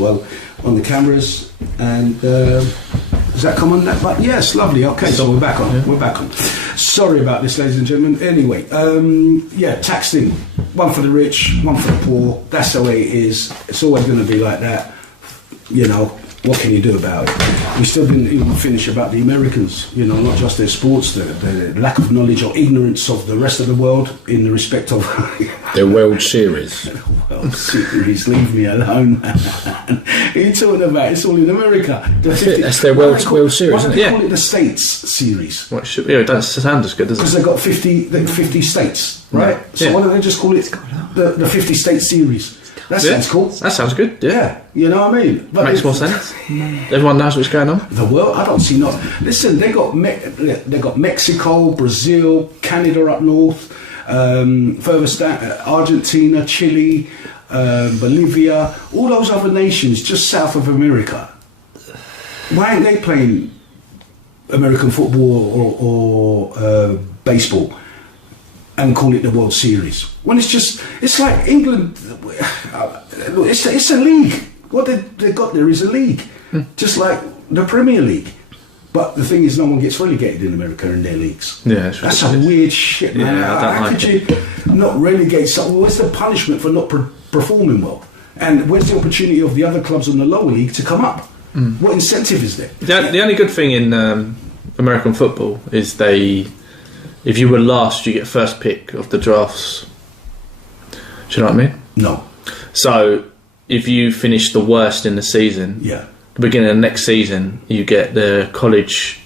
well on the cameras. And does that come on that button? Yes, lovely. Okay, so we're back on. Yeah. We're back on. Sorry about this, ladies and gentlemen. Anyway, tax thing. One for the rich, one for the poor. That's the way it is. It's always going to be like that. You know, what can you do about it? We still didn't even finish about the Americans, you know, not just their sports, the lack of knowledge or ignorance of the rest of the world in the respect of... their World Series. World Series, leave me alone, man. What are you talking about? It's all in America. That's their World Series, isn't it? They call it the States Series. Well, it that sounds good, doesn't it? Because they've got 50 states, right? So why don't they just call it the 50 State Series? That sounds cool. That sounds good. Yeah, you know what I mean. But makes more sense. Everyone knows what's going on. The world, I don't see not. Listen, they got Mexico, Brazil, Canada up north, further Argentina, Chile, Bolivia, all those other nations just south of America. Why aren't they playing American football or baseball and call it the World Series? When it's like England, it's a league. What they got there is a league, just like the Premier League. But the thing is, no one gets relegated in America in their leagues. Yeah, that's a weird shit, man. Yeah, How could you not relegate someone? Where's the punishment for not performing well? And where's the opportunity of the other clubs in the lower league to come up? What incentive is there? The only good thing in American football is if you were last, you get first pick of the drafts. Do you know what I mean? No. So if you finish the worst in the season, the beginning of the next season, you get the college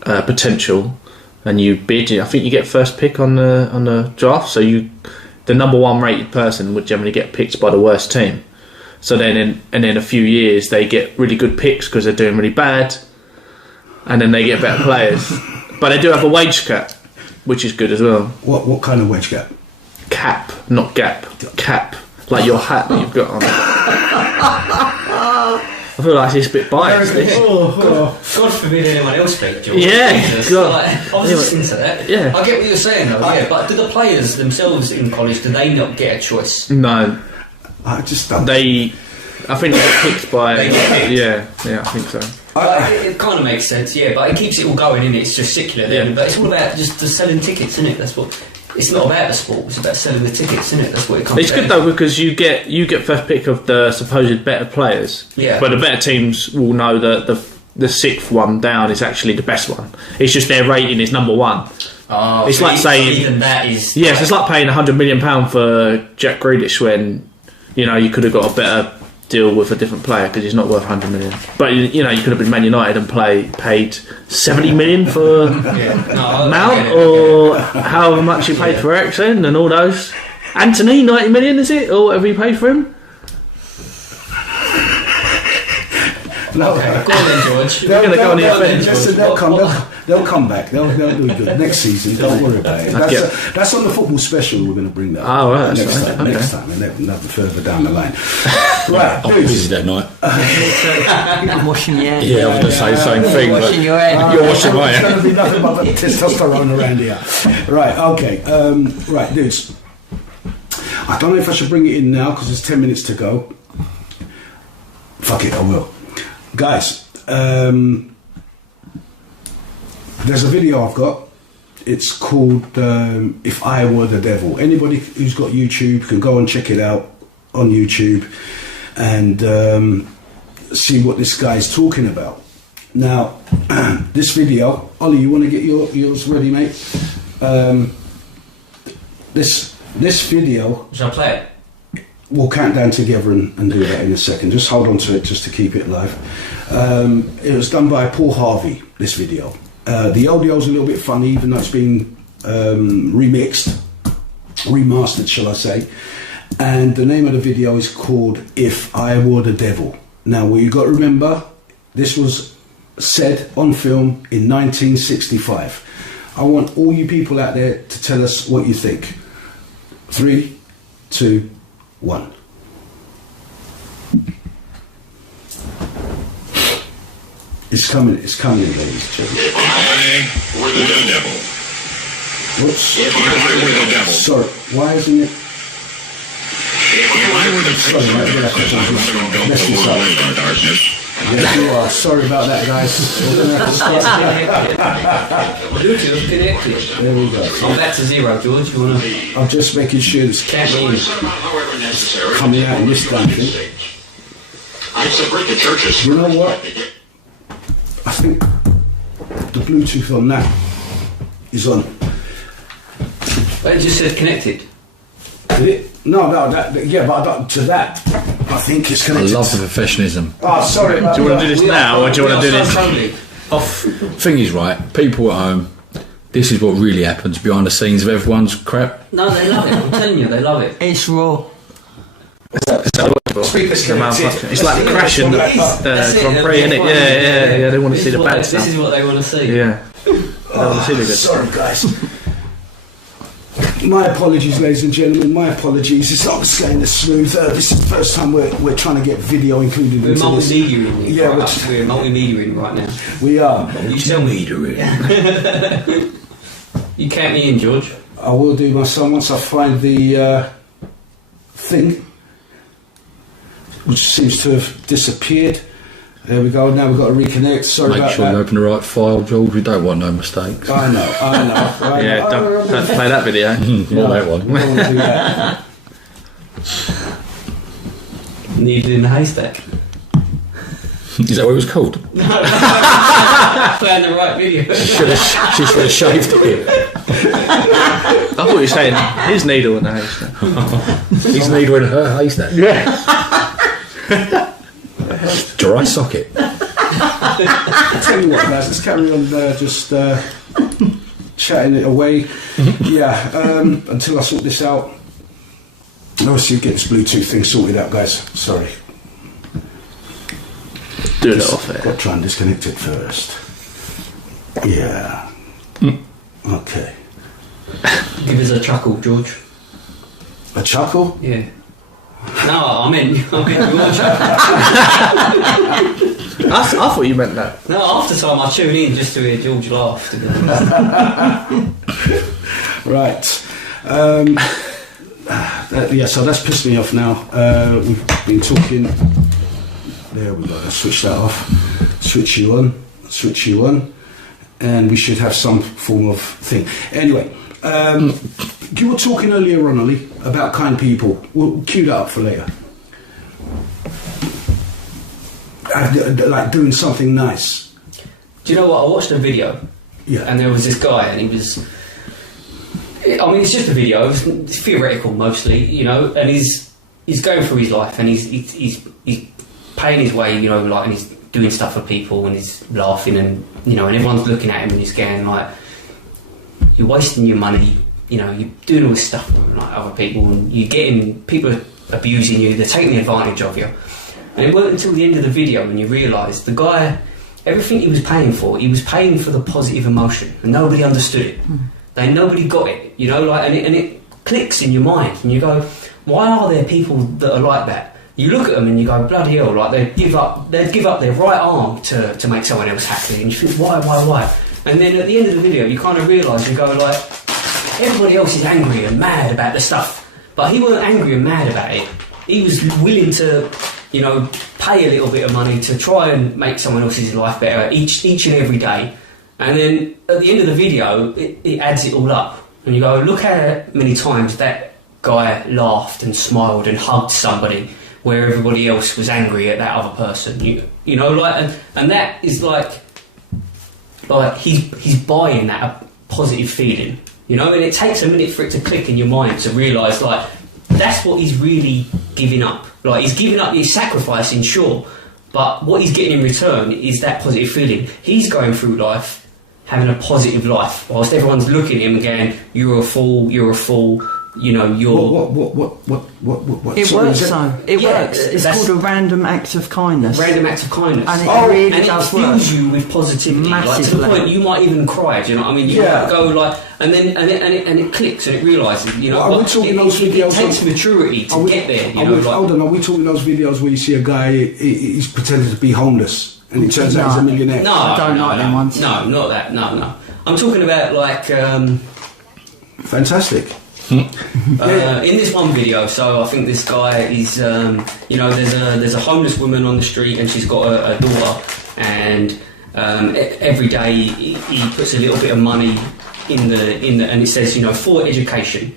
potential, and you bid. I think you get first pick on the draft. So the number one rated person would generally get picked by the worst team. So then in a few years they get really good picks because they're doing really bad, and then they get better players. But they do have a wage cap, which is good as well. What kind of wage cap? Cap, not gap. Cap, like your hat that you've got on. I feel like it's a bit biased. God forbid anyone else speak, George. Yeah, God. I was listening to that. Yeah. I get what you're saying, though. But do the players themselves in college, do they not get a choice? No. I just don't. I think they get picked by. They get picked. Yeah, I think so. It kind of makes sense, yeah, but it keeps it all going, innit? It's just secular then. But it's all about just the selling tickets, isn't it? That's what. It's not about the sport. It's about selling the tickets, isn't it? That's what it comes. It's good though because you get first pick of the supposed better players. Yeah. But the better teams will know that the sixth one down is actually the best one. It's just their rating is number one. Oh, it's so like saying even that is. Yes, it's like paying £100 million for Jack Grealish when you could have got a better deal with a different player because he's not worth 100 million. But you could have been Man United and paid 70 million for Mount or however much you paid for Eriksen and all those. Anthony, 90 million is it, or whatever you paid for him? No, go on then, George. We're going to go on the offence. They'll come back. They'll do good next season. Don't worry about it. That's on the football special. We're going to bring that. Oh, right. Next time, and then further down the line. Right, I'm busy that night. I'm washing your hair. Yeah, I was going to say the same thing. Washing your hair. You're washing my hair. There's going to be nothing but testosterone around here. Right, okay. Right, dudes. I don't know if I should bring it in now because there's 10 minutes to go. Fuck it, I will. Guys, there's a video I've got. It's called If I Were the Devil. Anybody who's got YouTube can go and check it out on YouTube and see what this guy's talking about. Now, this video, Ollie, you want to get yours ready, mate? This video... Shall I play it? We'll count down together and do that in a second. Just hold on to it just to keep it live. It was done by Paul Harvey, this video. The audio's a little bit funny, even though it's been remastered, shall I say. And the name of the video is called If I Were the Devil. Now, what you got to remember, this was said on film in 1965. I want all you people out there to tell us what you think. 3, 2, 1. It's coming, ladies and gentlemen. If I were the devil. Whoops. If I were the devil. Sorry, why isn't it? If I were Sorry, mate, we're gonna have to mess this up. Yes, you are. Sorry about that, guys. We're going to have to start again. There we go. I'm back to 0, George. You wanna? I'm just making sure it's coming out in this damn thing. You know what? I think the Bluetooth on that is on. But it just said connected. Did it? No, that, yeah, but to that, I think it's I connected. love the professionalism. Oh, sorry about Do you want to do this now, or do you want to do this off? Thing is, right, people at home, this is what really happens behind the scenes of everyone's crap. No, they love it. I'm telling you, they love it. It's raw. It's like crashing the Grand Prix, isn't it? Yeah. They want to see the bad stuff. This is what they want to see. Yeah. They want to see the good Sorry, guys. My apologies, ladies and gentlemen. My apologies. It's not going this smooth. This is the first time we're trying to get video included. We're into this. multimedia. Yeah, we're multimedia right now. We are. You tell me. You count me in, George. I will do my son once I find the thing, which seems to have disappeared. There we go. Now we've got to reconnect. Sorry Make about sure that. you open the right file, George. We don't want no mistakes. I know. Yeah, don't play that video. Not that one. We don't want to do that. Needed in the haystack. Is that what it was called? Playing the right video. She should have shaved it. I thought you were saying his needle in the haystack. His needle in her haystack. Yeah. Dry socket. Tell you what, guys. Let's carry on just chatting it away. Yeah. Until I sort this out. Obviously, get this Bluetooth thing sorted out, guys. Sorry. Do it off Got there. to try and disconnect it first. Yeah. Okay. Give us a chuckle, George. A chuckle? Yeah. No, I meant your chuckle. I thought you meant that. No, after time I tune in just to hear George laugh. To be honest. Right. Yeah, so that's pissed me off now. We've been talking. There we go. Let's switch that off. Switch you on. And we should have some form of thing. Anyway, you were talking earlier on, Ollie, about kind people. We'll cue that up for later. Like doing something nice. Do you know what? I watched a video. Yeah. And there was this guy, and he was. I mean, it's just a video. It's theoretical mostly, you know. And he's going through his life, and he's paying his way, you know, like, and he's doing stuff for people, and he's laughing, and you know, and everyone's looking at him, and he's going like, "You're wasting your money, you know. You're doing all this stuff for like other people, and you're getting people are abusing you. They're taking advantage of you." And it weren't until the end of the video when you realise the guy, everything he was paying for the positive emotion, and nobody understood it. Nobody got it, you know, like, and it clicks in your mind, and you go, why are there people that are like that? You look at them and you go, bloody hell, like they'd give up their right arm to make someone else happy, and you think, why? And then at the end of the video, you kind of realise, you go like, everybody else is angry and mad about the stuff, but he weren't angry and mad about it. He was willing to, you know, pay a little bit of money to try and make someone else's life better each and every day. And then at the end of the video, it adds it all up. And you go, look how many times that guy laughed and smiled and hugged somebody where everybody else was angry at that other person. You know, like, and that is like he's buying that positive feeling, you know, and it takes a minute for it to click in your mind to realise, like, that's what he's really giving up. Like, he's giving up, he's sacrificing, sure, but what he's getting in return is that positive feeling. He's going through life having a positive life, whilst everyone's looking at him and going, you're a fool, you know, you're... What? It works, though. It works. It's called a random act of kindness. Random act of kindness. And it really does work. And it fills work. you with positivity. Massively. Like, to the point you might even cry, do you know what I mean? You might go like... And then it clicks and it realises, you know... Are we talking those videos... It takes maturity to get there, you know? Hold on, are we talking those videos where you see a guy, he's pretending to be homeless, and it turns out he's a millionaire? No, I don't like them ones. No, not that, no. I'm talking about, like... Fantastic. In this one video, so I think this guy is, there's a homeless woman on the street and she's got a daughter, and every day he puts a little bit of money in the and it says, for education,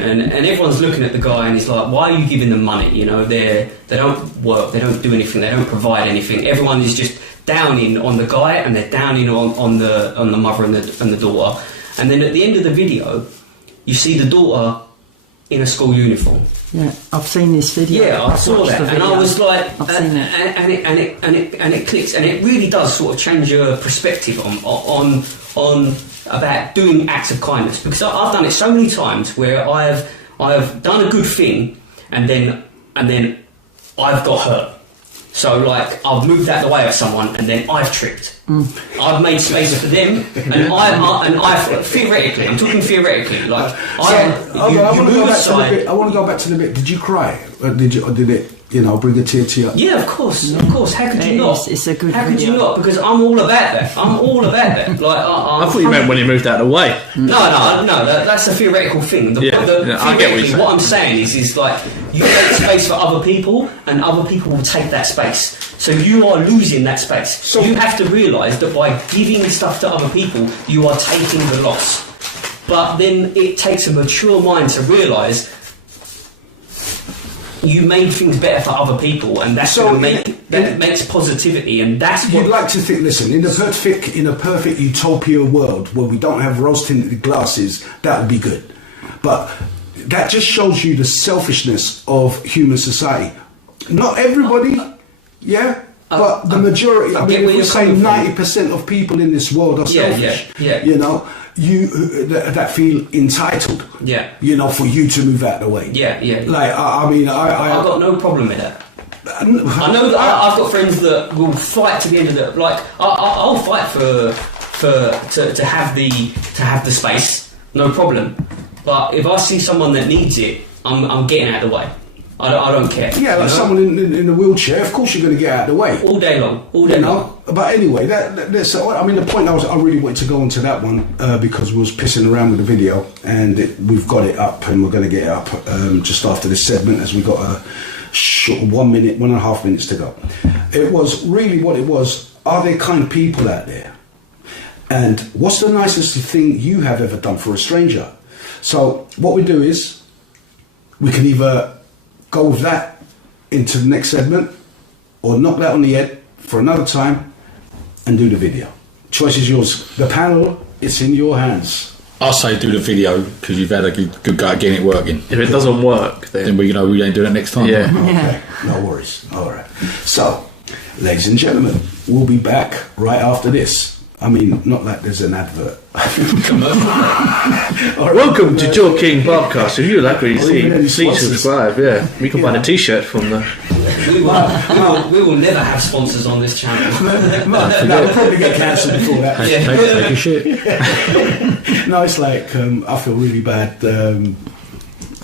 and everyone's looking at the guy and he's like, why are you giving them money? They don't work, they don't do anything, they don't provide anything. Everyone is just downing on the guy, and they're downing on the mother and the daughter. And then at the end of the video, you see the daughter in a school uniform. Yeah, I've seen this video. Yeah, I saw that, and I was like, I've seen it, and it clicks, and it really does sort of change your perspective on about doing acts of kindness, because I've done it so many times where I've done a good thing, and then I've got hurt. So, like, I've moved out the way of someone, and then I've tripped. I've made space for them, and I theoretically, I'm talking theoretically, like, I want to go back to the bit. Did you cry? Or did it, bring a tear to you? Yeah, of course. How could you not? It's a good How video. could you not? Because I'm all about that. Like, I thought you meant when he moved out of the way. No, that's a theoretical thing. I get what you're saying. What I'm saying is like, you make space for other people, and other people will take that space. So you are losing that space. So you have to realise that by giving stuff to other people, you are taking the loss. But then it takes a mature mind to realise you made things better for other people, and that's makes positivity, and that's what you'd like to think. Listen, in a perfect utopia world where we don't have rose-tinted glasses, that would be good. But that just shows you the selfishness of human society. Not everybody, but the majority. I mean, if we say 90% of people in this world are selfish, that feel entitled, for you to move out of the way. Like, I've got no problem with that. I know that I've got friends that will fight to the end of the, like, I'll fight to have the space, no problem. But if I see someone that needs it, I'm getting out of the way. I don't care. Yeah, like someone in a wheelchair, of course you're going to get out of the way. All day long. But anyway, the point I really wanted to go on to that one because we was pissing around with the video, and we've got it up, and we're going to get it up just after this segment, as we got a short 1.5 minutes to go. It was really what it was. Are there kind people out there? And what's the nicest thing you have ever done for a stranger? So what we do is we can either go with that into the next segment, or knock that on the head for another time and do the video. Choice is yours. The panel, it's in your hands. I'll say do the video because you've had a good go at getting it working. If it doesn't work, then we ain't doing it next time. Yeah. Okay, no worries. All right. So, ladies and gentlemen, we'll be back right after this. I mean, not like there's an advert. Welcome to Joe King Podcast. If you like what you see, please subscribe. Yeah, we can buy a T-shirt from the. We will never have sponsors on this channel. No, we'll probably get cancelled before that. Take a shit. No, it's like I feel really bad.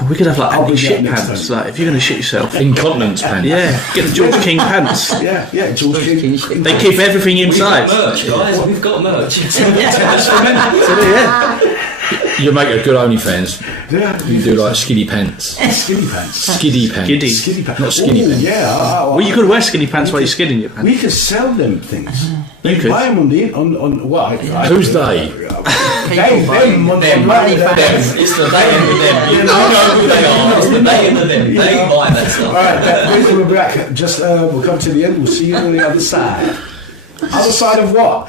We could have like anti-shit pants. Like if you're going to shit yourself, incontinence pants. Yeah, get the George King pants. Yeah, George King. They keep everything inside. We've got merch, guys. We've got merch. You make a good OnlyFans. Yeah, you do like skinny pants. Skinny pants. Skiddy pants. Skiddy pants. Not skinny pants. Yeah. Well, you could wear skinny pants while you're skidding your pants. We could sell them things. You could buy them on what? Who's they? Them. It's the they and the them. You know who they are. It's the they and the them. They buy that stuff. Alright, we'll be back. Just we'll come to the end. We'll see you on the other side. Other side of what?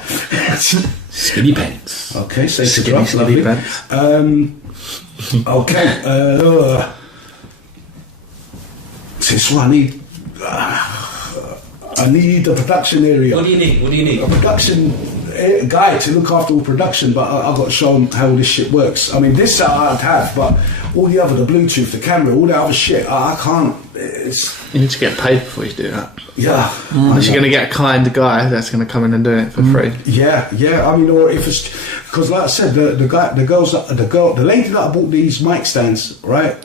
Skinny pants. Okay, say skinny pants. Okay. This one I need the production area. What do you need? A production guy to look after all production, but I've got to show them how all this shit works. I mean, this I'd have, but all the other, the Bluetooth, the camera, all that other shit, I can't. You need to get paid before you do that. Yeah. Unless you're going to get a kind guy that's going to come in and do it for free. Yeah. I mean, or if it's because, like I said, the lady that I bought these mic stands, right?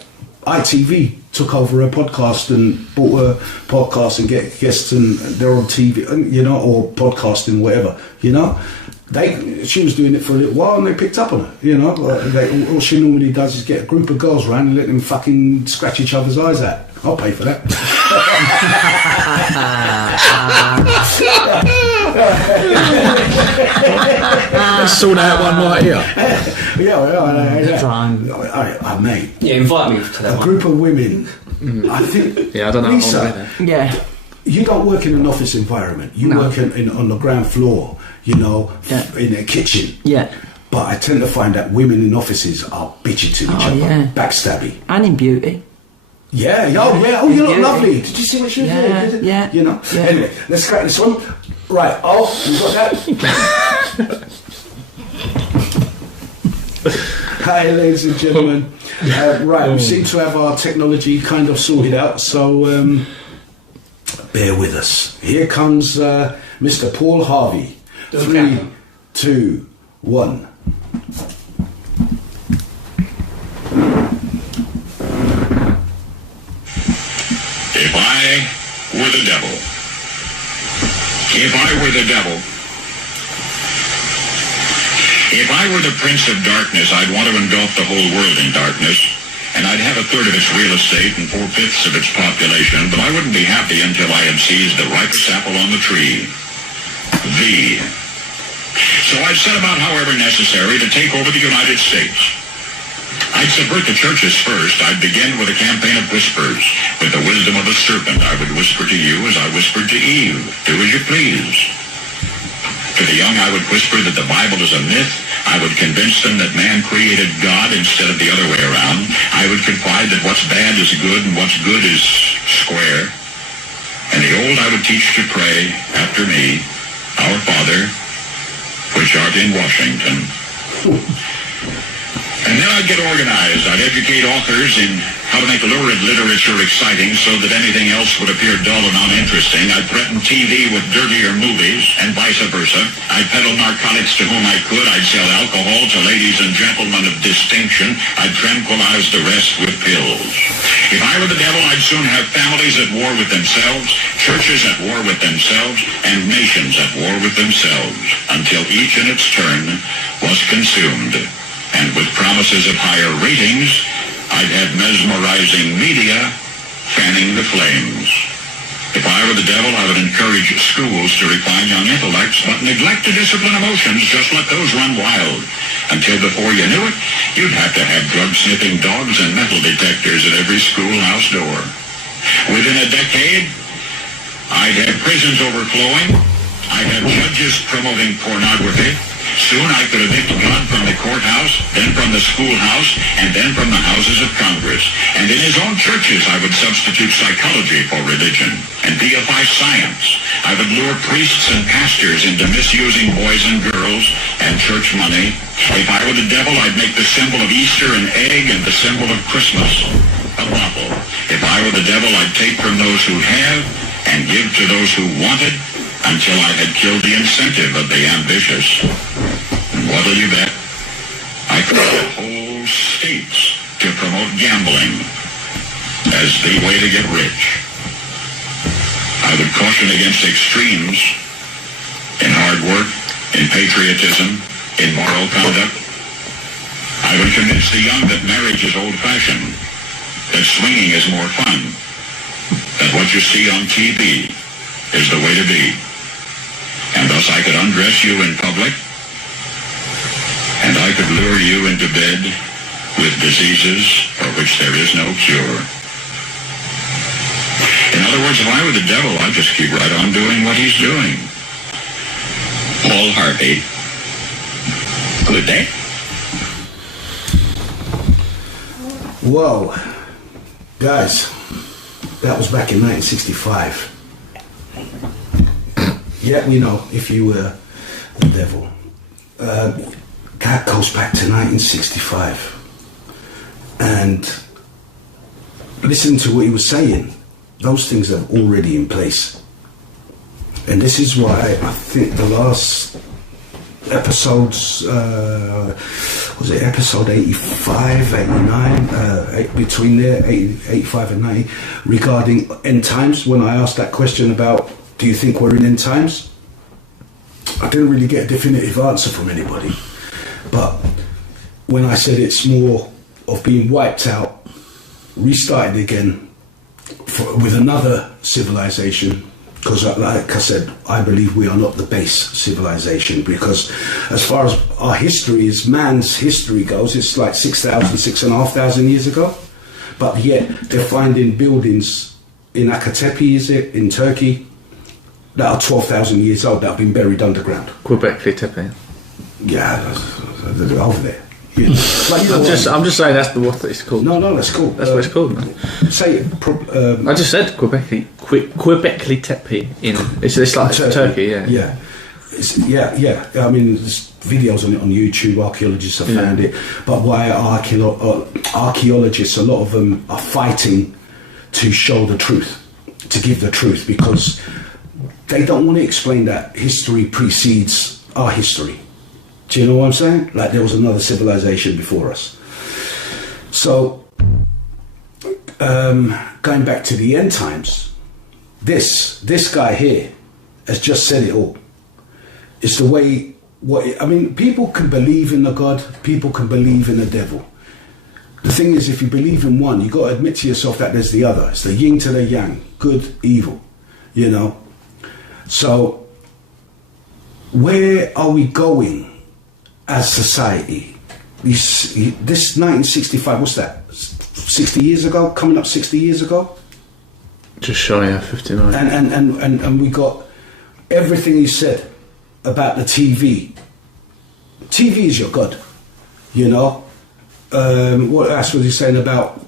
ITV took over a podcast and bought a podcast and get guests, and they're on TV, or podcasting, whatever, She was doing it for a little while and they picked up on her, you know. All she normally does is get a group of girls around and let them fucking scratch each other's eyes out. I'll pay for that. Let's sort out one right here. Yeah, mate. Yeah, invite me to that one. A group of women. I think. Yeah, I don't know. Lisa, you don't work in an office environment. You work on the ground floor. You know, in a kitchen. Yeah. But I tend to find that women in offices are bitchy to each other, backstabby. And in beauty. Yeah, oh, you look lovely. Did you see what she was doing? Yeah. You know? Yeah. Anyway, let's crack this one. Right, you got that? Hi, ladies and gentlemen. Right, we seem to have our technology kind of sorted out, so bear with us. Here comes Mr. Paul Harvey. 3, 2, 1. If I were the devil, if I were the prince of darkness, I'd want to engulf the whole world in darkness, and I'd have a third of its real estate and 4/5 of its population, but I wouldn't be happy until I had seized the ripest apple on the tree. So I'd set about, however necessary, to take over the United States. I'd subvert the churches first. I'd begin with a campaign of whispers. With the wisdom of a serpent, I would whisper to you as I whispered to Eve, do as you please. To the young, I would whisper that the Bible is a myth. I would convince them that man created God instead of the other way around. I would confide that what's bad is good and what's good is square. And the old I would teach to pray after me, Our Father, which art in Washington. And then I'd get organized. I'd educate authors in how to make lurid literature exciting so that anything else would appear dull and uninteresting. I'd threaten TV with dirtier movies and vice versa. I'd peddle narcotics to whom I could. I'd sell alcohol to ladies and gentlemen of distinction. I'd tranquilize the rest with pills. If I were the devil, I'd soon have families at war with themselves, churches at war with themselves, and nations at war with themselves, until each in its turn was consumed. And with promises of higher ratings, I'd have mesmerizing media fanning the flames. If I were the devil, I would encourage schools to refine young intellects, but neglect to discipline emotions, just let those run wild. Until before you knew it, you'd have to have drug-sniffing dogs and metal detectors at every schoolhouse door. Within a decade, I'd have prisons overflowing. I'd have judges promoting pornography. Soon I could evict God from the courthouse, then from the schoolhouse, and then from the houses of Congress. And in his own churches I would substitute psychology for religion and deify science. I would lure priests and pastors into misusing boys and girls and church money. If I were the devil, I'd make the symbol of Easter an egg and the symbol of Christmas a bottle. If I were the devil, I'd take from those who have and give to those who wanted, until I had killed the incentive of the ambitious. And what'll you bet? I could have whole states to promote gambling as the way to get rich. I would caution against extremes in hard work, in patriotism, in moral conduct. I would convince the young that marriage is old-fashioned, that swinging is more fun, that what you see on TV is the way to be. And thus I could undress you in public, and I could lure you into bed with diseases for which there is no cure. In other words, if I were the devil, I'd just keep right on doing what he's doing. Paul Harvey. Good day. Whoa. Guys, that was back in 1965. Yeah, we know, if you were the devil. That goes back to 1965. And listen to what he was saying. Those things are already in place. And this is why I think the last episodes, was it episode 85, 89, between there, 85 and 90, regarding end times, when I asked that question about, do you think we're in end times? I didn't really get a definitive answer from anybody. But when I said it's more of being wiped out, restarted again with another civilization, because like I said, I believe we are not the base civilization, because as far as our history, as man's history goes, it's like 6,000, 6,500 years ago. But yet they're finding buildings in Akatepe, is it, in Turkey, that are 12,000 years old, that have been buried underground. Göbekli Tepe. Yeah, over there. Yeah. Like, you know I'm just saying that's what it's called. No, that's cool. That's what it's called, man. Say it. I just said Göbekli Tepe it's like Turkey, yeah. Yeah. I mean, there's videos on it on YouTube. Archaeologists have found it. But why archaeologists? A lot of them are fighting to show the truth, to give the truth, because they don't want to explain that history precedes our history. Do you know what I'm saying? Like there was another civilization before us. So, going back to the end times, this guy here has just said it all. It's the way, people can believe in a God, people can believe in a devil. The thing is, if you believe in one, you've got to admit to yourself that there's the other. It's the yin to the yang, good, evil, you know. So, where are we going as society? This 1965, what's that? 60 years ago? Coming up 60 years ago? Just shy of 59. And we got everything he said about the TV. TV is your God, you know. What else was he saying about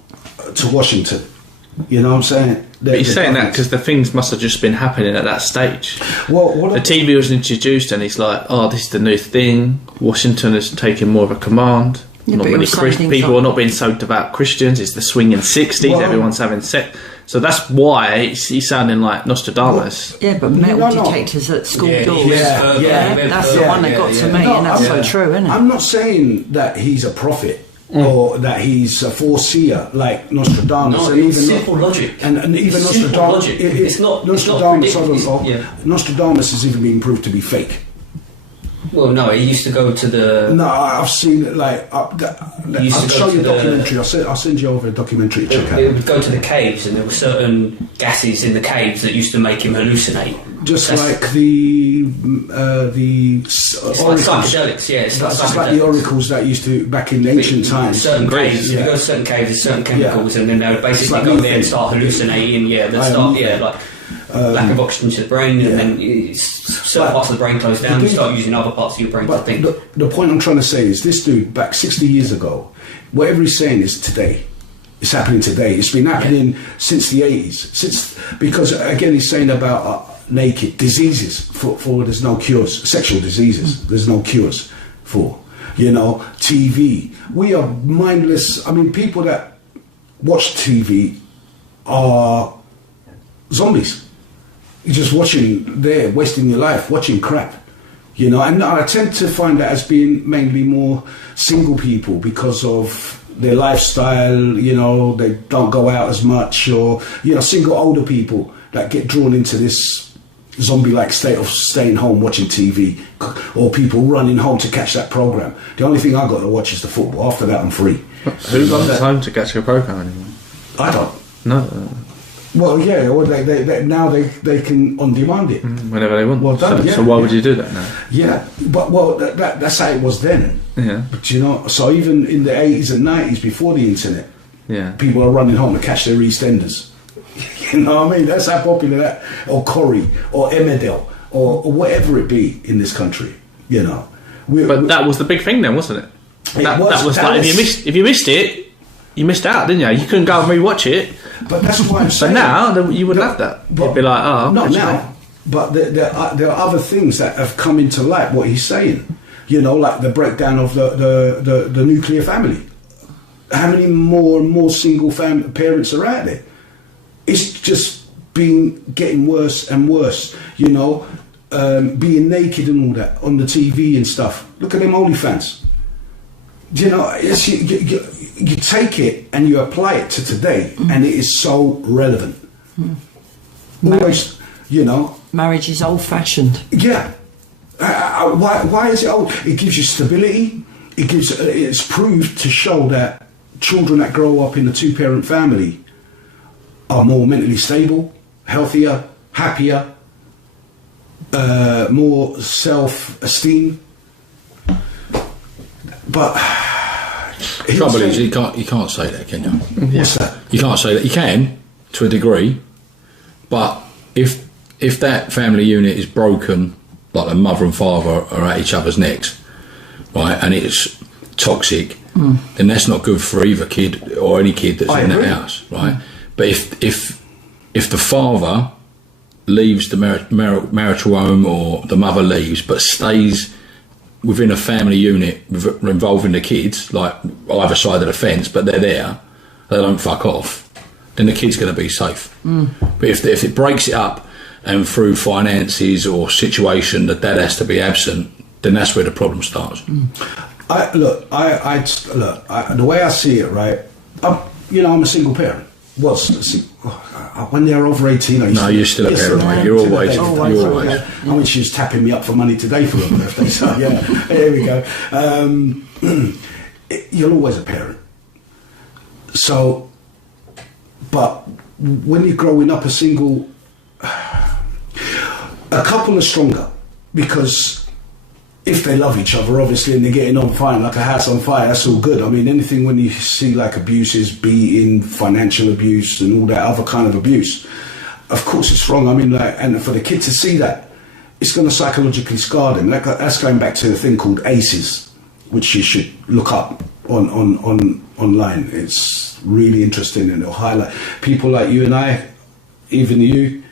to Washington? You know what I'm saying? But he's saying that because the things must have just been happening at that stage. Well, the TV was introduced and he's like, oh, this is the new thing. Washington is taking more of a command. Yeah, not many people are not being so devout Christians. It's the swinging 60s. Well, everyone's having sex. So that's why he's sounding like Nostradamus. Yeah, but metal detectors at school doors. That's the one that got to me, and that's so true, isn't it? I'm not saying that he's a prophet or that he's a foreseer like Nostradamus. No, and it's even simple logic. And even Simple Nostradamus. logic. It's not Nostradamus. predictive. Nostradamus has even been proved to be fake. Well, no, he used to go to the... No, I've seen it, like... I'll show you a documentary. I'll send you over a documentary to check out. He would go to the caves, and there were certain gases in the caves that used to make him hallucinate. Just like the it's like psychedelics, yeah. It's like the oracles that used to, back in ancient times. Certain caves, you go to certain caves, there's certain chemicals, and then they would basically go there and start hallucinating, lack of oxygen to the brain, and then certain parts of the brain close down, you start using other parts of your brain to think. The point I'm trying to say is this dude, back 60 years ago, whatever he's saying is today. It's happening today. It's been happening since the 80s. Because, again, he's saying about naked diseases for there's no cures. Sexual diseases, there's no cures for. You know, TV. We are mindless. I mean, people that watch TV are zombies. You're just watching there, wasting your life, watching crap. You know, and I tend to find that as being mainly more single people because of their lifestyle, you know, they don't go out as much, or, you know, single older people that get drawn into this zombie-like state of staying home watching TV, or people running home to catch that program. The only thing I've got to watch is the football. After that, I'm free. Who runs home to catch a program anymore? I don't. No. Well, yeah, well, they now they can on demand it whenever they want. Well done. So why would you do that now? Yeah, but that's how it was then. Yeah. But you know, so even in the 80s and 90s, before the internet, people are running home to catch their EastEnders. You know what I mean? That's how popular that, or Corrie, or Emmerdale, or whatever it be in this country. You know. But that was the big thing then, wasn't it? That was like if you missed it, you missed out, didn't you? You couldn't go and rewatch it. But that's why I'm saying. But now you wouldn't have that. You'd be like, oh, not now. But there are other things that have come into light. What he's saying, you know, like the breakdown of the nuclear family. How many more and more single parents are out there? It's just getting worse and worse. You know, being naked and all that on the TV and stuff. Look at them OnlyFans. You know, you take it and you apply it to today, and it is so relevant. Always, you know. Marriage is old-fashioned. Yeah, Why is it old? It gives you stability. It's proved to show that children that grow up in a two-parent family are more mentally stable, healthier, happier, more self-esteem. But the trouble is, you can't say that, can you? What's that? You can't say that. You can, to a degree, but if that family unit is broken, like the mother and father are at each other's necks, right, and it's toxic, then that's not good for either kid or any kid that's in that house, right? But if the father leaves the marital home, or the mother leaves but stays within a family unit involving the kids, like either side of the fence, but they're there, they don't fuck off, then the kid's going to be safe. But if it breaks it up, and through finances or situation that dad has to be absent, then that's where the problem starts. The way I see it, right? I'm a single parent. When they're over 18, you're still a parent, mate. You're always. I mean, she was tapping me up for money today for her birthday. So yeah, there we go. You're always a parent. So, but when you're growing up a single, a couple are stronger, because if they love each other, obviously, and they're getting on fine, like a house on fire, that's all good. I mean, anything when you see like abuses, beating, financial abuse, and all that other kind of abuse, of course it's wrong. I mean, and for the kid to see that, it's going to psychologically scar them. That's going back to a thing called ACEs, which you should look up online. It's really interesting, and it'll highlight people like you and I, even you.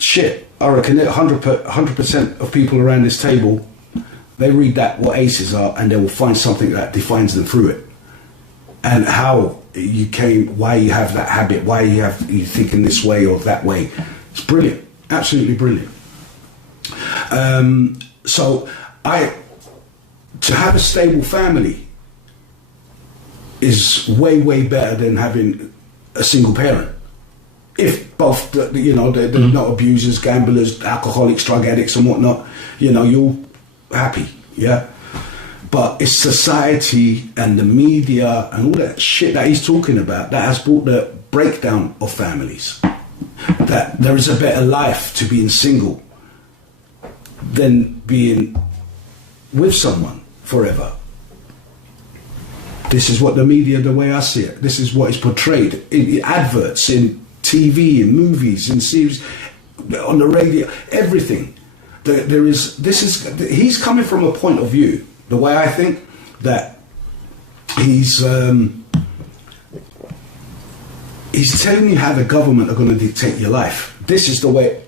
Shit, I reckon 100% of people around this table, they read that, what ACEs are, and they will find something that defines them through it. And how you came, why you have that habit, why you think in this way or that way. It's brilliant, absolutely brilliant. So to have a stable family is way, way better than having a single parent. If both, they're not abusers, gamblers, alcoholics, drug addicts and whatnot, you're happy, yeah? But it's society and the media and all that shit that he's talking about that has brought the breakdown of families. That there is a better life to being single than being with someone forever. This is what the media, the way I see it, this is what is portrayed in adverts, in TV, in movies, in series, on the radio, everything. He's coming from a point of view, the way I think, that he's telling you how the government are going to dictate your life. This is the way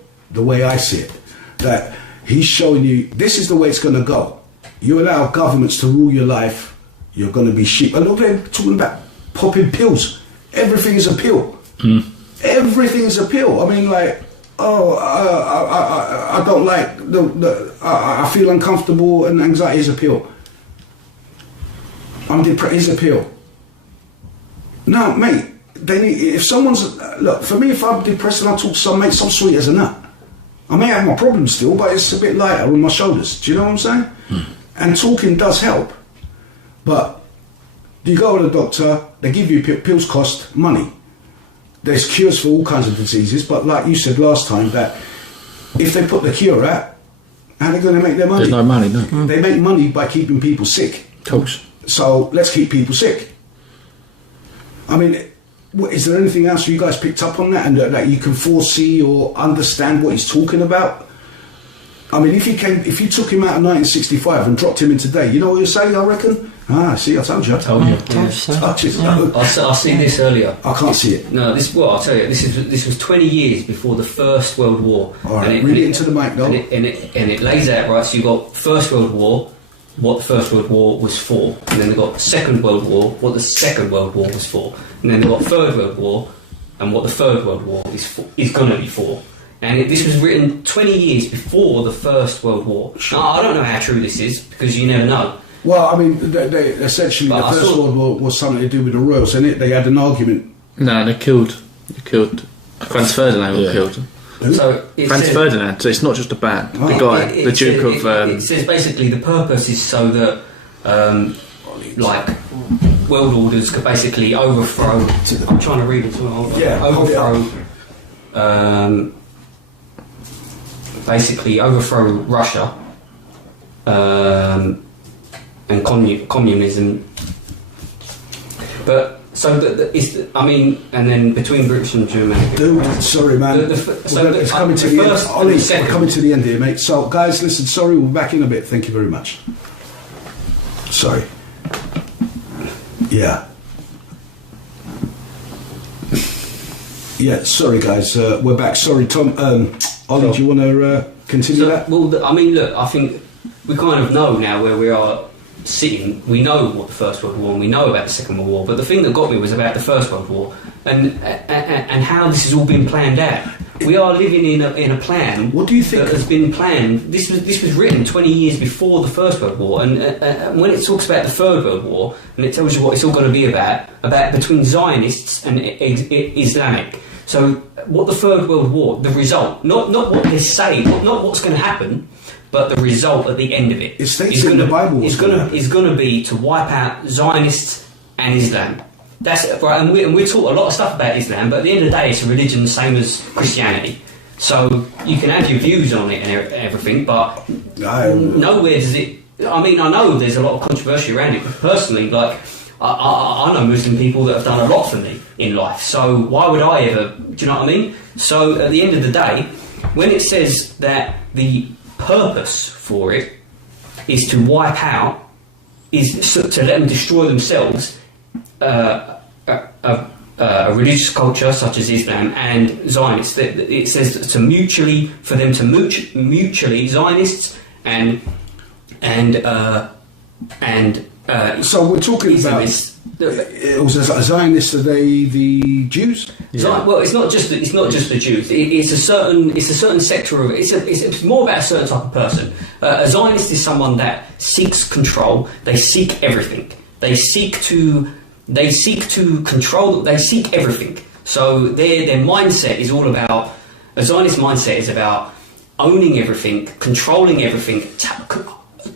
I see it. That he's showing you, this is the way it's going to go. You allow governments to rule your life, you're going to be sheep. And look, they're talking about popping pills. Everything is a pill. Everything is a pill. I mean, like, I don't like I feel uncomfortable and anxiety is a pill. I'm depressed is a pill. No, mate. If someone's look for me, if I'm depressed and I talk to some mate, so sweet as a nut. I may have my problems still, but it's a bit lighter on my shoulders. Do you know what I'm saying? And talking does help. But you go to the doctor, they give you pills, cost money. There's cures for all kinds of diseases, but like you said last time, that if they put the cure out, how are they going to make their money? There's no money, no. They make money by keeping people sick. Of course. So let's keep people sick. I mean, is there anything else you guys picked up on that and that you can foresee or understand what he's talking about? I mean, if you took him out of 1965 and dropped him in today, you know what you're saying, I reckon? See, I told you. I told you. I see this earlier. I can't see it. No, I'll tell you, this was 20 years before the First World War. All right, read it into the mic, though. And it lays out, right, so you've got First World War, what the First World War was for. And then they've got Second World War, what the Second World War was for. And then they've got Third World War, and what the Third World War is going to be for. And this was written 20 years before the First World War. Now, I don't know how true this is, because you never know. Well, I mean, they essentially, the First World War was something to do with the royals, and they had an argument. No, they killed Franz Ferdinand was killed. So Franz Ferdinand. So it's not just a band. The guy, the Duke of. It says basically the purpose is so that, like, world orders could basically overthrow. I'm trying to read it. Overthrow. Basically overthrow Russia. And communism. But. So and then between British and Germany. Dude, sorry, man. It's coming to the end. Ollie, we're coming to the end here, mate. So, guys, listen. Sorry, we're back in a bit. Thank you very much. Sorry. Yeah. Yeah. Sorry, guys. We're back. Sorry, Tom. Ollie, do you want to continue that? Well, look. I think we kind of know now where we are. Sitting, we know what the First World War and we know about the Second World War, but the thing that got me was about the First World War and how this has all been planned out. We are living in a plan. What do you think that has been planned? This was written 20 years before the First World War, and when it talks about the Third World War and it tells you what it's all going to be about between Zionists and Islamic. So, what the Third World War, the result, not what they say, not what's going to happen. But the result at the end of it is going to be to wipe out Zionists and Islam. That's it, right. And we talk a lot of stuff about Islam, but at the end of the day, it's a religion the same as Christianity. So you can have your views on it and everything, but nowhere does it. I mean, I know there's a lot of controversy around it, but personally, like I know Muslim people that have done a lot for me in life. So why would I ever? Do you know what I mean? So at the end of the day, when it says that the purpose for it is to wipe out, is to let them destroy themselves, a religious culture such as Islam and Zionists. It says to mutually Zionists and so we're talking Islamists. Zionists, are they the Jews? Yeah. Well, it's not just the Jews. It's a certain sector of it. It's more about a certain type of person. A Zionist is someone that seeks control. They seek everything. They seek to control. They seek everything. So their mindset is all about. A Zionist mindset is about owning everything, controlling everything,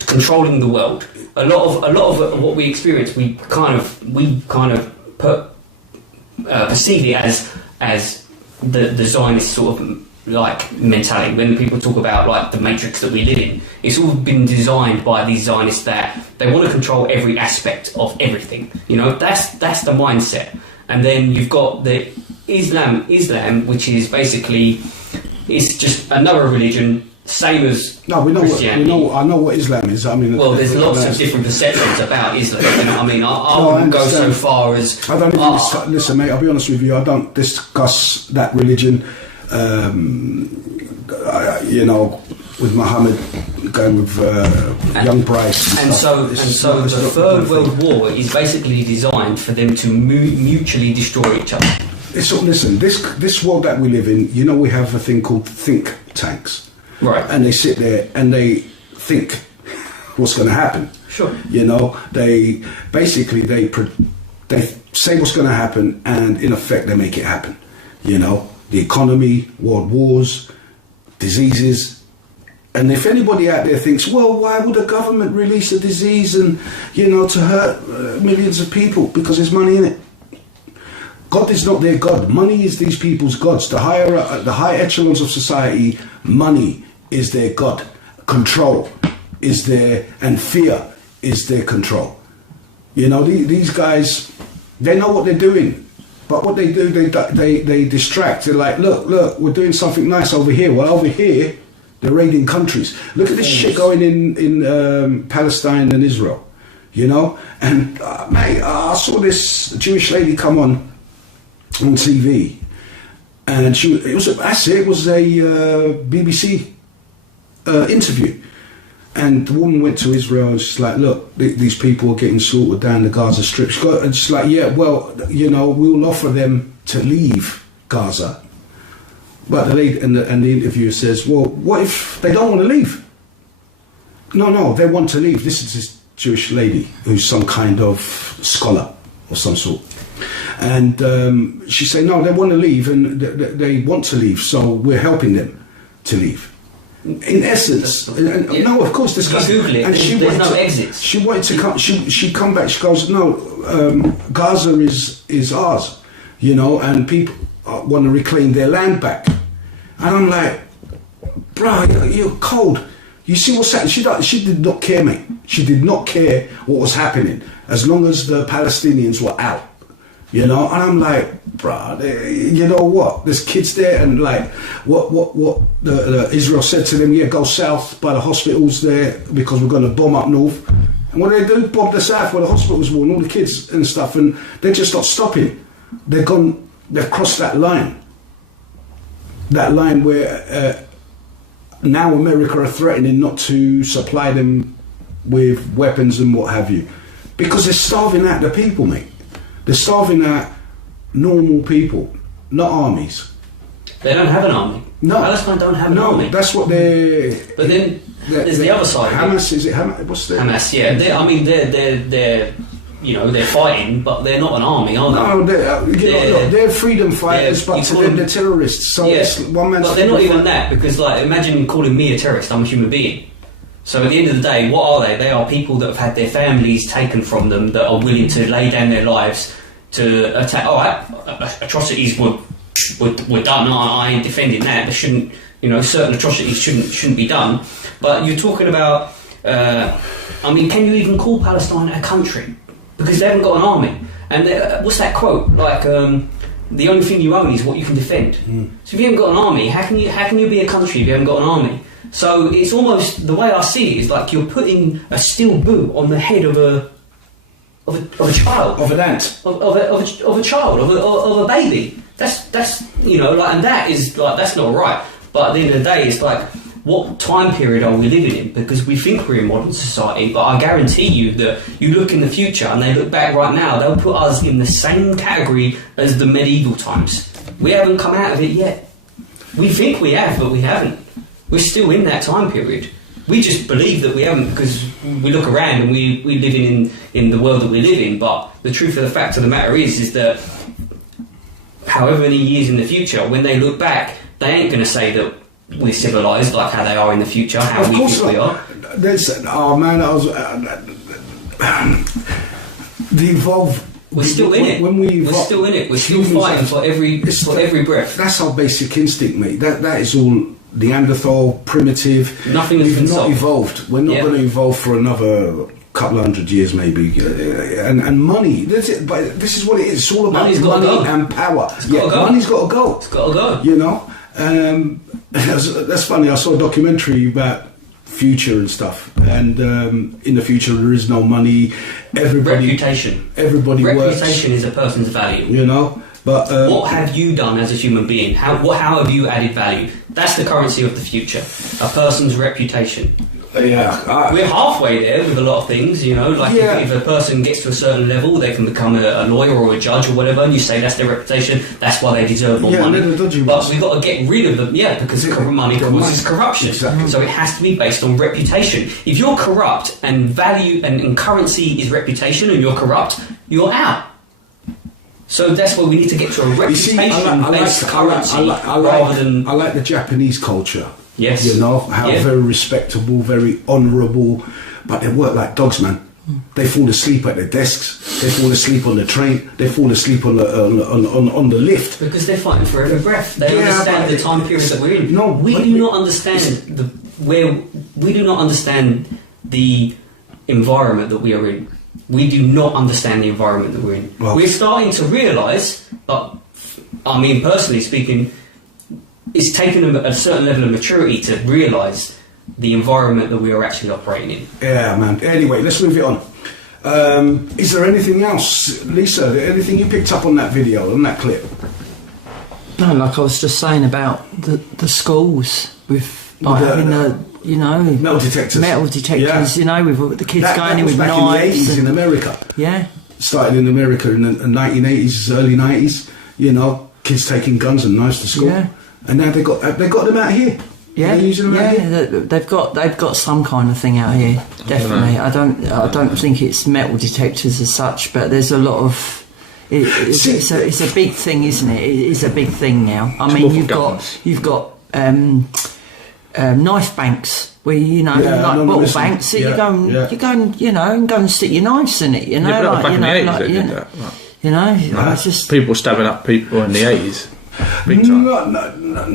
controlling the world. A lot of what we experience, we kind of perceive it as the Zionist sort of like mentality. When people talk about like the matrix that we live in, it's all been designed by these Zionists that they want to control every aspect of everything. You know, that's the mindset. And then you've got the Islam, which is basically it's just another religion. Same as Christianity. I know what Islam is. I mean, well, there's lots of different perceptions about Islam. You know, I mean, I wouldn't go so far as. I don't even listen, mate. I'll be honest with you. I don't discuss that religion. With Muhammad going with young Bryce. And so the Third World War is basically designed for them to mutually destroy each other. Listen, this world that we live in, you know, we have a thing called think tanks. Right. And they sit there and they think what's going to happen. Sure. You know, they say what's going to happen, and in effect they make it happen. You know, the economy, world wars, diseases. And if anybody out there thinks, well, why would the government release a disease and, you know, to hurt millions of people? Because there's money in it. God is not their God. Money is these people's gods. The high echelons of society, money is their God. Control is their, and fear is their control. You know, these guys, they know what they're doing. But what they do, they distract. They're like, look, we're doing something nice over here. Well, over here, they're raiding countries. Look at this shit going in Palestine and Israel. You know? And, mate, I saw this Jewish lady come on TV, and it was a BBC interview, and the woman went to Israel and she's like, look, these people are getting slaughtered down the Gaza Strip. And she's like, yeah, well, you know, we'll offer them to leave Gaza. But the lady and the interviewer says, well, what if they don't want to leave? No, they want to leave. This is this Jewish lady who's some kind of scholar of some sort. And she said, no, they want to leave, and they want to leave, so we're helping them to leave. In essence, no, of course, this guy. Google it. And there's no exits. She wanted to come. She come back. She goes, no, Gaza is ours, you know, and people want to reclaim their land back. And I'm like, bruh, you're cold. You see what's happening? She did not care, mate. She did not care what was happening as long as the Palestinians were out. You know, and I'm like, bruh, you know what? There's kids there, and like, what the Israel said to them, yeah, go south by the hospitals there because we're going to bomb up north. And what do? Bomb the south where the hospitals were and all the kids and stuff, and they're just not stopping. They've crossed that line. That line where now America are threatening not to supply them with weapons and what have you, because they're starving out the people, mate. They're starving out normal people, not armies. They don't have an army. No. Palestine don't have an army. That's what they're... But then there's the other side. Hamas, is it Hamas? What's the... Hamas, yeah. They're you know, they're fighting, but they're not an army, are they? No, they're freedom fighters, but to them they're terrorists. So it's one man's... But they're not even that, because like, imagine calling me a terrorist. I'm a human being. So at the end of the day, what are they? They are people that have had their families taken from them, that are willing to lay down their lives to attack. All right, atrocities were done. I ain't defending that. They shouldn't, you know, certain atrocities shouldn't be done. But you're talking about. I mean, can you even call Palestine a country? Because they haven't got an army. And what's that quote? Like, the only thing you own is what you can defend. So if you haven't got an army, how can you be a country if you haven't got an army? So it's almost, the way I see it is like you're putting a steel boot on the head of a child, of an ant, of a child, of a baby. That's you know, like, and that is like, that's not right. But at the end of the day, it's like, what time period are we living in? Because we think we're in modern society, but I guarantee you that you look in the future and they look back right now, they'll put us in the same category as the medieval times. We haven't come out of it yet. We think we have, but we haven't. We're still in that time period. We just believe that we haven't because we look around and we live in the world that we live in. But the truth of the fact of the matter is that however many years in the future, when they look back, they ain't going to say that we're civilised like how they are in the future, how we think we are. Oh man, I was the evolve. We're still in it. When we're still in it. We're still fighting for every breath. That's our basic instinct, mate. That is all Neanderthal, primitive. Nothing has been not evolved. We're not going to evolve for another couple of 100 years, maybe. And money. But this is what it is. It's all about money and power. Money's got to go. It's got to go. You know. That's funny. I saw a documentary about future and stuff, and in the future there is no money. Reputation works. Reputation is a person's value, you know. But what have you done as a human being? How have you added value? That's the currency of the future, a person's reputation. We're halfway there with a lot of things, you know, like if a person gets to a certain level, they can become a lawyer or a judge or whatever, and you say that's their reputation, that's why they deserve more money. But we've got to get rid of them, because money causes corruption. Exactly. So it has to be based on reputation. If you're corrupt and value and currency is reputation and you're corrupt, you're out. So that's why we need to get to a reputation-based currency rather than... I like the Japanese culture. Yes. You know, how very respectable, very honourable, but they work like dogs, man. They fall asleep at their desks, they fall asleep on the train, they fall asleep on the lift. Because they're fighting for every breath. They understand the time period that we're in. No, we do not understand the environment that we are in. We do not understand the environment that we're in. Well, we're starting to realise, but I mean, personally speaking, it's taken a certain level of maturity to realise the environment that we are actually operating in. Yeah, man. Anyway, let's move it on. Is there anything else, Lisa? Anything you picked up on that video, on that clip? No, like I was just saying about the schools with having metal detectors. You know, with the kids going in with knives. Back in the 80s in America. Yeah. Started in America in the 1980s, early 90s. You know, kids taking guns and knives to school. Yeah. And now they got them out here. Yeah, they've got some kind of thing out here. Definitely, I don't think it's metal detectors as such, but there's a lot of It's a big thing, isn't it? It is a big thing now. I mean, you've got knife banks where like bottle banks. So you go and go and stick your knives in it. It's just people stabbing up people in the 80s. Big time.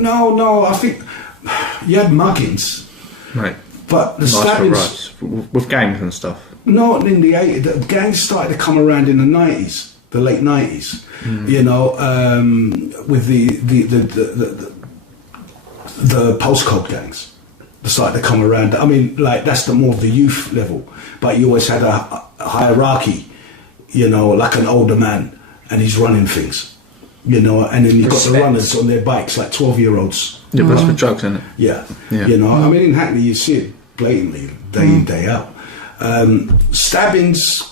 No. I think you had muggings, right? But the stabbings with gangs and stuff. Not in the 80s. The gangs started to come around in the 90s, the late 90s. With the postcode gangs. They started to come around. I mean, like that's more of the youth level, but you always had a hierarchy. Like an older man, and he's running things. And then you've got the runners on their bikes, like 12-year-olds. Yeah, but that's for drugs, isn't it? Yeah. I mean, in Hackney, you see it blatantly, day in, day out. Stabbings,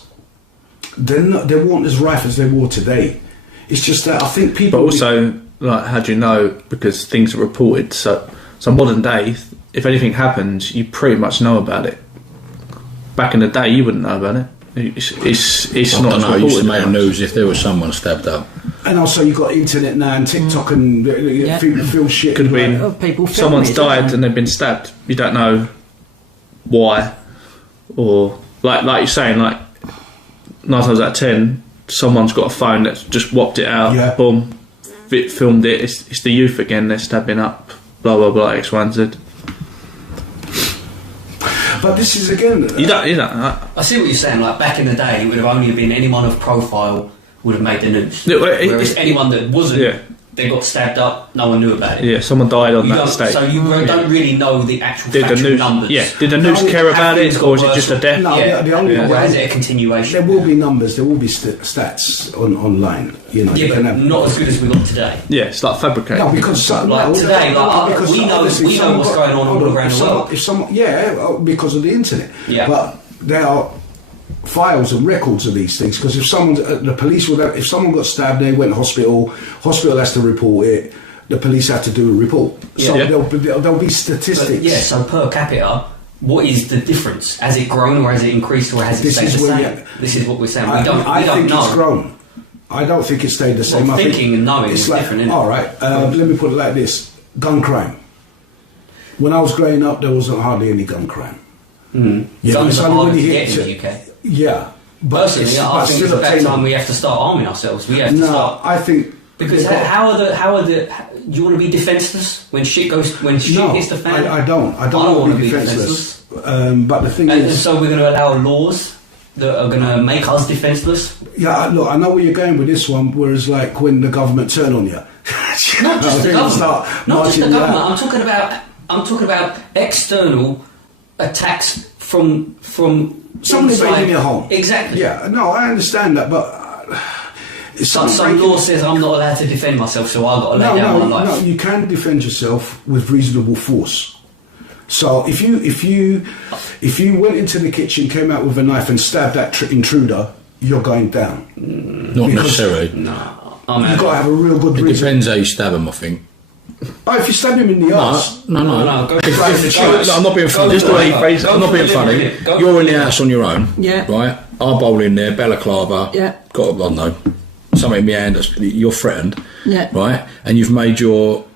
they weren't as rife as they were today. It's just that I think people... But also, how do you know? Because things are reported. So modern day, if anything happens, you pretty much know about it. Back in the day, you wouldn't know about it. It's not. I used to make the news if there was someone stabbed up. And also you've got internet now and TikTok and people feel shit. Could have been people someone's died and they've been stabbed. You don't know why, or like you're saying, 9 times out of 10, someone's got a phone that's just whopped it out. Yeah. Boom, filmed it. It's the youth again. They're stabbing up. Blah blah blah. X, Y, and Z. But this is again. You don't. I see what you're saying. Like back in the day, it would have only been anyone of profile would have made the news. Whereas anyone that wasn't, they got stabbed up. No one knew about it. Yeah, someone died on that state. So you don't really know the actual factual numbers. Yeah. Did the news care about it, or is it just a death? No, the only or is it a continuation? There will be numbers. There will be stats online. But not as good as we got today. Yeah, it's like fabricated. No, because today, we know what's going on all around the world. Because of the internet. Yeah. But there are files and records of these things, because if someone got stabbed, they went to hospital has to report it, the police have to do a report. So there'll be statistics. But so per capita, what is the difference? Has it grown or has it increased or has it stayed the same? This is what we're saying. I don't know. It's grown. I don't think it stayed the same. Thinking and knowing is different, isn't it? Alright, let me put it like this. Gun crime. When I was growing up, there wasn't hardly any gun crime. Guns are hard to get in the UK. Yeah. Personally, I think it's about time we have to start arming ourselves. We have to start. I think... Because how are the... Do you want to be defenceless when shit hits the fan? I don't want to be defenceless. But the thing is... And so we're going to allow laws that are going to make us defenceless? Yeah, look, I know where you're going with this one, whereas like when the government turn on you. Not just the government. I'm talking about external attacks from someone invading your home. Exactly. Yeah, no, I understand that, but some law says I'm not allowed to defend myself, so I've got to lay down my life. No, you can defend yourself with reasonable force. So if you went into the kitchen, came out with a knife and stabbed that intruder, you're going down. Not necessarily. No, you've got to have a real good reason. It depends how you stab him, I think. Oh, if you stab him in the arse. No. Go I'm not being funny. Just the way you phrase it. I'm not being funny. You're in the house on your own. Yeah. Right? I'll bowl in there, balaclava. Yeah. Got, I don't know, something in my hand that's, you're threatened. Yeah. Right? And you've made your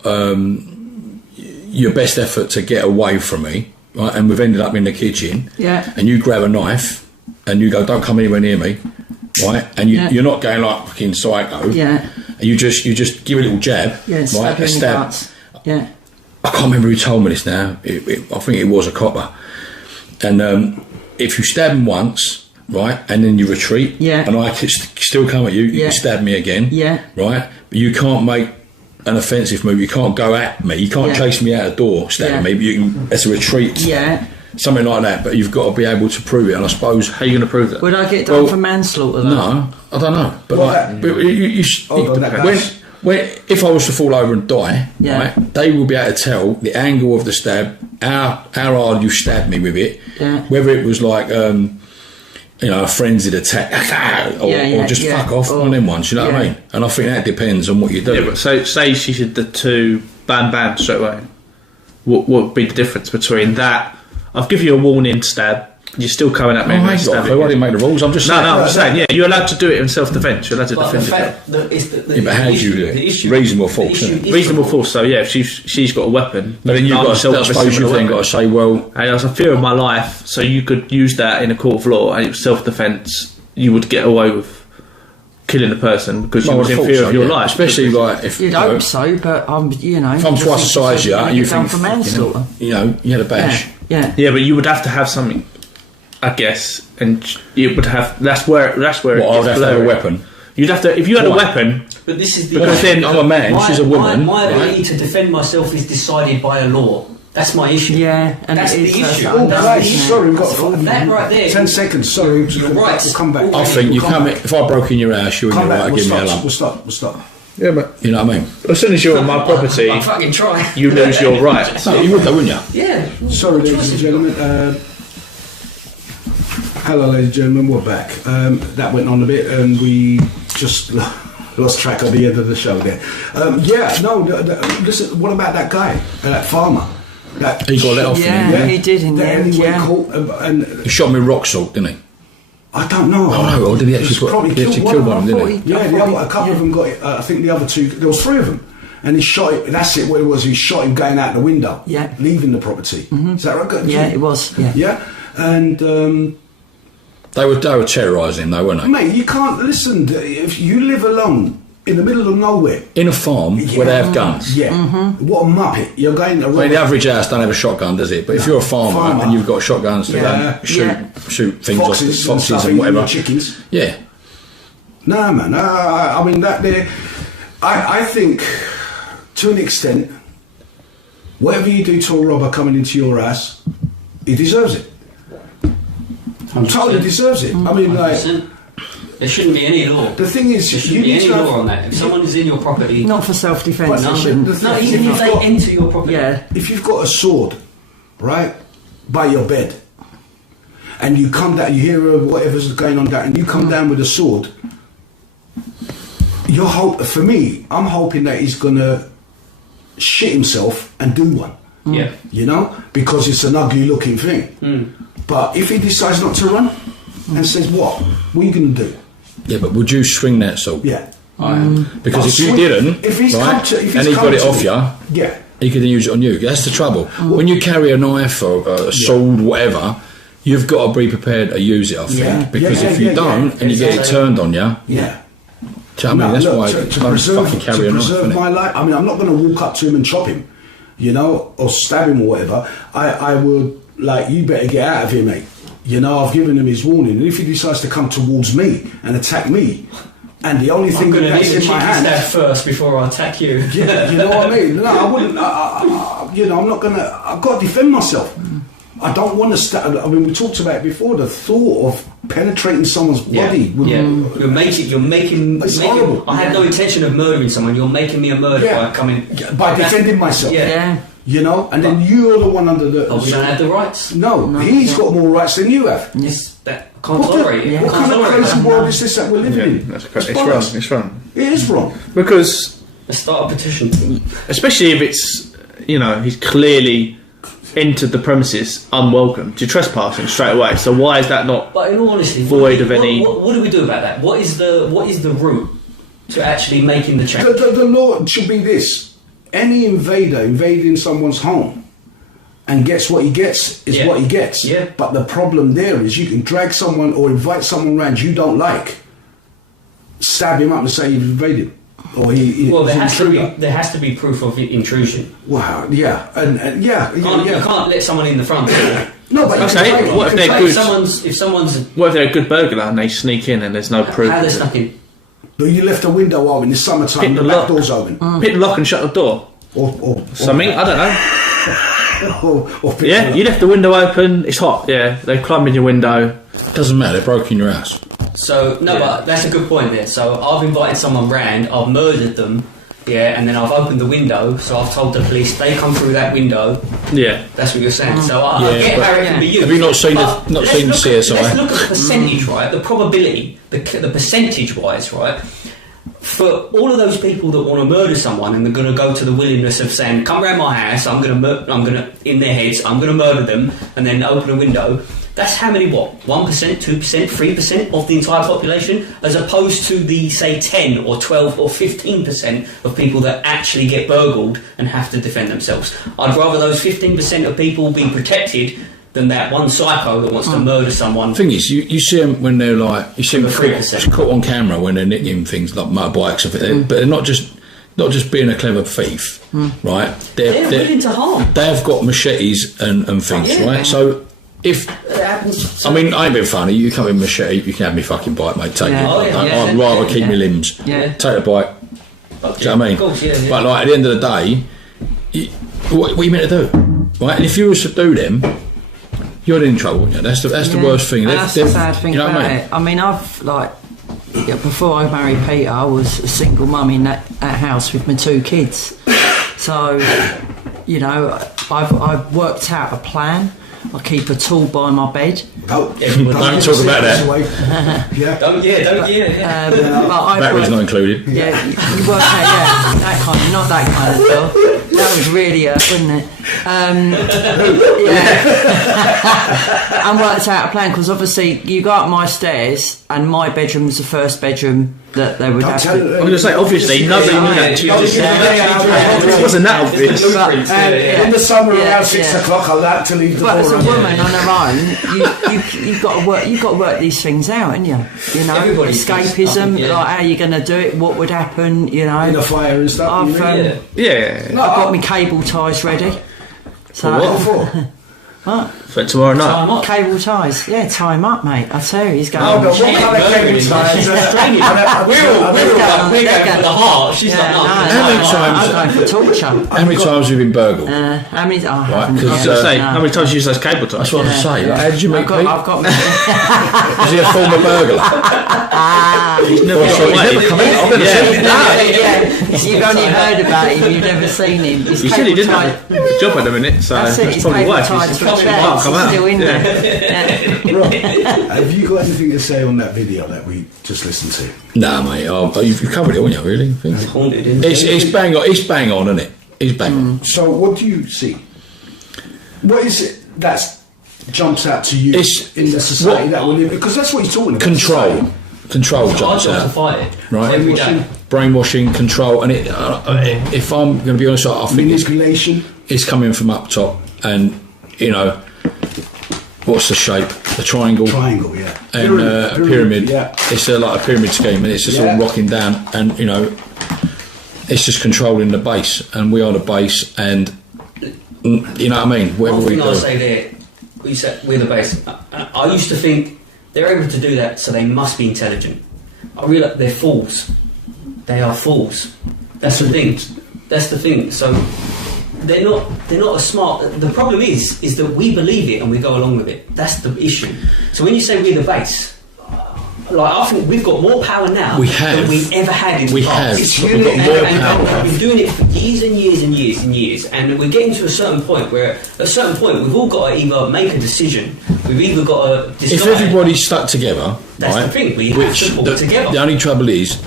best effort to get away from me. Right? And we've ended up in the kitchen. Yeah. And you grab a knife and you go, don't come anywhere near me. Right? And you're not going like fucking psycho. Yeah. And you just give a little jab. Yeah, right? A stab. Yeah. I can't remember who told me this now. I think it was a copper. And if you stab him once, right, and then you retreat, and I still come at you, you can stab me again, right? But you can't make an offensive move. You can't go at me. You can't chase me out the door, stabbing me. But you can, as a retreat, something like that. But you've got to be able to prove it. And I suppose, how are you going to prove that? Would I get done for manslaughter? Though? No, I don't know. But if I was to fall over and die, right, they will be able to tell the angle of the stab, how hard you stabbed me with it, whether it was like a frenzied attack, or just fuck off, one of them ones, you know what I mean? And I think that depends on what you do. Yeah, but so say she said the two bam straight away. What would be the difference between that? I'll give you a warning stab, You're still coming at me. I didn't make the rules. I'm just saying. No, I'm just saying. Yeah, you're allowed to do it in self-defence. You're allowed to defend yourself. But how do you do it? Reasonable force. Reasonable force. So yeah, if she's got a weapon, but then you've got to. I suppose you've then got to say, well, and I was in fear of my life, so you could use that in a court of law, and it was self-defence. You would get away with killing a person because you was in fear of your life. Especially like if you'd hope so, but if I'm twice the size you think for manslaughter. You had a bash. Yeah, but you would have to have something, I guess, and you would have. That's where it gets I'd have to have a weapon. You'd have to if you had a weapon. But this is because then I'm a man. She's a woman. My ability to defend myself is decided by a law. That's my issue. Yeah, and that's the issue. Sorry, we've got that right there. 10 seconds. Sorry, right. We'll come back. I think you come. If I broke in your house, you and your right give me a lump. We'll stop. Yeah, but you know what I mean. As soon as you're on my property, I'll fucking try. You lose your rights. No, you would, though, wouldn't you? Yeah. Sorry, ladies and gentlemen. Hello, ladies and gentlemen. We're back. That went on a bit, and we just lost track of the end of the show there. Listen. What about that guy, that farmer? He got let off. Yeah, he did in the end. And he shot him with rock salt, didn't he? I don't know. Oh no! Or did he actually kill one of them? Didn't he? Yeah, a couple of them got. I think the other two. There was 3 of them, and he shot it. That's it. What it was? He shot him going out the window. Yeah. Leaving the property. Mm-hmm. Is that right? Yeah, it was. Yeah. Yeah, and. They were terrorising him, though, weren't they? Mate, you can't listen. If you live alone in the middle of nowhere, in a farm where they have guns, what a muppet! You're going to. The average house don't have a shotgun, does it? But if you're a farmer and you've got shotguns to go and shoot things off the foxes and whatever, chickens. Yeah. No, man. I mean that there. I think, to an extent, whatever you do to a robber coming into your house, he deserves it. 100%. Totally deserves it. I mean, 100%. There shouldn't be any law. The thing is, there shouldn't be any law on that. If someone is in your property, not for self-defence, even if they enter your property. Yeah. If you've got a sword, right, by your bed, and you come down, you hear whatever's going on down, and you come down with a sword. For me, I'm hoping that he's gonna shit himself and do one. Yeah. You know, because it's an ugly-looking thing. But if he decides not to run and says, what are you going to do? Yeah, but would you swing that sword? Yeah. Because if you didn't, and he got it off you, he could then use it on you. That's the trouble. When you carry a knife or a sword, whatever, you've got to be prepared to use it, I think. Because if you don't and you get it turned on you, that's why to preserve my life. I mean, I'm not going to walk up to him and chop him, you know, or stab him or whatever. I would, you better get out of here, mate. You know, I've given him his warning, and if he decides to come towards me and attack me, and the only thing that's in my hand first before I attack you. Yeah, you know what I mean? No, I wouldn't. I'm not gonna. I've got to defend myself. I don't want to stab. I mean, we talked about it before. The thought of penetrating someone's body. You're making. It's horrible. I had no intention of murdering someone. You're making me a murderer by defending myself. Yeah. You know, and then you're the one under the. Oh, we don't have the rights. No, he's got more rights than you have. Yes, that can't tolerate it. What kind of crazy world is this that we're living in? That's crazy. It's wrong. It is wrong. Because let's start a petition. Especially if it's, he's clearly entered the premises unwelcome. You're trespassing straight away. So why is that not? But in all honesty, void of any. What do we do about that? What is the route to actually making the change? The law should be this. Any invader invading someone's home and gets what he gets is what he gets. Yeah. But the problem there is you can drag someone or invite someone around you don't like, stab him up and say you've invaded. Or there has to be proof of intrusion. Wow, yeah. And you can't let someone in the front door. No, but what if they're good? What if they're a good burglar and they sneak in and there's no proof? How they snuck in? You left the window open in the summertime, the back door's open. Pick the lock and shut the door. Or something, I don't know. You left the window open, it's hot, they climbed in your window. Doesn't matter, they broke in your house. So, but that's a good point there. So I've invited someone round, I've murdered them, and then I've opened the window, so I've told the police they come through that window. Yeah. That's what you're saying. So I get how it can be used. Have you not seen the CSI? Let's look at the percentage, right? The probability, the percentage-wise, right? For all of those people that want to murder someone and they're going to go to the willingness of saying, come round my house, I'm going to in their heads, I'm going to murder them, and then open a window. That's how many, 1%, 2%, 3% of the entire population, as opposed to the, say, 10 or 12 or 15% of people that actually get burgled and have to defend themselves. I'd rather those 15% of people be protected than that one psycho that wants to murder someone. The thing is, you see them when they're like, you see them caught on camera when they're nicking things like motorbikes, but they're not just being a clever thief, right? They're willing to harm. They've got machetes and things, right? So if I mean, I ain't being funny. You come in machete, you can have me fucking bite, mate. Take it. I'd rather keep my limbs. Yeah. Take a bite. Do you know what I mean? Of course, yeah. But like at the end of the day, what are you meant to do, right? And if you was to do them, you're in trouble. Yeah? That's the worst thing. That's the sad thing about it. I mean, I've before I married Peter, I was a single mum in that house with my 2 kids. So, you know, I've worked out a plan. I keep a tool by my bed. Don't talk about that. Batteries not included. Yeah, you work out, that kind of, not that kind of stuff. That was really wouldn't it? I worked out a plan because obviously you go up my stairs and my bedroom was the first bedroom that they would have to. I'm going to say, obviously, nobody knew that. It wasn't that obvious. In the summer around 6 o'clock, I like to leave the door. But as a woman on her own, you've got to work. You've got to work these things out, haven't you? You know, escapism. Like how you're going to do it. What would happen? You know, in the fire and stuff. I've got my cable ties ready. So what for? What? For tomorrow night? Cable ties. Yeah, tie him up, mate. I tell you, he's going. Oh, but what kind of cable ties? We're going for the heart. She's like, no. I'm going for torture. How many times have you been burgled? How many? How many times you use those cable ties? That's what I say. How did you meet Pete? I've got. Is he a former burglar? He's never come in. I've never seen him. You've only heard about him. You've never seen him. He said he didn't have a job at the minute, so that's probably why. Still in there. Right. Have you got anything to say on that video that we just listened to? Nah, mate. You've covered it, haven't you? Really? It's bang on. It's bang on, isn't it? It's bang on. So, what do you see? What is it that jumps out to you in the society that we live in? Because that's what you're talking about. Control jumps out. Right. Brainwashing, control, and if I'm going to be honest, I think manipulation. It's coming from up top, and you know, what's the shape? The triangle. Triangle, yeah. And a pyramid. Yeah. It's like a pyramid scheme, and it's just all rocking down, and you know, it's just controlling the base, and we are the base, and you know what I mean. Whatever we do. I say there, you said we're the base. I used to think they're able to do that, so they must be intelligent. I realise they're fools. They are fools. That's the thing. So. They're not as smart. The problem is that we believe it and we go along with it. That's the issue. So when you say we're the base, like I think we've got more power now than we've ever had in the past. We've got more power. And we've been doing it for years and years and years and years. And we're getting to a certain point where, at a certain point, we've all got to either make a decision. We've either got to decide. If everybody's stuck together, that's the thing. We have to pull together. The only trouble is,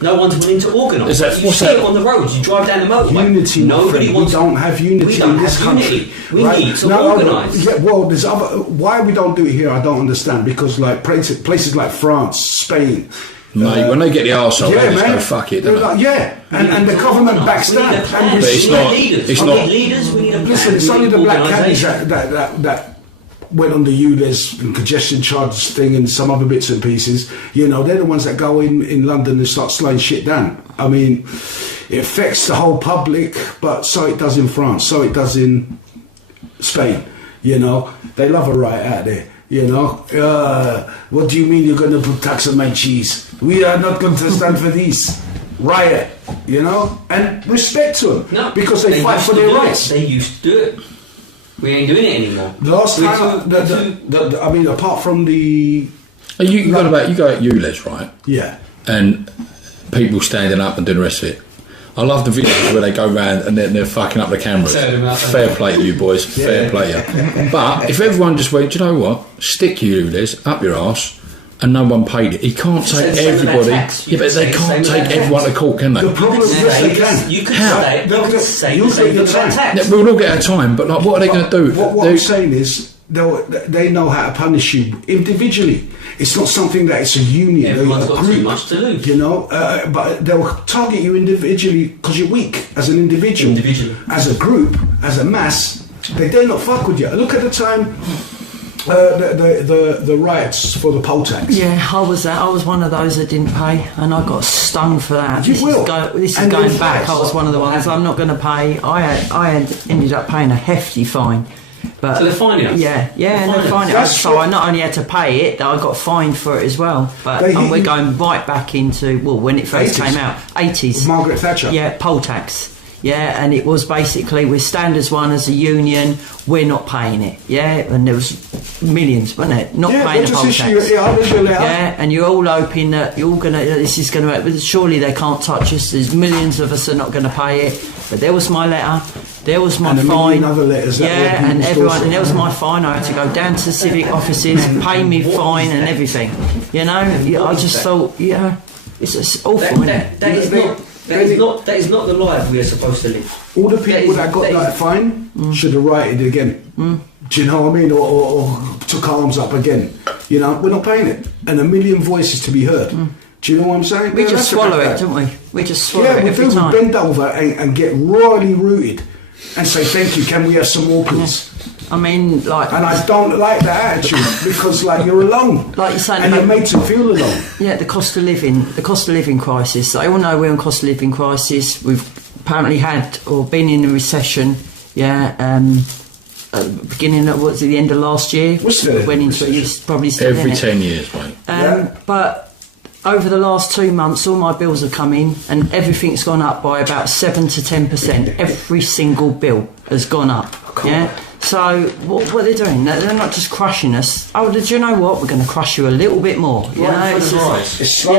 no one's willing to organise. You see it on the roads. You drive down the motorway. Unity. Nobody wants. We don't have unity in this country. We need to organise. Yeah, well, there's other. Why we don't do it here, I don't understand. Because like places like France, Spain. Mate, when they get the arsehole, they just go fuck it. Like, and the government backs down. But it's not. Leaders. We need a plan. Listen, it's only the black caddies that went on the ULEZ and congestion charges thing and some other bits and pieces. You know, they're the ones that go in London and start slowing shit down. I mean, it affects the whole public, but so it does in France, so it does in Spain. You know, they love a riot out there. You know, what do you mean you're going to put tax on my cheese? We are not going to stand for this riot. You know, and respect to them because they fight for their rights. They used to do it. We ain't doing it anymore. The last time, I mean, apart from the... You go at ULEZ, right? Yeah. And people standing up and doing the rest of it. I love the videos where they go round and they're fucking up the cameras. Fair play to you boys, fair play to you. But if everyone just went, do you know what? Stick ULEZ up your arse, and no one paid it. He can't take everybody. Yeah, but they can't take everyone to court, can they? The problem is they can. You can say you'll get your time. Yeah, we'll all get our time, but like, what are they going to do? What I'm saying is, they know how to punish you individually. It's not something that it's a union. Everyone's a got group, too much to lose. You know, but they'll target you individually because you're weak as an individual. As a group, as a mass, they dare not fuck with you. Look at the time. The riots for the poll tax. Yeah, I was one of those that didn't pay, and I got stung for that. You This will. is going back. I was one of the ones. I'm not going to pay. I had ended up paying a hefty fine. But So they're fining us? Yeah, they're fining us. So I not only had to pay it, I got fined for it as well. But we're going right back into, when it first 80s. came out, 80s. With Margaret Thatcher. Yeah, poll tax. Yeah, and it was basically, we're Standards One as a union, we're not paying it. Yeah, and there was millions, wasn't it? Not paying the poll tax. Yeah, and you're all hoping that this is going to, surely they can't touch us. There's millions of us are not going to pay it. But there was my letter. There was my fine. Other letters and there was my fine. I had to go down to civic offices, pay me fine and everything. You know, I just thought, it's awful. That is not the life we are supposed to live. All the people that got that fine should have rioted again. Do you know what I mean? Or took arms up again. You know, we're not paying it. And a million voices to be heard. Do you know what I'm saying? We just swallow it, don't we? We just swallow it every time. We bend over and get royally rooted and say, thank you, can we have some more please? I mean, like... And I don't like that attitude because, like, you're alone. Like you're saying... And you're made to feel alone. Yeah, the cost of living crisis. I all know we're in cost of living crisis. We've apparently had, or been in a recession, beginning of, the end of last year? Went into it, you've probably seen every 10 years, mate. But... over the last 2 months, all my bills have come in, and everything's gone up by about 7 to 10%. Every single bill has gone up. Yeah. So what are they doing? They're not just crushing us. Oh, do you know what? We're going to crush you a little bit more. You know, it's slow.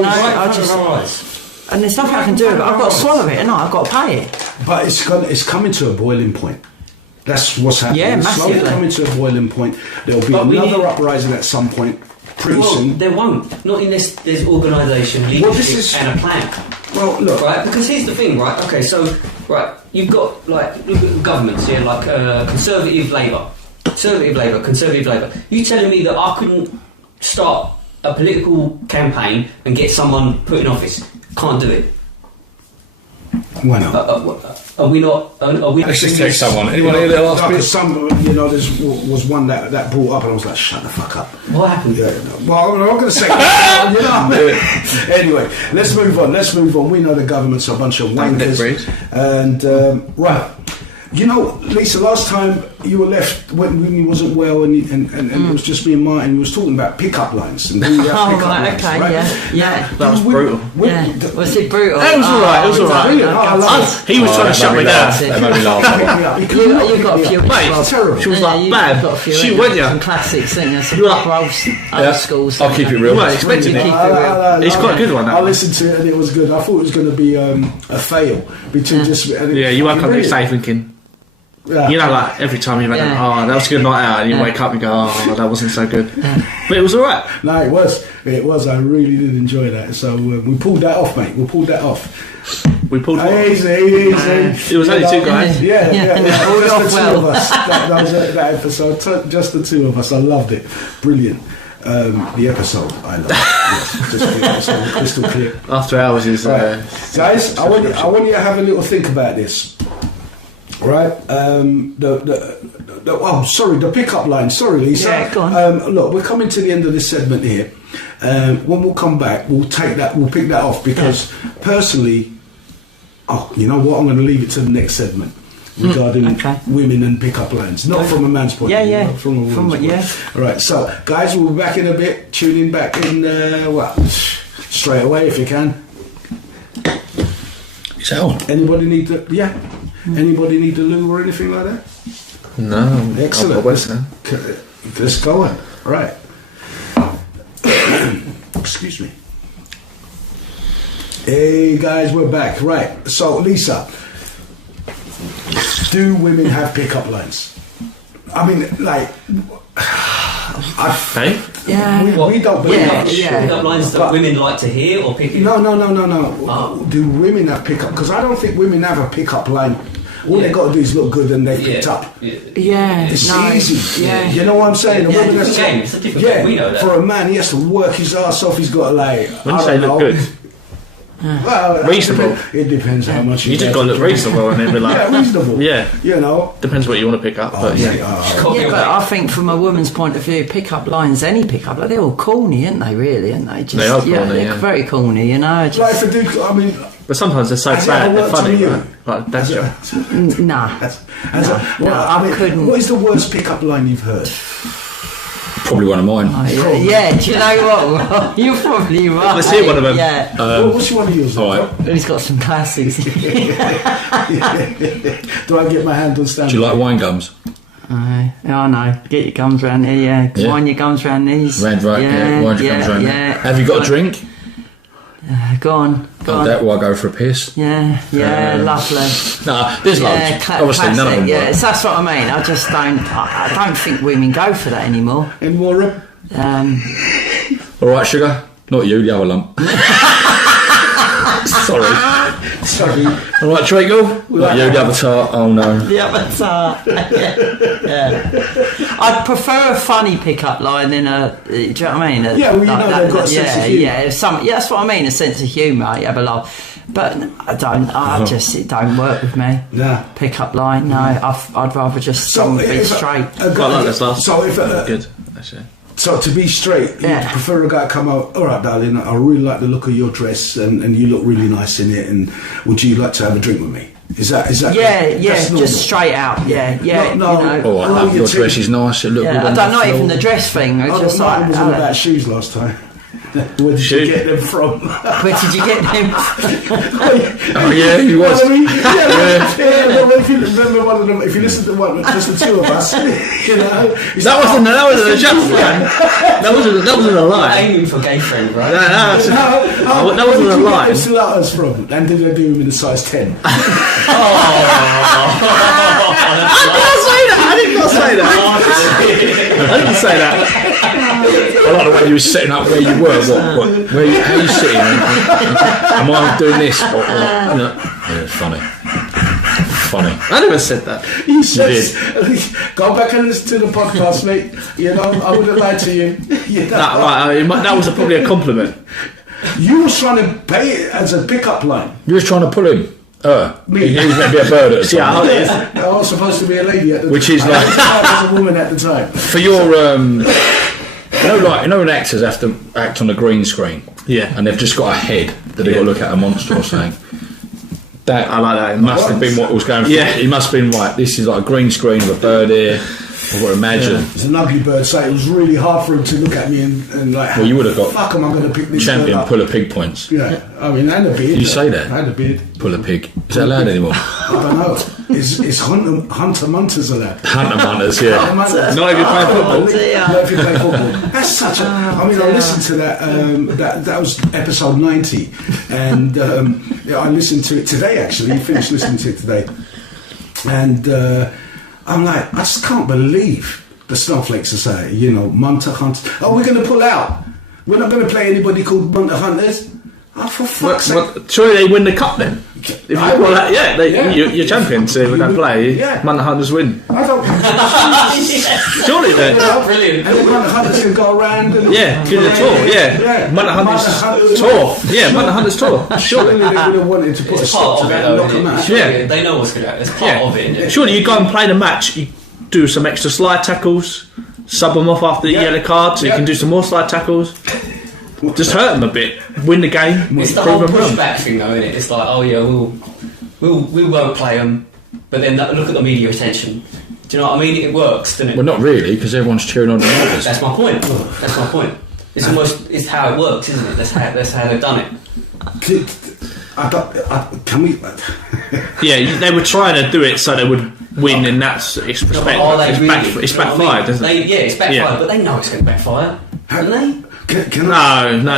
And there's nothing I can do. But I've got to swallow it, and I've got to pay it. But it's coming to a boiling point. That's what's happening. Yeah, it's slowly massively. coming to a boiling point. There'll be another uprising at some point. Well, there won't. Not unless there's organisation, leadership, and a plan. Well, look. Right, because here's the thing, right? Okay, so, right, you've got, like, look at governments here, like Conservative Labour. You telling me that I couldn't start a political campaign and get someone put in office? Can't do it. Why not? Are we not? Let's just take someone. Anyone hear that last bit? There was one that brought up, and I was like, "Shut the fuck up." What happened? Yeah, well, I'm not going to say. Anyway, let's move on. We know the government's a bunch of wankers. And right, you know, Lisa, last time you were left when you wasn't well, and it was just me and Martin. You was talking about pickup lines and yeah. That was brutal. Was it brutal? It was alright. It was alright. He was trying to shut me down. That made me laugh. You got a few. Mate, terrible. she was like, bad. She went ya. Some classics, didn't you? Some You like- old schools. I'll keep it real. Well, expected it. It's quite a good one. I listened to it and it was good. I thought it was going to be a fail between just. Yeah, you woke up next day thinking. Yeah. You know, like every time you've had that was a good night out, and you wake up and go, oh, that wasn't so good. But it was alright. No, it was. I really did enjoy that. So we pulled that off, mate. We pulled that off. We pulled it Easy. It was only two guys. Yeah. Just the two of us. That was that episode. Just the two of us. I loved it. Brilliant. The episode, I love. Yes, just the episode, crystal clear. After hours is. Guys, I want you to have a little think about this. Right, the pickup line. Sorry, Lisa. Yeah, go on. Look, we're coming to the end of this segment here. When we'll come back, we'll pick that off because personally, you know what? I'm going to leave it to the next segment regarding women and pickup lines. Not from a man's point of view. Yeah. From a woman's point. Yeah. All right, so guys, we'll be back in a bit. Tune in back in straight away if you can. Is that on? Anybody need to? Yeah. Anybody need the loo or anything like that? No. Excellent. Let's go on. All right. Excuse me. Hey guys, we're back. Right. So Lisa, do women have pickup lines? I mean, like, we don't believe pickup lines that women like to hear or pick. No. Do women have pickup? Because I don't think women have a pickup line. All they got to do is look good and they picked up. It's easy. Yeah. You know what I'm saying? A woman it's a game. It's a different game. We know that. For a man, he has to work his ass off. He's got to when you say look good, well, reasonable. It depends how much you just got to look reasonable, and then be like, reasonable. Yeah, you know, depends what you want to pick up. But but I think from a woman's point of view, pick-up lines, any pick-up, like they're all corny, aren't they? Really, aren't they? Just, they are corny. They're very corny, you know. Just, like if I do, I mean. But sometimes they're so bad, they're funny. Right? Like that's nah. I couldn't. What is the worst pick-up line you've heard? Probably one of mine. Yeah, do you know what? You're probably right. Let's hear one of them. Yeah. What's one of yours? All right. He's got some classics. Do I get my hand on stand? Do you like wine gums? I know. Get your gums round here, yeah. Wind your gums round these. Wind your gums round there. Have you got a drink? Go on. That will I go for a piss? Yeah, lovely. No, there's loads. Obviously, none of them work. That's what I mean. I just don't. I don't think women go for that anymore. Any more room? All right, sugar. Not you, the other lump. Sorry. All right, treacle. Not you, the other tart. Oh no. The other tart. I'd prefer a funny pick-up line than a. Do you know what I mean? They've got a sense of humour. That's what I mean. A sense of humour. You have a laugh. But I don't. It don't work with me. Yeah. Pick-up line. No, I'd rather just be straight. So if good, actually. So to be straight, you prefer a guy come out, all right, darling, I really like the look of your dress and you look really nice in it, and would you like to have a drink with me? Is that just straight out, No, you know. Oh, I love your dress is nice, it looked good on not even the dress thing, it's just like... Mine was all about shoes last time. Where did you get them from? Where did you get them from? Oh yeah, he was. If you remember one of them, if you listen to one, just the two of us, you know. That wasn't a joke, man. That wasn't a lie. Aiming for gay friend, right? That wasn't a lie. Where's the letters from? And did they do them in a size 10? I didn't say that. I like the way you were setting up where you were. How are you sitting? Am I doing this? Yeah, funny. I never said that. You did. Go back and listen to the podcast, mate. You know, I wouldn't lie to you. That was probably a compliment. You was trying to pay it as a pickup line. You was trying to pull him. Me. He was meant to be a bird at the time. I was supposed to be a lady at the time. Which is like... I was a woman at the time. For your... you know when actors have to act on a green screen? Yeah. And they've just got a head that they've got to look at a monster or something. That I like that. It must have been what was going through. Yeah. He must have been right. This is like a green screen of a bird here. I've got to imagine. It's an ugly bird, so it was really hard for him to look at me and like... Well, you would have got... Fuck, am I going to pick this champion pull a pig points. Yeah, I mean, and a beard. Did you say that? I had a beard. Pull a pig. Is that allowed anymore? I don't know. Is Hunter Munters allowed? Hunter Munters, yeah. Not if you play football. Not if you play football. That's such a... I mean, I listened to that. That was episode 90. And I listened to it today, actually. I finished listening to it today. And I'm like, I just can't believe the Snowflake Society, you know, Munter Hunters. Oh, we're going to pull out. We're not going to play anybody called Munter Hunters. Oh, for fuck's sake. Surely they win the cup then? If you call that, you're champions, so if we don't play, Munter Hunters win. I don't Surely then. Brilliant. And the Munter Hunters can go around and... do the tour, Munter Hunters tour. Yeah, Munter Hunters tour. Surely. They would have wanted to put a stop to that and knock them out. Yeah. They know what's going to happen. It's part of it, isn't it? Surely you go and play the match, you do some extra slide tackles, sub them off after the yellow card, so you can do some more slide tackles. Just hurt them a bit, win the game. It's the whole pushback thing, though, isn't it? It's like, oh yeah, we won't play them, but then look at the media attention. Do you know what I mean? It works, doesn't it? Well, not really, because everyone's cheering on the others. That's my point. It's almost it's how it works, isn't it? That's how they've done it. Can we? Yeah, they were trying to do it so they would win, and that's it's backfired, isn't it? It's backfired, but they know it's going to backfire, don't they? No,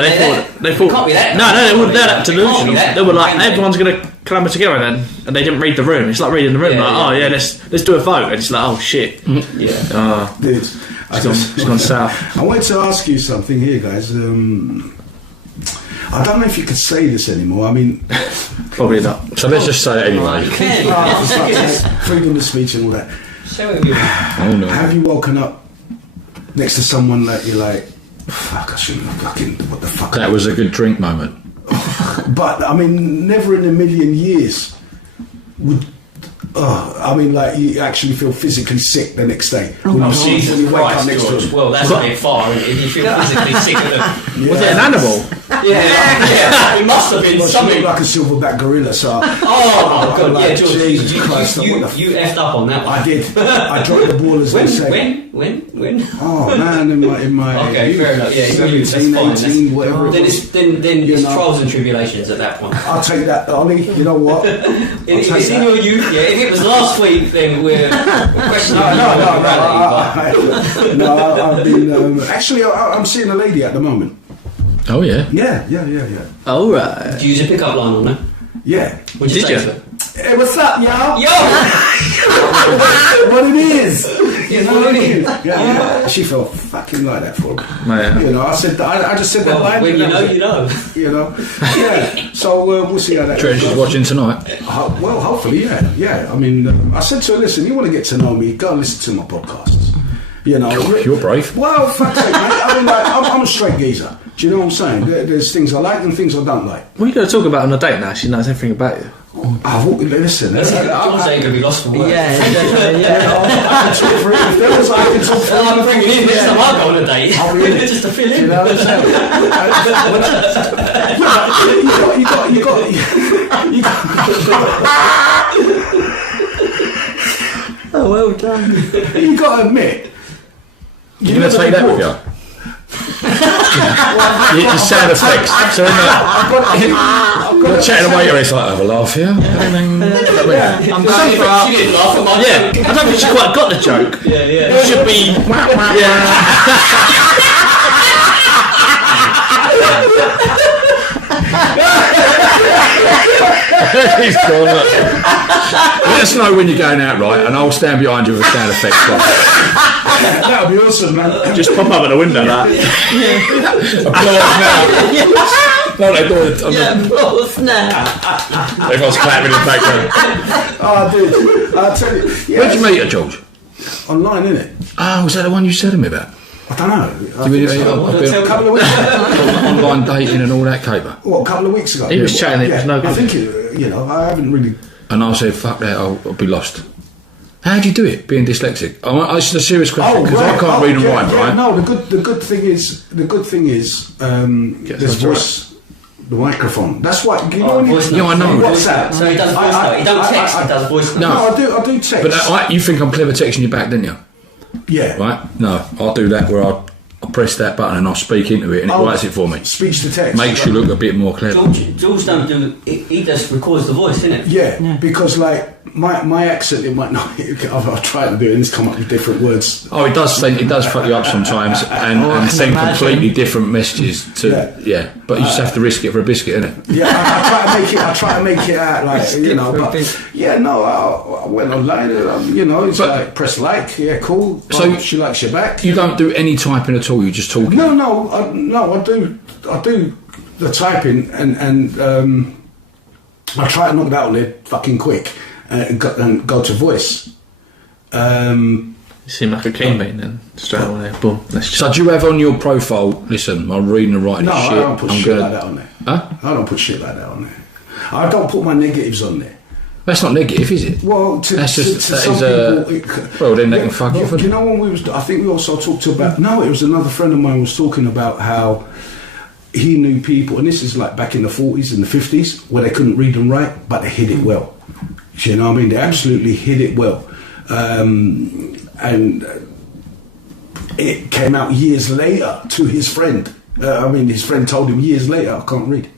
they thought. It can't be that. No, they were that delusional. They were like, everyone's going to clamber together then, and they didn't read the room. It's like reading the room, let's do a vote, and it's like, oh shit, yeah, dude, it's gone south. I wanted to ask you something here, guys. I don't know if you could say this anymore. I mean, Probably not. So let's just say it anyway. Freedom of speech and all that. Oh no. Have you woken up next to someone that you're like, fuck, I shouldn't have fucking, what the fuck? That was a good drink moment. But I mean, never in a million years would. I mean, like you actually feel physically sick the next day. Jesus you wake up Christ, next George. to it. Well, that's a bit far, isn't it? If you feel physically sick of them. Yeah. Was it an animal? Yeah. It must have been Well, she something. looked like a silverback gorilla, so. Oh my God! Like, Yeah, George. Jesus Christ, you what the effed up on that one. I did. I dropped the ball as they say. When? Oh man, in my Okay, youth, fair enough. Yeah, 17, that's fine. 18, whatever. Then it was. it's You know. trials and tribulations at that point. I'll take that, Ollie. You know what? If it's in your youth, yeah. If it was last week, then we're questioning No, morality. no. I've been actually. I'm seeing a lady at the moment. Oh yeah. Yeah. All right. Do you use a pickup line on her? Yeah. What'd you Did say you? to her? Hey, what's up, y'all? Yo! What it is? You know what it is. Yeah. She felt fucking like that for me. Yeah. You know, I said that. I just said that. Well, line, when and you that know, was it. you know. You know. Yeah. So we'll see how that Treasure's goes. watching tonight. Well, hopefully, yeah. I mean, I said to her, listen, you want to get to know me, go and listen to my podcasts. You know, You're brave. well, fuck's sake, mate. I mean, like, I'm a straight geezer. Do you know what I'm saying? There's things I like and things I don't like. What are you going to talk about on a date now? She knows everything about you. Listen, George ain't going to be lost for words. Yeah. I can talk for it. If there was, I can talk for Well, I'm bringing in next time I go on a date. Oh, really? Just to fill You in. know what I'm saying? You got. Oh, well done. You got to admit. You're going to take that with you? Your sound effects. So you're chatting away, it's like, have a laugh here. I'm going for She didn't laugh at my Yeah, I don't think she quite got the joke. Yeah. It should be. He's gone, look. Let us know when you're going out, right? And I'll stand behind you with a sound effects box. That would be awesome, man. Just pop up at the window, that. Applause now. No, they do it. applause now. Everyone's clapping in the background. Oh, dude. I'll tell you. Yeah, Where'd you meet her, George? Online, innit? Oh, was that the one you said to me about? I don't know. You mean, A couple of weeks ago. online dating and all that caper? What, a couple of weeks ago? He was chatting, it was no I good. think, I haven't really... And I said, fuck that, I'll be lost. How do you do it, being dyslexic? It's a serious question, because I can't read and write, right? No, the good thing is, there's voice, the microphone. That's what, you know when you... voice Yeah, I know. WhatsApp. So he does voice note. He don't text, he does voice note. No, I do text. But you think I'm clever texting you back, didn't you? Yeah. Right? No, I'll do that where I'll press that button and I'll speak into it and it writes it for me. Speech to text. Makes you look a bit more clever. George don't do. He just records the voice, isn't it? Yeah, because like my accent, it might not. I've tried to do it and it's come up with different words. Oh, it does fuck you up sometimes and send completely different messages to but you just have to risk it for a biscuit, innit? Yeah, I try to make it out like but I went online, it's like press like, yeah, cool. So she likes your back. You don't do any typing at all. You just talking. No, I do the typing and I try to knock that on there fucking quick and go to voice. You seem like a keen mate then. Straight away, boom. Let's So do you have on your profile? Listen, I'm reading and writing. No, shit. I don't put shit like that on there. Huh? I don't put shit like that on there. I don't put my negatives on there. That's not negative, is it? Well, to some people, well, then they can fuck you for. You know, when I think we also talked about. No, it was another friend of mine was talking about how he knew people, and this is like back in the 40s and the 50s, where they couldn't read and write, but they hid it well. You know what I mean? They absolutely hid it well, and it came out years later to his friend. His friend told him years later, I can't read.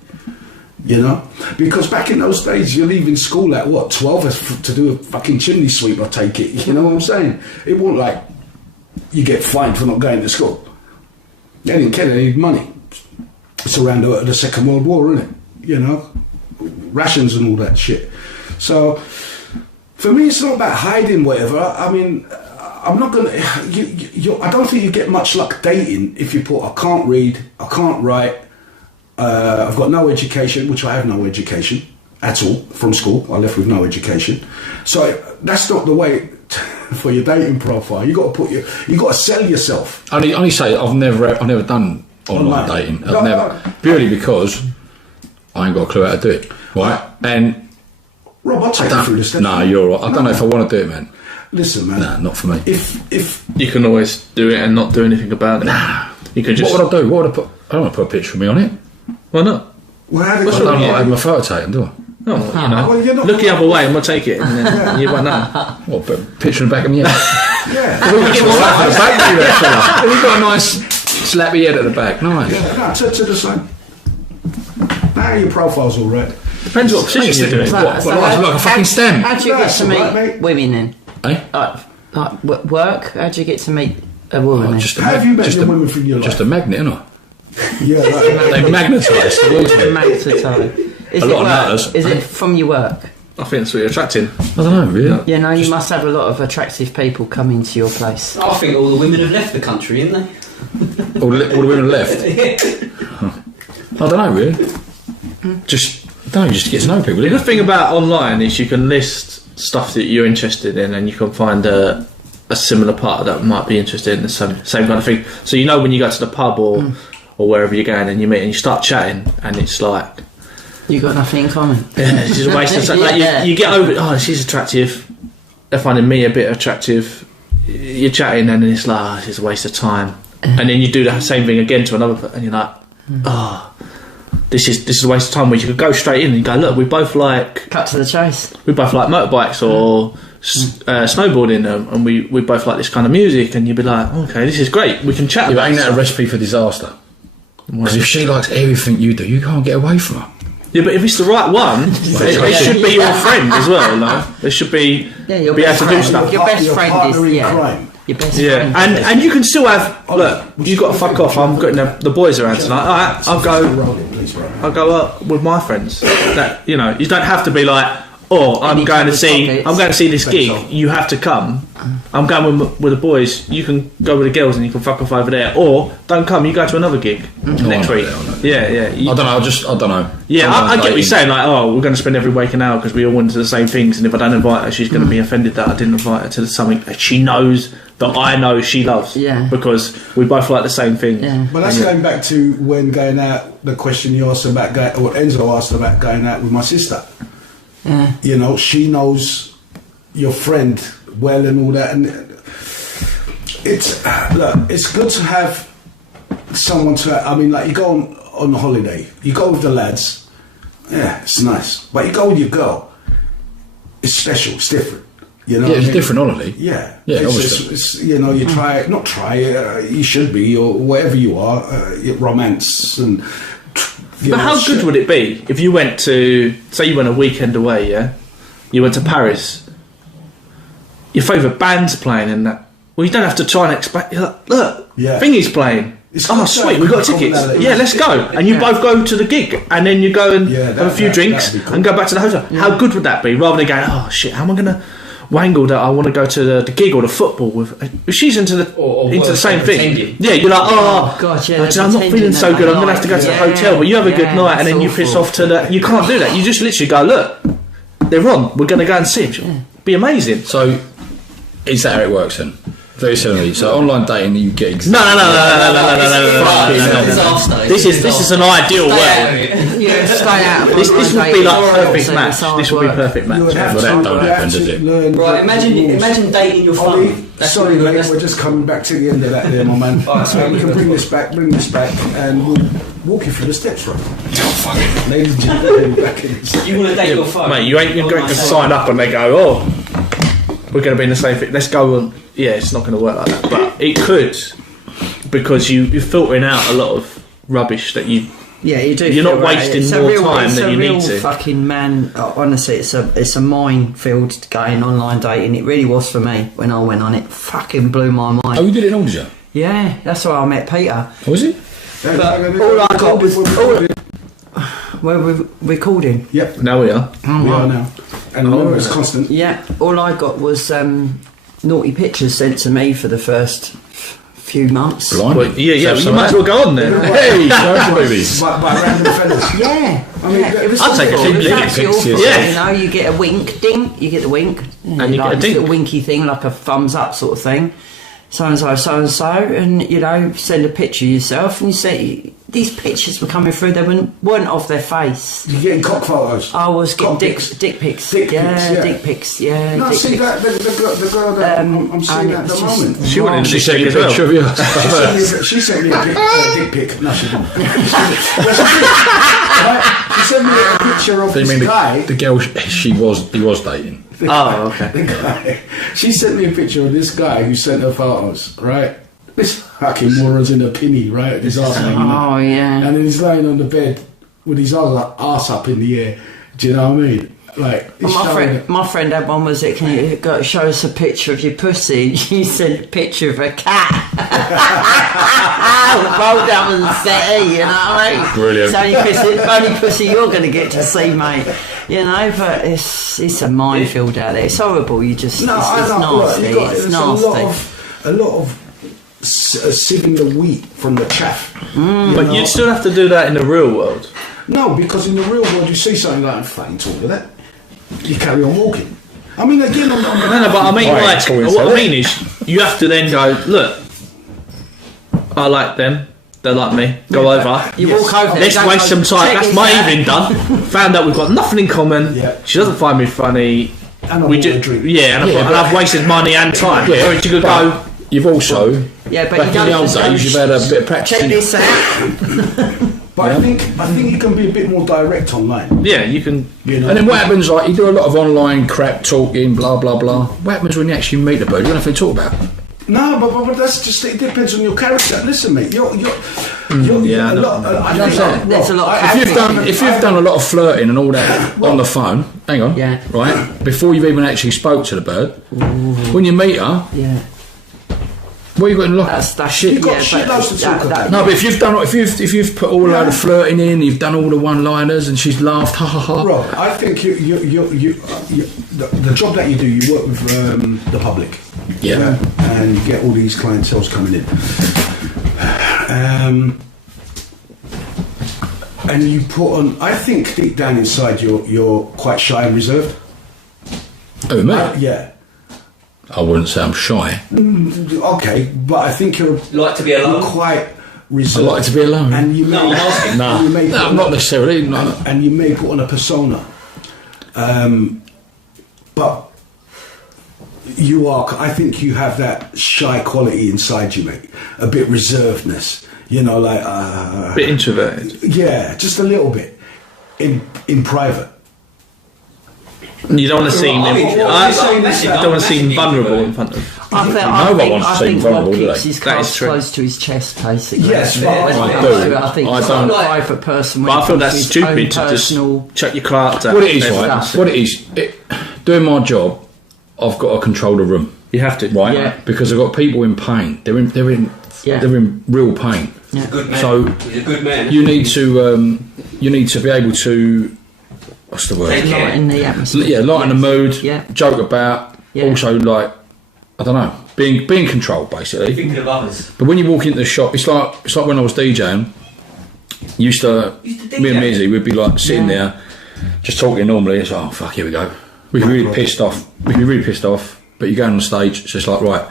You know, because back in those days, you're leaving school at what 12 to do a fucking chimney sweep. I take it. You know what I'm saying? It wasn't like you get fined for not going to school. They didn't care. They needed money. It's around the Second World War, isn't it? You know, rations and all that shit. So for me, it's not about hiding whatever. I mean, I'm not gonna. I don't think you get much luck dating if you put I can't read, I can't write. I've got no education, which I have no education, at all from school. I left with no education. So that's not the way for your dating profile. You got to sell yourself. I only say I've never done online dating. I've never, purely because I ain't got a clue how to do it. Right? And Rob, I'll take you through the steps. No, you're all right. I don't know if I want to do it, man. Listen, man. Nah, not for me. If you can always do it and not do anything about it. Nah. You could just. What would I do? What would I put? I don't want to put a picture of me on it. Why not? Well, how I don't have my photo taken, do I? Oh, you know. Well, you're not- Look the other way and we'll take it. And then you won't know. What, put a picture in the back of me? Yeah. yeah. We've got the back of that fella. We've got a nice slappy head at the back. Nice. Yeah, to the side. Now your profile's all right. Depends what position you're doing. What, like a fucking stem? How do you get to meet mate. women then? Eh? Like work? How do you get to meet a woman then? Just a Have you met just your a- women from your life? Just a magnet, isn't I? Yeah, like, They magnetise the world. Magnetized. Is A it lot of work? matters. Is it from your work? I think that's what you're attracting. I don't know, really. You know, you must have a lot of attractive people coming to your place. I think all the women have left the country, haven't they? All the women left. I don't know, really. Just to get to know people. The good thing about online is you can list stuff that you're interested in, and you can find a similar part that might be interested in the same kind of thing. So you know when you go to the pub or wherever you're going and you meet and you start chatting, and it's like You got nothing in common. yeah, it's just a waste of time. Like you get over it. Oh, she's attractive. They're finding me a bit attractive. You're chatting and then it's like oh, it's a waste of time. And then you do the same thing again to another, and you're like, oh. This is a waste of time. Where you could go straight in and go, look, we both like Cut to the chase. we both like motorbikes or snowboarding, and we both like this kind of music, and you'd be like, okay, this is great. We can chat. Yeah, but about ain't that a stuff. recipe for disaster? Because if she likes everything you do, you can't get away from her. Yeah, but if it's the right one, it should be your friend as well. No, it should be your be able best to do friend. stuff. Your best Your friend partner is in crime. your best Yeah, friend. and you can still have look. You got to fuck off. I'm getting the boys around tonight. All right, I'll go with my friends. That you know, you don't have to be like, oh, I'm going to see this gig. You have to come. I'm going with the boys. You can go with the girls and you can fuck off over there, or don't come. You go to another gig next week. Yeah. I don't know. I don't know. Yeah, I get what you're Dating. saying. Like, oh, we're going to spend every waking hour because we all want to do the same things, and if I don't invite her, she's going to be offended that I didn't invite her to something that she knows that I know she loves. Yeah. Because we both like the same things. Yeah. But that's going back to when going out, the question you asked about going, or Enzo asked about going out with my sister. Yeah. You know, she knows your friend well and all that, and it's look, it's good to have someone to. I mean, like you go on a holiday, you go with the lads, yeah, it's nice, but you go with your girl, it's special, it's different. You know, Yeah, it's what I mean? different holiday. Yeah, Yeah, it's, obviously. it's you know, you you should be, or wherever you are, romance and. But how good would it be if you went to, say you went a weekend away, yeah? You went to Paris. Your favourite band's playing and that. Well, you don't have to try and expect, you're like, look, Yeah. Thingy's playing. It's Oh, good to sweet, have we've got tickets. commonality. Yeah, let's go. And you both go to the gig and then you go and have a few drinks that'd be cool. and go back to the hotel. How good would that be? Rather than going, oh shit, how am I going to wangle that I want to go to the gig or the football with? If she's into the Or into the worse, same thing. pretending. Yeah, you're like, oh, God, yeah, I'm not pretending feeling that so they good, I'm going to like have to go to the you. hotel. But you have a good Yeah, night and then it's you piss awful. off to the... You can't do that. You just literally go, look, they're on. We're going to go and see them. Be amazing. So, is that how it works then? Very similarly. So, online dating, you get No. Disaster. This is an ideal world. Yeah, stay out of This would be like perfect So match. it's hard This would be work. perfect You match. would have Well, that to, don't you happen, have does to it? learn Right, the rules. imagine dating your Ollie, phone. That's sorry what we're mate, gonna- we're just coming back to the end of that there, my man. So we can bring this back, and we'll walk you through the steps, right? Ladies and gentlemen, back in this. You want to date your phone? Mate, you ain't going to sign up and they go, oh, we're going to be in the same thing. Let's go and... Yeah, it's not going to work like that. But it could, because you're filtering out a lot of rubbish that you... Yeah, you do. You're not feel right. wasting It's a more real- time it's than a you real need to. Fucking man, honestly, it's a minefield going online dating. It really was for me when I went on it. Fucking blew my Oh, mind. you did it all, did you? Yeah, that's why I met Peter. Oh, was it? But all I got was where we're recording. Yep, Now we are. we are now. And remember, it's constant. Yeah, all I got was naughty pictures sent to me for the first few months. Blimey. Well, yeah, you might as well go on then. Hey, go movies. By random fellas. Yeah. I mean, it was I'd take a awful. few It was dick actually pics, awful, yeah. You know, you get a wink, ding, you get the wink. And you like get a this ding. little winky thing, like a thumbs up sort of thing. So-and-so, and, you know, send a picture of yourself, and you say, these pictures were coming through, they weren't of their face. You're getting cock photos. I was getting Cock dick pics. pics. Dick pics, Dick pics, No, dick see pics. that the girl that I'm seeing and at it the was moment. She wanted She a sent dick you pic a as picture well. of you. She sent me a dick pic. No, she didn't. She sent me a picture of So you this mean guy. the girl he was dating? Oh, okay. The guy. She sent me a picture of this guy who sent her photos, right? This fucking moron's in a pinny, right? His arse hanging out. Oh, yeah. And then he's lying on the bed with his arse up in the air. Do you know what I mean? Like, he's showing it. My friend had one, was it, can you show us a picture of your pussy? You sent a picture of a cat. Rolled up on the settee, you know what I mean? Brilliant. It's only pussy you're going to get to see, mate. You know, but it's a minefield out there. It's horrible. You just, No, it's I know. nasty. Look, It's there's nasty. a lot of sieving the wheat from the chaff. But you'd still have to do that in the real world. No, because in the real world you see something like, fucking talk to that. You carry on walking. I mean, again, on the No, but I mean, Right, like, so we what said I it. mean is, you have to then go, look, I like them, they like me, go over. You walk over there, Let's don't waste go, some time. check That's this my out. evening done. Found out we've got nothing in common. Yeah. She doesn't find me funny. And I We bought do, a drink. yeah, and, Yeah, and I've wasted money and time. Yeah, Whereas you could but go. You've also, Yeah, but back you in the don't old days, you've had a bit of practice. check in you. this out. But I think you can be a bit more direct online. Yeah, you can. You know? And then what happens, like, you do a lot of online crap talking, blah, blah, blah. What happens when you actually meet the bird? You don't have to talk about it. No, but that's just, it depends on your character. Listen, mate, you're yeah, a lot. I think There's a lot of- If you've done a lot of flirting and all that on the phone, hang on, Yeah. right, before you've even actually spoke to the bird, when you meet her, Yeah. what you got in lock? That's You've got yeah, shit but loads to talk about. No, but if you've put all a load of flirting in, you've done all the one-liners, and she's laughed, ha ha ha. Rob, I think the job that you do, you work with the public. Yeah. And you get all these clientels coming in. And you put on. I think deep down inside you're quite shy and reserved. Oh, me? Yeah. I wouldn't say I'm shy. Okay, but I think you're Like to be alone? You're quite I reserved. like to be alone. And you may, No, I'm asking. No, you may put no, on- not necessarily. No. and you may put on a persona. But you are. I think you have that shy quality inside you, mate. A bit reservedness. You know, like A bit introverted. yeah, just a little bit in private. You don't want to seem. I mean, I massive- don't want to seem massive vulnerable introvert. in front of. I think, No I one think, wants to I seem think vulnerable, Rob do keeps they? his That is cards true. close to his chest, basically. Yes, When but it I comes do. to it, I think I he's don't- a private person. But when I it feel comes that's to his stupid own to just personal. check your cards out. What it is, Everything. right? What it is, doing my job, I've got to control the room, You have to. right? Yeah. Because I've got people in pain. They're in Yeah. real pain. Yeah. Good man. So He's a good man. you need to be able to, what's the word? Take care. Light in the atmosphere. Yeah, lighten the mood, Yeah. joke about, Yeah. also like, I don't know, being in control basically. Thinking of others. But when you walk into the shop, it's like when I was DJing. Used to me and DJ. Mizzy, we'd be like sitting there, just talking normally. It's like, oh fuck, here we go. We can be really pissed off. We can be really pissed off. But you go on stage, it's just like right.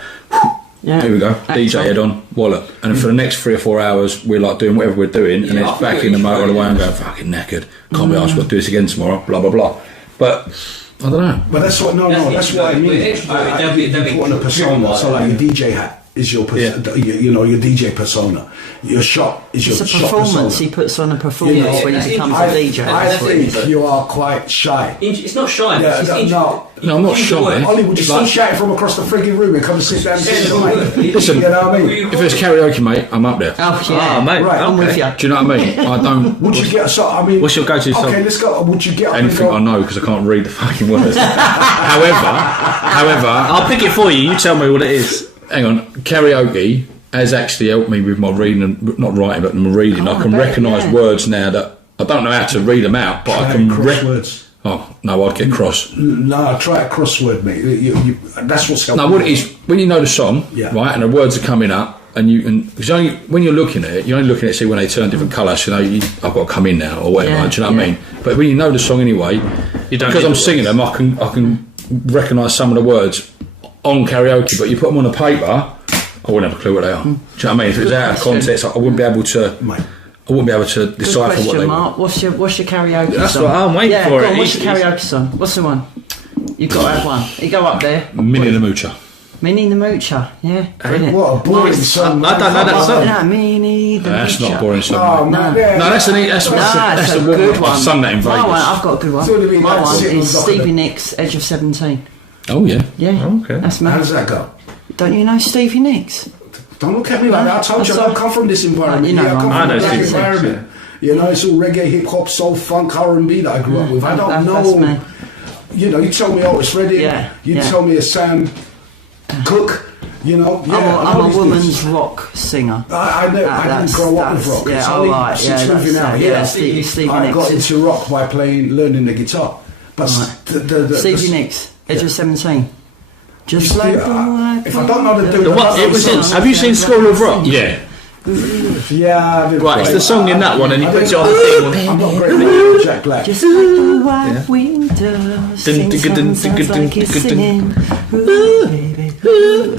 Yeah. Here we go. That's DJ all. head on, wallet. And for the next 3 or 4 hours, we're like doing whatever we're doing, and Yeah, I it's think back we're in the motor on the way and introverted. going, fucking knackered. Can't be asked, we'll do this again tomorrow, blah, blah, blah. But, I don't know. But that's what. No, that's what I mean. They'll be You put on a persona. So like your DJ hat is your your DJ persona. Your shop is your It's a shop performance. persona. He puts on a performance You know, when that's he becomes a interesting. DJ. I That's what it think is. you are quite shy. It's not shy. Yeah, it's no, introvert. No, I'm not Use the shy. word. Ollie, would you still shout from across the frigging room and come and sit down and sing with me? Listen, You know what I mean? If it's karaoke, mate, I'm up there. Oh yeah, Ah, mate. Right, I'm with okay. you. Do you know what I mean? I don't. Would you get a song? I mean, What's your go-to song? Okay, let's go. Would you get up Anything I and go? know because I can't read the fucking words. However, I'll pick it for you. You tell me what it is. hang on, karaoke has actually helped me with my reading, and not writing, but my reading. Oh, I can I bet, recognise yeah. words now that I don't know how to read them out, but I can. Crosswords. Oh no, I'd get cross. No, try a crossword, mate. That's what's helping. No, what it is when you know the song, Yeah. right, and the words are coming up, and you can, because when you're looking at it, you're only looking at it, see when they turn different colours, you know, I've got to come in now or whatever. Do you know what I mean? But when you know the song anyway, because I'm singing them, I can recognise some of the words on karaoke. But you put them on a paper, I wouldn't have a clue what they are. Do you know what I mean? If it was out of context, I wouldn't be able to. I wouldn't be able to decipher what they Mark. were. What's your karaoke song? That's what I'm waiting for. Go on, what's your karaoke song? What's the one? You've got to have one. You go up there. Minnie the Moocher. Minnie the Moocher, yeah. Brilliant. What a boring song. I don't know that song. No, Minnie the That's Moocher. not a boring song. No, No, that's a good one. I've sung that in Vegas. My one, I've got a good one. My one is Stevie Nicks, Edge of 17. Oh, yeah. Yeah, Okay. that's me. How does that go? Don't you know Stevie Nicks? Don't look at me like that. I told you, I don't come from this environment. You know, I come I from know a black Stevie environment. You know, it's all reggae, hip hop, soul, funk, R&B that I grew up with. I don't That's know. me. You know, you tell me Otis Redding. Yeah, You yeah. tell me a Sam Cooke. You know, I'm a woman's rock singer. I didn't grow up with rock. Yeah, It's all only right. since moving out here. Yeah, Stevie I got Nicks. into rock by learning the guitar. But Stevie Nicks, Edge of 17. Just like the white. if I don't know the dude, Have you seen School of Rock? Yeah. Yeah, I did. Right, it's the song in that one, and he puts it on the thing. I'm not great with Jack Black. Just like the white winter, sing sounds like he's singing. Ooh, baby, ooh,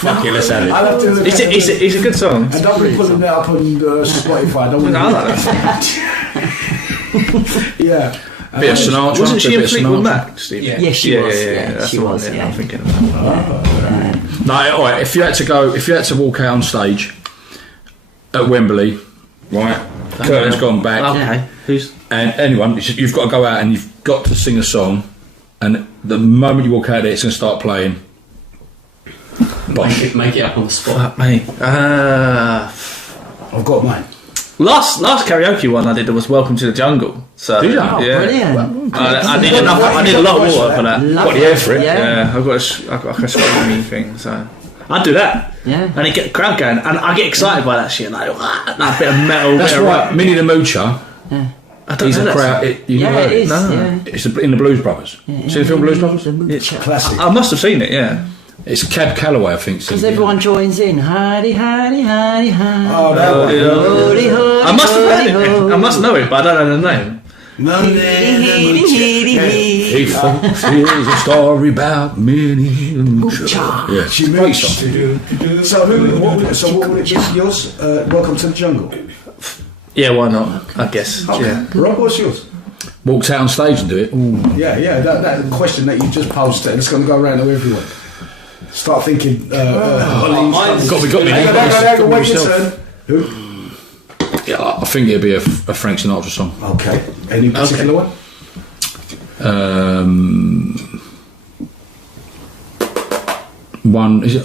Fuck it, let's have it. I'll have to It's a good song. and don't be putting it up on Spotify. Don't I like that. Yeah. Bit of Sinatra. Wasn't she bit in of Fleetwood Sinatra. Mac, Stevie? Yeah, she was. Yeah, that's she the one, was. yeah, I'm thinking of that. No, all right. If you had to walk out on stage at Wembley, right? Curtain's gone back, Okay. Who's? and anyone, you've got to go out and you've got to sing a song, and the moment you walk out there, it's going to start playing. Bosh. Make it up on the spot. Fuck me. I've got mine. Last karaoke one I did was Welcome to the Jungle. So Did you? yeah. Brilliant. I need enough. I need a lot of water for that. Got the air for it. Yeah, I've got a screaming thing, so I'd do that. Yeah. And it get the crowd going, and I get excited by that shit, like that bit of metal. That's bit of right. rock. Minnie the Moocher. I don't He's know a that crowd. song. You've never heard it it? is. No. Yeah. It's in the Blues Brothers. See the film Blues Brothers? Classic. I must have seen it. Yeah. It's Cab Calloway, I think. Because everyone joins in. Hidey, hidey, hidey, hidey. Oh, that one. Hoody, hoody, I must have heard hoody, it. hoody. I must know it, but I don't know the name. He feels a story about Minnie the Moocher. Yeah, She great makes song. So what would it be yours? Welcome to the Jungle. Yeah, why not? I guess. Yeah. Rob, what's yours? Walks out on stage and do it. Yeah. That question that you just posed, it's going to go around to everyone. Start thinking. We got me. Hang on, wait your turn. Who? Yeah, I think it'd be a Frank Sinatra song. Okay. Any particular one? One is it?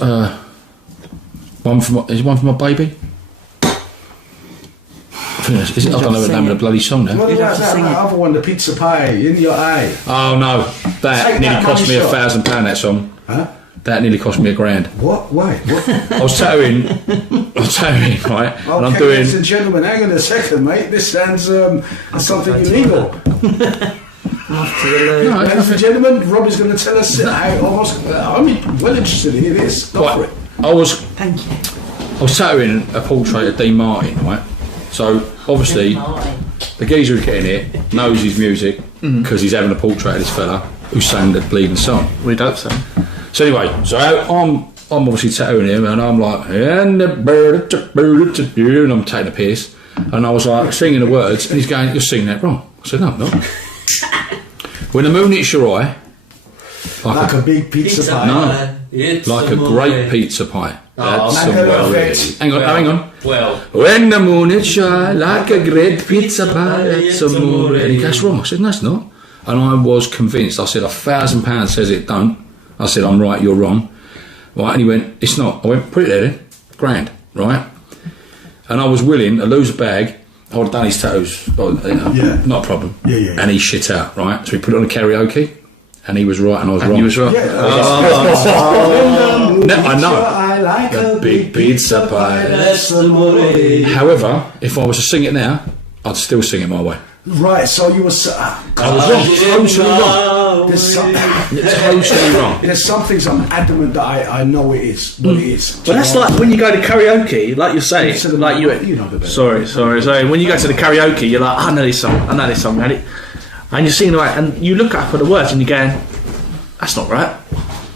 One for my baby. I think is it? I don't know the name of the bloody song now. What You'd about have to sing that it. other one, the pizza pie in your eye? Oh no, that Take nearly that cost me money shot. £1,000. That song. Huh? That nearly cost me £1,000. What? Why? What? I was tattooing, right? Okay, And I'm doing. ladies and gentlemen, hang on a second, mate. This sounds something illegal. No, Ladies and gentlemen, Robbie's going to tell us. I'm well interested in this. Go for it. I was Thank you. I was tattooing a portrait of Dean Martin, right? So obviously the geezer who's getting it knows his music because he's having a portrait of this fella who sang the bleeding song. We don't say. So anyway, so I'm obviously tattooing him, and I'm like, and the bird, and I'm taking a piss, and I was like singing the words, and he's going, "You're singing that wrong." I said, "No, I'm not." When the moon hits your eye, Like a big pizza pie. No. like a great pizza pie. That's like some a well. perfect. Hang on. Well, When the moon is shine like a great pizza pie, that's amore. And he goes, wrong. I said, no, it's not. And I was convinced. I said, £1,000 says it don't. I said, I'm right, you're wrong. Right, and he went, it's not. I went, put it there then. £1,000, right? And I was willing to lose a bag. I would have done his tattoos. Yeah. Not a problem. Yeah. And he shit out, right? So we put it on a karaoke. And he was right and I was wrong. You was wrong. No, I know. I like A big pizza pie. That's the way. However, if I was to sing it now, I'd still sing it my way. Right, so you were... I was wrong. Totally wrong. Totally wrong. There's some things I'm adamant that I know it is. What it is. But that's like when you go to karaoke, like you're saying, like you know the better. Sorry. When you go to the karaoke, you're like, I know this song, and you're singing right, and you look up at the words and you're going, that's not right.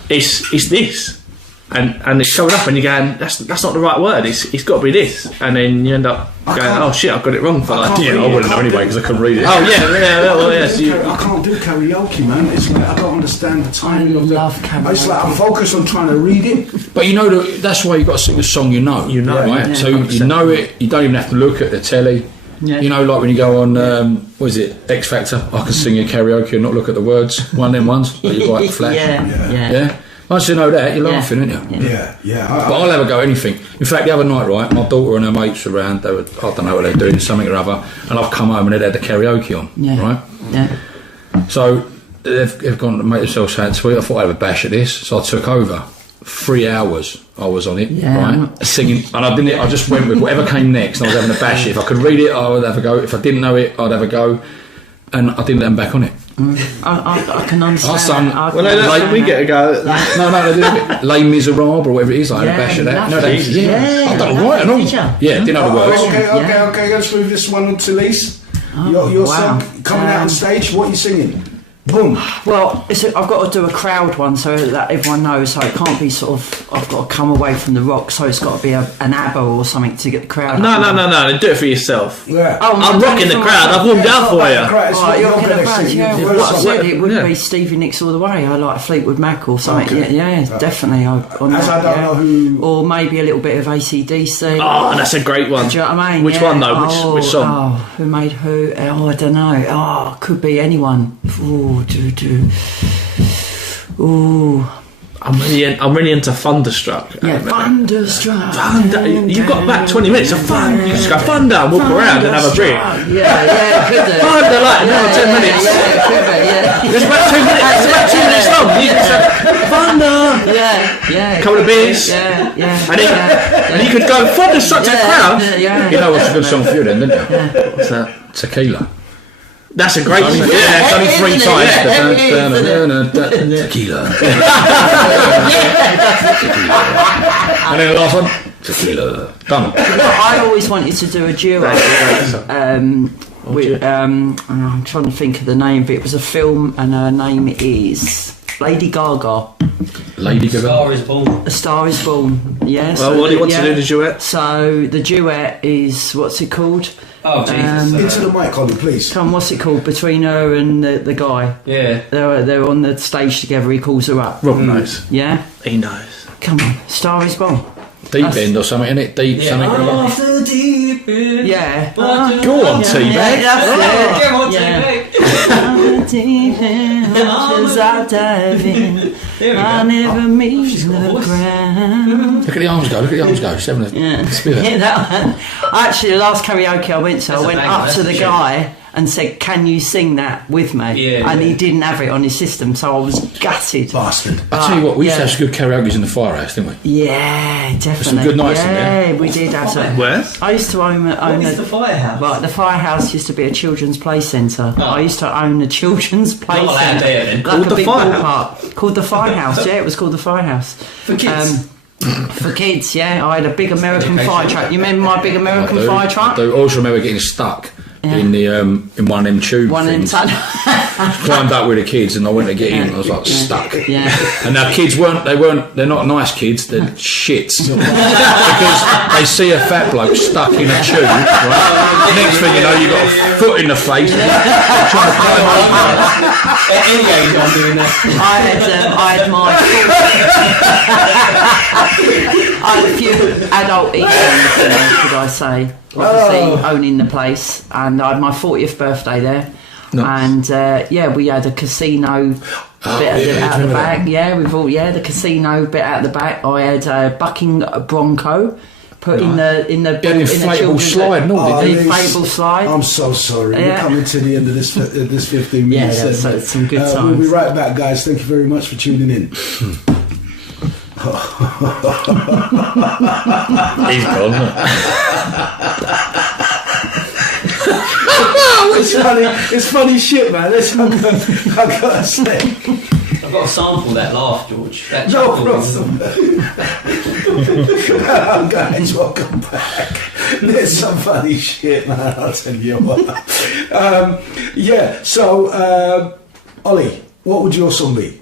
It's this, and it's showing up, and you're going, that's not the right word. It's got to be this, and then you end up going, oh shit, I've got it wrong. I wouldn't know anyway because I couldn't read it. Oh yeah. So I can't do karaoke, man. It's like I don't understand the timing of love karaoke. It's like I'm focused on trying to read it. But you know, that's why you've got to sing a song you know. Right? Yeah. So you know it. You don't even have to look at the telly. Yeah. You know, like when you go on, what is it, X Factor? I can sing a karaoke and not look at the words. One of them ones that you like flash. Yeah. Once you know that, you're laughing, aren't you? Yeah. But I'll have a go at anything. In fact, the other night, right, my daughter and her mates were around. They were, I don't know what they're doing, something or other. And I've come home and they'd had the karaoke on, right? Yeah. So they've gone to make themselves sound sweet. I thought I'd have a bash at this, so I took over. 3 hours I was on it, right, singing, and I just went with whatever came next. And I was having a bash. If I could read it, I would have a go. If I didn't know it, I'd have a go. And I didn't let them back on it. I can understand. I sung. Well, we get a go. No, they did it. Les Miserables or whatever it is. I had a bash at that. No, I've done it right. Didn't know the words. Okay. Let's move this one to Lise. Your song coming out on stage. What are you singing? Boom. Well, I've got to do a crowd one so that everyone knows. So it can't be sort of. I've got to come away from the rock. So it's got to be an ABBA or something to get the crowd. No. Do it for yourself. Yeah. I'm rocking the crowd. I've warmed up for you. You're rocking the crowd. Yeah. What I said, it would be Stevie Nicks all the way. I like Fleetwood Mac or something. Okay. Yeah, definitely. I don't know who. Or maybe a little bit of AC/DC. Oh, that's a great one. Do you know what I mean? Which one though? Which song? Oh, who made who? Oh, I don't know. Oh, could be anyone. I'm really into Thunderstruck. Yeah, Thunderstruck. You've got about 20 minutes of fun. You just go thunder and walk around and have a drink. Yeah, could do. Thunder, like 10 minutes. Yeah, could be, yeah. It's about 2 minutes. It's about 2 minutes long. You can say thunder. Yeah. Couple of beers. Yeah. And you could go Thunderstruck to the crowd. Yeah. You know what's a good song for you then, didn't you? Yeah. What's that? Tequila. That's a great song. It's only 3 times. Tequila. And then the last one. Tequila. Done. I always wanted to do a duo. I'm trying to think of the name of it. It was a film, and her name is Lady Gaga. Lady Gaga. Star is Born. A Star is Born. Yes. Well, what do you want to do the duet? So the duet is, what's it called? Oh, Jesus. Into the mic, Colin, please. Come, what's it called? Between her and the guy. Yeah. They're on the stage together. He calls her up. Rob knows. Yeah. He knows. Come on, Star is Born. Deep End or something, innit? Deep something. Off the deep end. Yeah. Go on, T-Bag. Come on, Yeah. Deep end, as I dive in, I never meet the ground. Look at the arms go. Just having a spirit. Yeah, that one. Actually, the last karaoke I went to, I went up to the guy and said, "Can you sing that with me?" And he didn't have it on his system, so I was gutted. Bastard. I tell you what, we used to have some good karaoke's in the firehouse, didn't we? Yeah, definitely. Some good nights in there. Yeah, we did have some. Where? I used to own the firehouse? Right, the firehouse used to be a children's play centre. I used to own a children's play Not allowed centre. there, then. Like Called a the big Firehouse? ballpark. Called the Firehouse, yeah, it was called the Firehouse. For kids? For kids, yeah. I had a big American fire truck. You remember my big American fire truck? I also remember getting stuck in the in one of them tube things. Climbed up with the kids and I went to get in and I was like stuck. Yeah. And now kids they're not nice kids, they're shits. Because they see a fat bloke stuck in a tube, right? Next thing you know, you've got a foot in the face. Trying to climb over. At any age I'm doing that. I had a few adult evenings, could I say. Obviously owning the place, and I had my 40th birthday there. Nice. And we had a casino bit out the back. The casino bit out the back. I had a bucking bronco put in the inflatable slide. The inflatable slide. I'm so sorry. We're coming to the end of this 15 minutes. Yeah, so it's some good times. We'll be right back, guys. Thank you very much for tuning in. He's gone. It's funny shit, man. I've got to say. I've got to sample that laugh, George. That No chuckle. problem. Guys, welcome back. There's some funny shit, man. I'll tell you what. So, Ollie, what would your song be?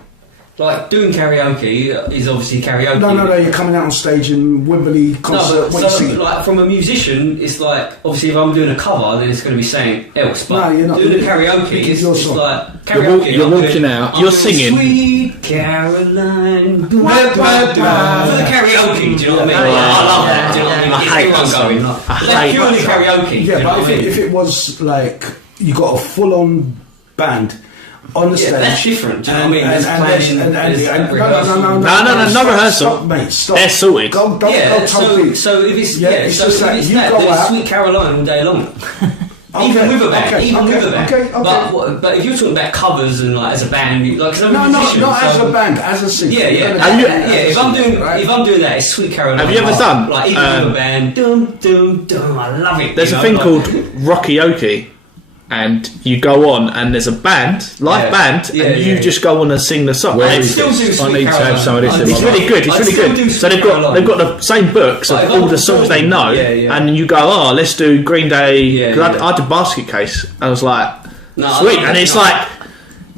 Like, doing karaoke is obviously karaoke. No, you're coming out on stage in Wembley concert. No, but like, from a musician, it's like, obviously if I'm doing a cover, then it's going to be saying else. But no, you're not. doing a karaoke, it's like, karaoke. You're walking out, I'm you're doing singing. Sweet Caroline. For the karaoke, do you know what I mean? I love that, do you know what I mean? I hate Everyone that song. going. That's purely karaoke. Yeah, you know but what I mean? if it was like, you got a full-on band on the stage. That's different, do you know what I mean? There's planning, there's rehearsal. No rehearsal. Stop, mate, stop. They're sorted. Don't So if it's it's so just if like it's you that, go there's out. Sweet Caroline all day long. Even with a band, with a band. But if you're talking about covers and like as a band, like cause I'm a musician, not as a band, as a singer. If I'm doing that, it's Sweet Caroline. Have you ever done? Like even with a band, dum dum dum. I love it. There's a thing called Rockyoke, and you go on, and there's a band, live band, and you just go on and sing the song. Where And is still this? do I Sweet need to have Caroline. some of this in it's my really life. good. It's I really still do good. So Sweet they've got the same books of Like, if all I'm the songs they know, yeah. and you go, oh, let's do Green Day. Yeah, 'Cause yeah. I did Basket Case. I was like, No, sweet, I and it's no. like.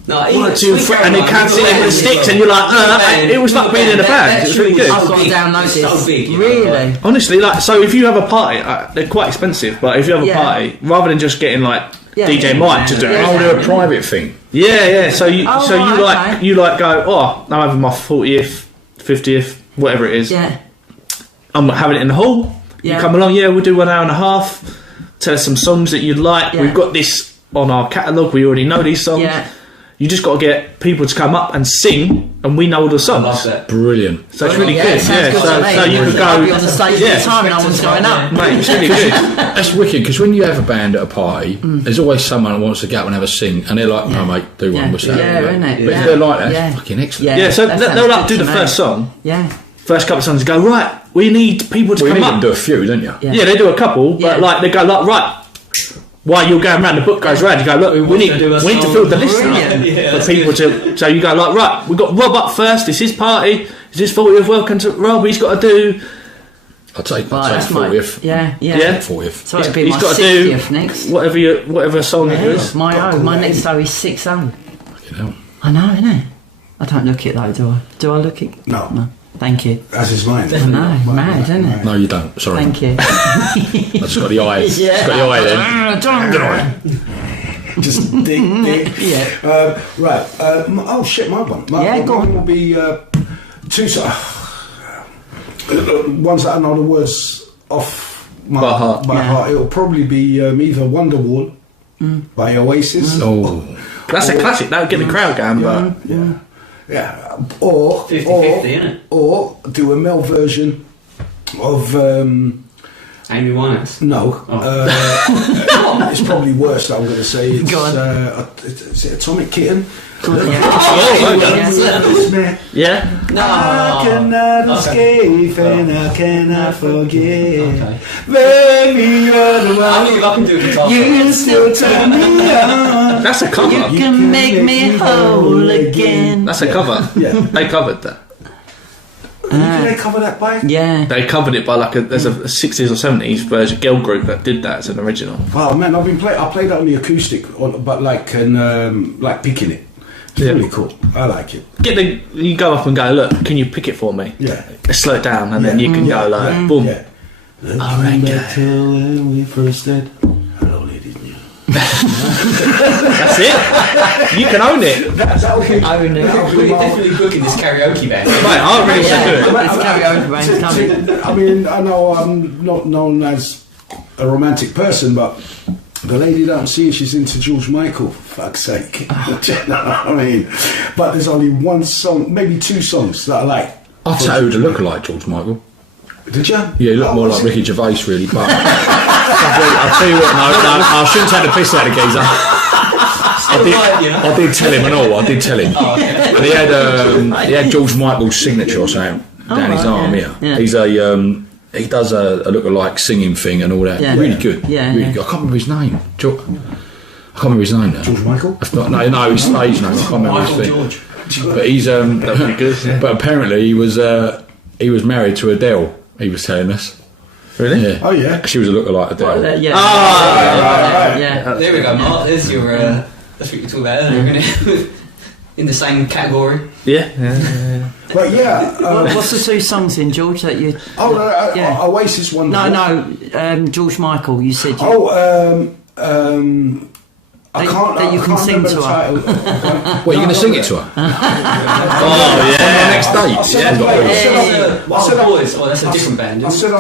No, 1, 2, Sweet 3, and they Caroline, can't sing it with the sticks, and you're like, it was like being in a band. It was really good. I've got to download this. So big, you know, Really? Honestly, like, so if you have a party, they're quite expensive, but if you have a party, rather than just getting like DJ Mike to do it, Oh, they're a private thing. yeah. So you, Oh, so you right, like, okay. you like go, oh, I'm having my 40th, 50th, whatever it is. Yeah. I'm having it in the hall. Yeah. You come along, we'll do 1 hour and a half. Tell us some songs that you'd like. Yeah. We've got this on our catalogue. We already know these songs. Yeah. You just got to get people to come up and sing, and we know all the songs. I love that. Brilliant. So it's really good. Sounds Yeah. good So to me. you could I'll be go. on the stage all the time and no one's going up. Mate, it's really good. That's wicked, because when you have a band at a party, there's always someone who wants to go up and have a sing, and they're like, no, mate, do one. What's that? Yeah, isn't it? But Yeah. if they're like that, Yeah. it's fucking excellent. Yeah, so that they'll sounds like do good the to first me. song, Yeah. first couple of songs, go, right, we need people to Well, you come need them up. to do a few, don't you? Yeah. Yeah, they do a couple, but Yeah. like they go like, right, while you're going around, the book goes round, you go, look, we need to fill the list Brilliant. Yeah, for that's people to, so you go like, right, we've got Rob up first, it's his party, it's his 40th, welcome to Rob, he's got to do, I'll take Right, that's my 40th. yeah. Yeah. 40th. So it'll be he's my got to do 60th next. whatever song it is. My own. My next show is 6-0. Fucking hell. I know, innit? I don't look it though, do I? Do I look it? No. Thank you. As is mine. I know, mad, isn't it? No, you don't. Sorry. Thank you. That's got the eye. It's got the eye then. Just dig. Yeah. Right. Oh shit, my one. Yeah, My go one on. will be two ones that I know the words off my By heart. heart. It'll probably be either Wonderwall by Oasis. Oh. That's a classic, that would get the crowd going, but Yeah. Or 50-50, innit? or do a male version of Amy Winehouse. no. It's probably worse. That I'm going to say. It's, Go on. is it Atomic Kitten? yeah. I cannot escape and I cannot forget. Okay. Baby, you're the I one. think if I can do a guitar You solo. still turn me on. That's a cover. You can make me whole again. That's a cover. Yeah. They covered that. Can they cover that by? Yeah. They covered it by there's a 60s or 70s version girl group that did that as an original. Oh man, I played that on the acoustic, but like picking it. It's Yeah. really cool. I like it. You go up and go, look, can you pick it for me? Yeah. Let's slow it down, and then you can go like, boom. Yeah. Alright, Back to when we first said, hello, ladies and gentlemen. That's it. You can own it. That'll be Own it. We're definitely booking this karaoke band. Mate, I really want to do it. It's karaoke band coming. I mean, I know I'm not known as a romantic person, but the lady that I'm seeing, she's into George Michael, for fuck's sake. Do you know what I mean? But there's only one song, maybe two songs that I like. I'll tell you to look like George Michael. Did you? Yeah, you look more like Ricky Gervais, really. But I'll tell you what, no, I shouldn't take the piss out of geezer. I did tell him and all. I did tell him. Oh, okay. But he had George Michael's signature or something down his arm. yeah. Yeah. He's he does a look-alike singing thing and all that. Yeah. Really good. Yeah, Really yeah. good. I can't remember his name. I can't remember his name now. George Michael? That's not, no, his stage name. I can't remember his thing. George. But he's That'd be good. Yeah. But apparently he was married to Adele. He was telling us. Really? Yeah. Oh yeah. She was a lookalike Adele. Yeah. right. Yeah. There we go, Mark. There's your. That's what you were talking about earlier, isn't it? In the same category. Yeah. But yeah. What's the two songs in, George, that you... Yeah. Oasis one. No, George Michael, you said... I can't. That you can sing to her. What, are you going to sing it to her? Oh yeah. On the next date? That's a different band. I said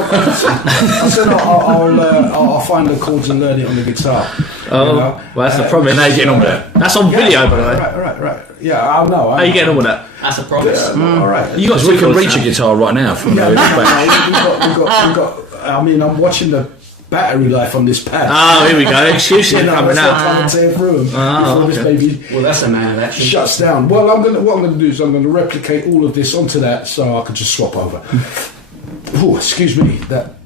I'll find the chords and learn it on the guitar. Oh, well, that's the problem. How are you getting on with that? That's on video, by the way. Right. Yeah, I know. How are you getting on with that? That's a promise. All right. You got We can reach a guitar right now from the back. We got. I mean, I'm watching the battery life on this pad. Oh, here we go. Excuses coming out. Trying to tear through them before this baby Well, that's a man of action. shuts down. Well, what I'm going to do is I'm going to replicate all of this onto that, so I could just swap over. Oh, excuse me, that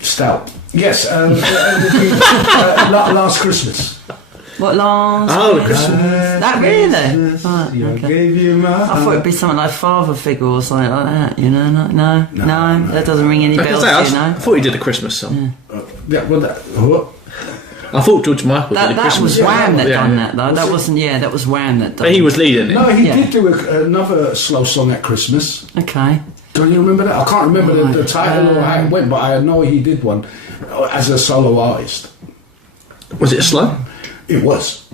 stout. Yes, last Christmas. What, last... Oh, the Christmas. That really? Right, okay. Gave you my I thought it'd be something like Father Figure or something like that, you know? No, that doesn't ring any bells, you know? I thought he did a Christmas song. Yeah, well, what? I thought George Michael did a That Christmas was song. Wham that done Yeah. that, though. That wasn't, that was Wham that done But he was leading it. No, he Yeah. did do another slow song at Christmas. Okay. Don't you remember that? I can't remember the title or how it went, but I know he did one as a solo artist. Was it slow? It was.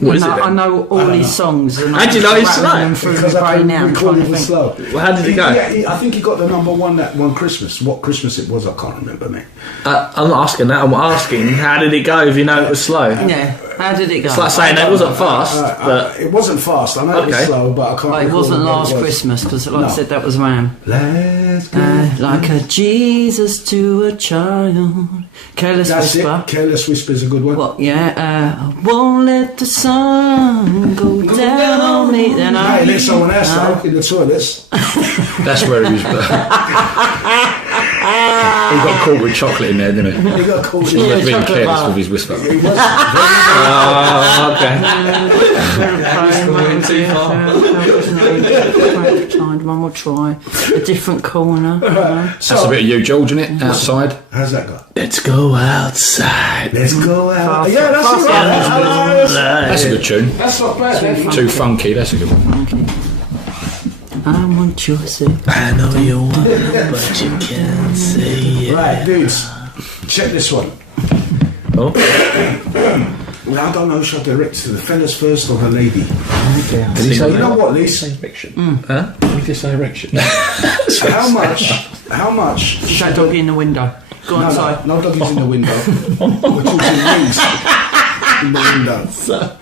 What is it I then? know all his songs. And How do you know he's rattling slow? them through Because my I brain can now. I'm recall trying it to was think. slow. Well, how did it go? Yeah, I think he got the #1 that one Christmas. What Christmas it was, I can't remember, mate. I'm not asking that. I'm asking how did it go if you know it was slow? Yeah. How did it go? It's like saying it wasn't fast, but It wasn't fast. I know it was Okay. slow, but I can't. Well, it recall wasn't what last it was. Christmas because, like I No. said, that was Wham. Let's go. Like a Jesus to a child. Careless That's Whisper. it. Careless Whisper's a good one. What? Yeah. Won't let the sun go down on me. Then Hey, let someone else out in the toilets. That's where he was. He got caught with chocolate in there, didn't he? He got caught He in was being chocolate careless bar. with his whisper. He was oh, okay. Went too far. One more try. A different corner. You know. That's a bit of you, George, isn't it? Outside. How's that go? Let's go outside. Let's go out. Fast- Yeah, that's fast all right. animals. That's a good tune. That's not bad. Too funky. That's a good one. I want yourself. I know you want it, but you can't say it. Right, dudes, check this one. Oh, Well, I don't know, should I direct to the fellas first or the lady? Did he say You know what, Lise? huh? this direction? How much? Is that doggy in the window? Go No, outside. no doggies in the window. We're talking rings in the window.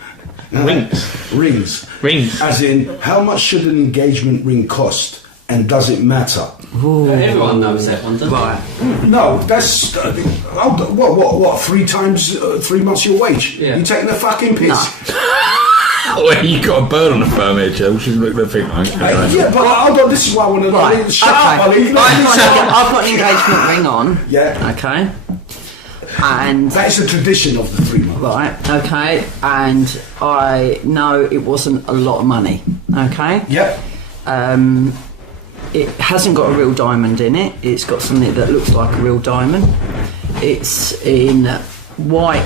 Rings. Rings. As in, how much should an engagement ring cost? And does it matter? Everyone knows that one, doesn't Right. No, that's what? 3 months your wage? Yeah. You taking the fucking piss? Well, you got a bird on the firm here, Joe. She's looking at the thing. Yeah, but hold on. This is what I want to know. Right. Shut up, Ollie. I've got an engagement ring on. Yeah. Okay. And That is the tradition of the 3 months. right. Okay. And I know it wasn't a lot of money. Okay. Yep. It hasn't got a real diamond in it. It's got something that looks like a real diamond. It's in white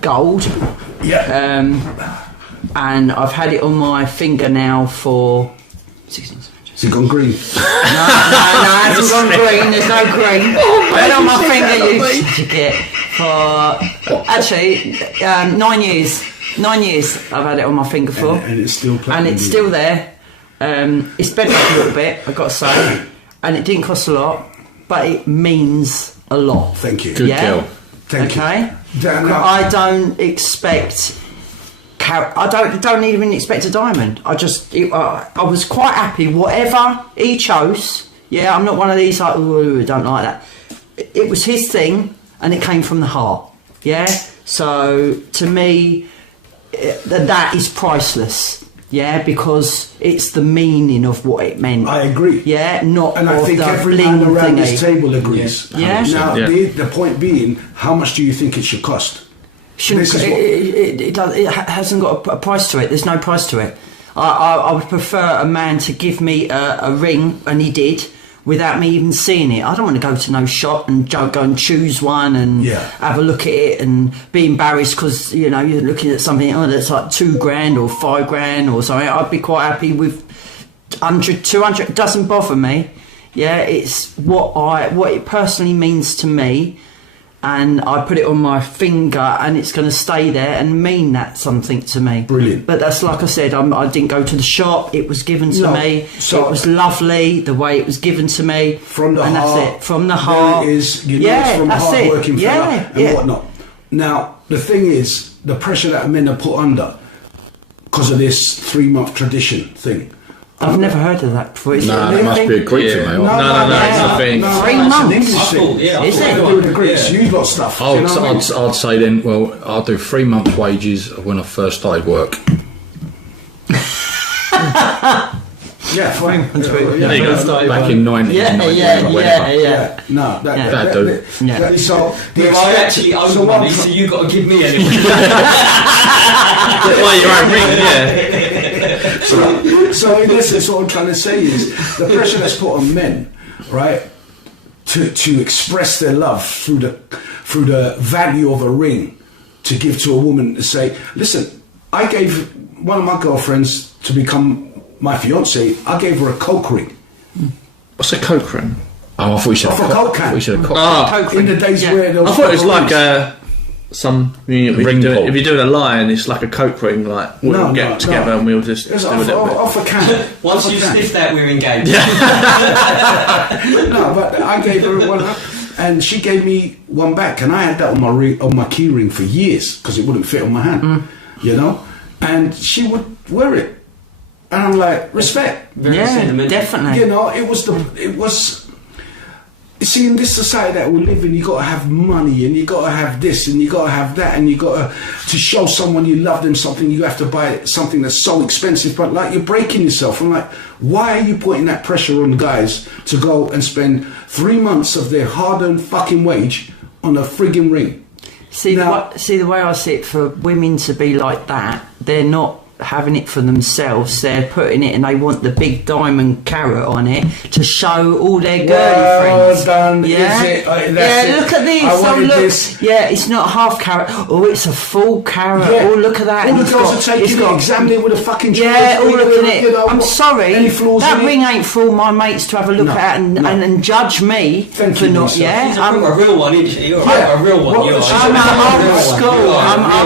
gold. Yeah. And I've had it on my finger now for 16 seconds. Has it gone green? No, it hasn't gone green. There's no green. Put it on my finger, you get for actually 9 years. 9 years I've had it on my finger for, And it's still platinum. and it's still there. It's bent up a little bit, I've got to say, and it didn't cost a lot, but it means a lot. Thank you. Good Yeah? girl. Thank you. Okay. Yeah, no. I don't expect. I don't even expect a diamond. I was quite happy. Whatever he chose. Yeah, I'm not one of these like, ooh, don't like that. It was his thing, and it came from the heart. Yeah. So to me, that is priceless. Yeah, because it's the meaning of what it meant. I agree. Yeah, not And I of think the every bling man around this thingy. table agrees. Yeah. Now, Yeah. the point being, how much do you think it should cost? It hasn't got a price to it. There's no price to it. I would prefer a man to give me a ring, and he did, without me even seeing it. I don't want to go to no shop and go and choose one and have a look at it and be embarrassed because, you know, you're looking at something that's like $2,000 or $5,000 or something. I'd be quite happy with 100, 200. It doesn't bother me. Yeah, it's what it personally means to me, and I put it on my finger, and it's going to stay there and mean that something to me. Brilliant. But that's like I said, I didn't go to the shop. It was given to me. So it was lovely the way it was given to me. From the and heart. That's it. From the heart. There it is. You know, it's from a hard-working fella and whatnot. Now, the thing is, the pressure that men are put under because of this 3-month tradition thing. I've never heard of that before. Is that must be a Greek thing, mate. No, it's a thing. 3 months? Is it? Do with the Greeks. You've got stuff. I'd say then, well, I'll do 3 months' wages when I first started work. Yeah, fine. Back in 90s. Yeah. No, that do. So I actually own money, so you got to give me anything. Well, your own ring, So in essence, what I'm trying to say is the pressure that's put on men, right, to express their love through the value of a ring, to give to a woman, to say, listen, I gave one of my girlfriends to become my fiance. I gave her a coke ring. What's a coke ring? Oh, I thought you said a coke can. Coke In the days where there was I thought it was like rings. If you're doing a line, it's like a coke ring. Like we'll get together and we'll just do a little bit. Off a can. Once you sniff that, we're engaged. No, but I gave her one, and she gave me one back, and I had that on my key ring for years because it wouldn't fit on my hand, you know. And she would wear it, and I'm like, respect. Definitely. You know, it was. You see, in this society that we live in, you got to have money, and you got to have this, and you got to have that, and you got to show someone you love them something. You have to buy something that's so expensive, but like you're breaking yourself. I'm like, why are you putting that pressure on guys to go and spend 3 months of their hard-earned fucking wage on a frigging ring? See the way I see it, for women to be like that, they're not having it for themselves, they're putting it, and they want the big diamond carrot on it to show all their girly friends. Done. Yeah, is it? Look at this. This. Yeah, it's not half carrot. Oh, it's a full carrot. Yeah. Oh, look at that. All the girls are taking it, examining it with a fucking looking at it. You know, I'm sorry, that ring ain't for all my mates to have a look at and judge me for not. Yeah, I'm a real one, isn't she? You're a real one. I'm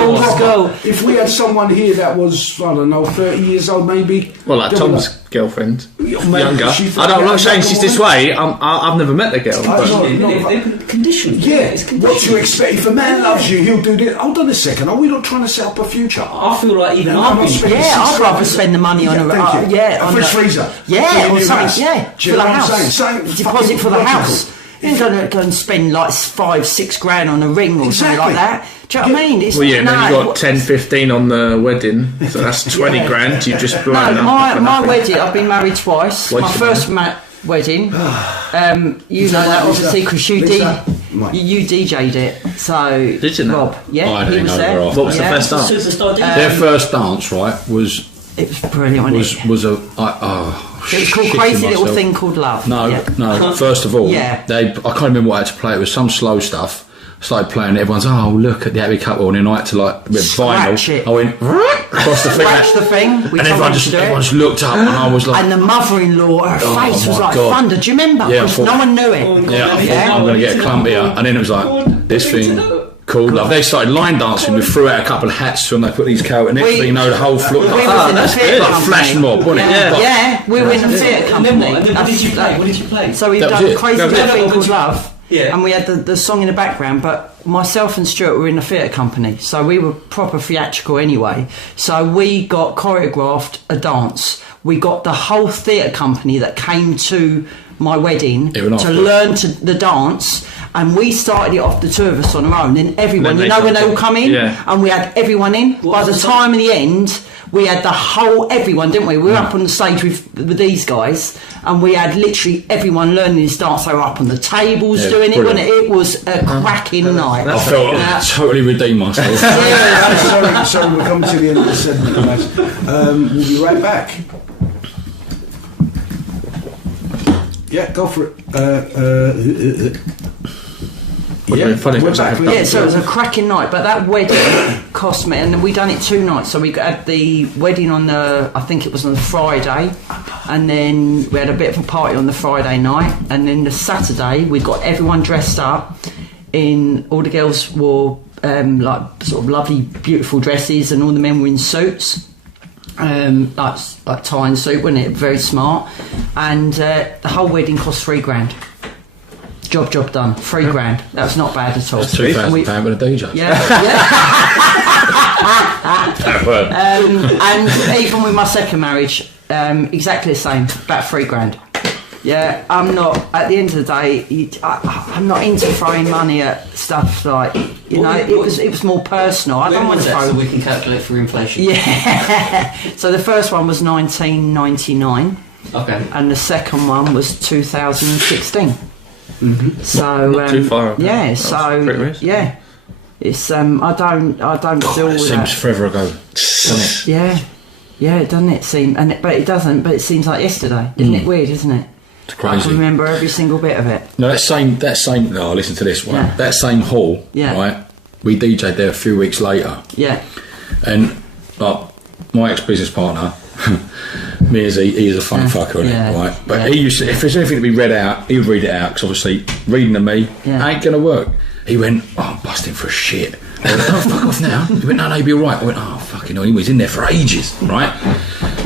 old school. If we had someone here that was, I don't know, 30 years old maybe. Well, like Tom's girlfriend, younger. I'm not saying she's this way. I've never met the girl. They put the conditions. Yeah, what do you expect? If a man loves you, he'll do this. Hold on a second, are we not trying to set up a future? I feel like even I'd rather spend the money on a fridge freezer. Yeah, or something. Yeah, for the house. Deposit for the house. You ain't going to go and spend like $5-6 grand on a ring or something like that. Do you know what I mean? And then you got 10-15 on the wedding, so that's 20 grand. You just blown up. My wedding. I've been married twice. My first wedding. You know that obviously because you DJ'd it. So did you know? Rob? Yeah, he was there. What was the first dance? Their first dance, right, was. It was brilliant. It was a. It was called Crazy Little Thing Called Love. No. First of all, I can't remember what I had to play. It was some slow stuff. Started playing. Everyone's look at the happy couple, and then I had to with vinyl. I went across the thing. Scratch the thing. And everyone just looked up, and I was like. And the mother-in-law, her face was like thunder. Do you remember? Yeah, no one knew it. I thought I'm going to get a clump here, and then it was like this thing. Called Love. They started line dancing. We threw out a couple of hats to them. They put these coats, and next thing you know, the whole floor. That's good. Like flash mob, wasn't it? Yeah, we were in the theatre company. What did you play? So we've done Crazy Little Thing Called Love. Yeah. And we had the song in the background, but myself and Stuart were in the theatre company, so we were proper theatrical anyway. So we got choreographed a dance. We got the whole theatre company that came to my wedding to learn the dance, and we started it off, the two of us on our own. Then everyone, when they all come in, and we had everyone in. By the time of the end, we had everyone, didn't we? We were up on the stage with these guys, and we had literally everyone learning this dance. They were up on the tables doing it, wasn't it? It was a cracking night. I felt totally redeemed myself. Sorry, we're coming to the end of the segment, guys. We'll be right back. Yeah, go for it. We're back. Yeah, so it was a cracking night, but that wedding cost me, and we done it 2 nights. So we had the wedding I think it was on the Friday, and then we had a bit of a party on the Friday night, and then the Saturday we got everyone dressed up all the girls wore like sort of lovely, beautiful dresses, and all the men were in suits. Like tie and suit, wasn't it? Very smart. And the whole wedding cost $3,000. Job done. $3,000. That was not bad at all. That's £2,000 with a DJ. Yeah. And even with my second marriage, exactly the same. About $3,000. Yeah, I'm not. At the end of the day, I'm not into throwing money at stuff like it was more personal. I don't want to throw. So we can calculate for inflation. Yeah. So the first one was 1999. Okay. And the second one was 2016. Mm-hmm. So not too far. Yeah. So yeah, it's I don't do all that. Seems forever ago, doesn't it? Yeah. Yeah, doesn't it seem? But it doesn't. But it seems like yesterday. Isn't it weird? Isn't it? It's crazy. I can remember every single bit of it. No, that same. No, listen to this one. Yeah. That same hall. Yeah. Right. We DJ'd there a few weeks later. Yeah. And my ex-business partner, Mearsy, he is a funny fucker, isn't it? Right. But he used to, if there's anything to be read out, he would read it out, because obviously reading to me ain't gonna work. He went, I'm busting for a shit. I went, oh, fuck off now. He went, no, you'll be alright. I went, oh, fucking hell. He was in there for ages, right?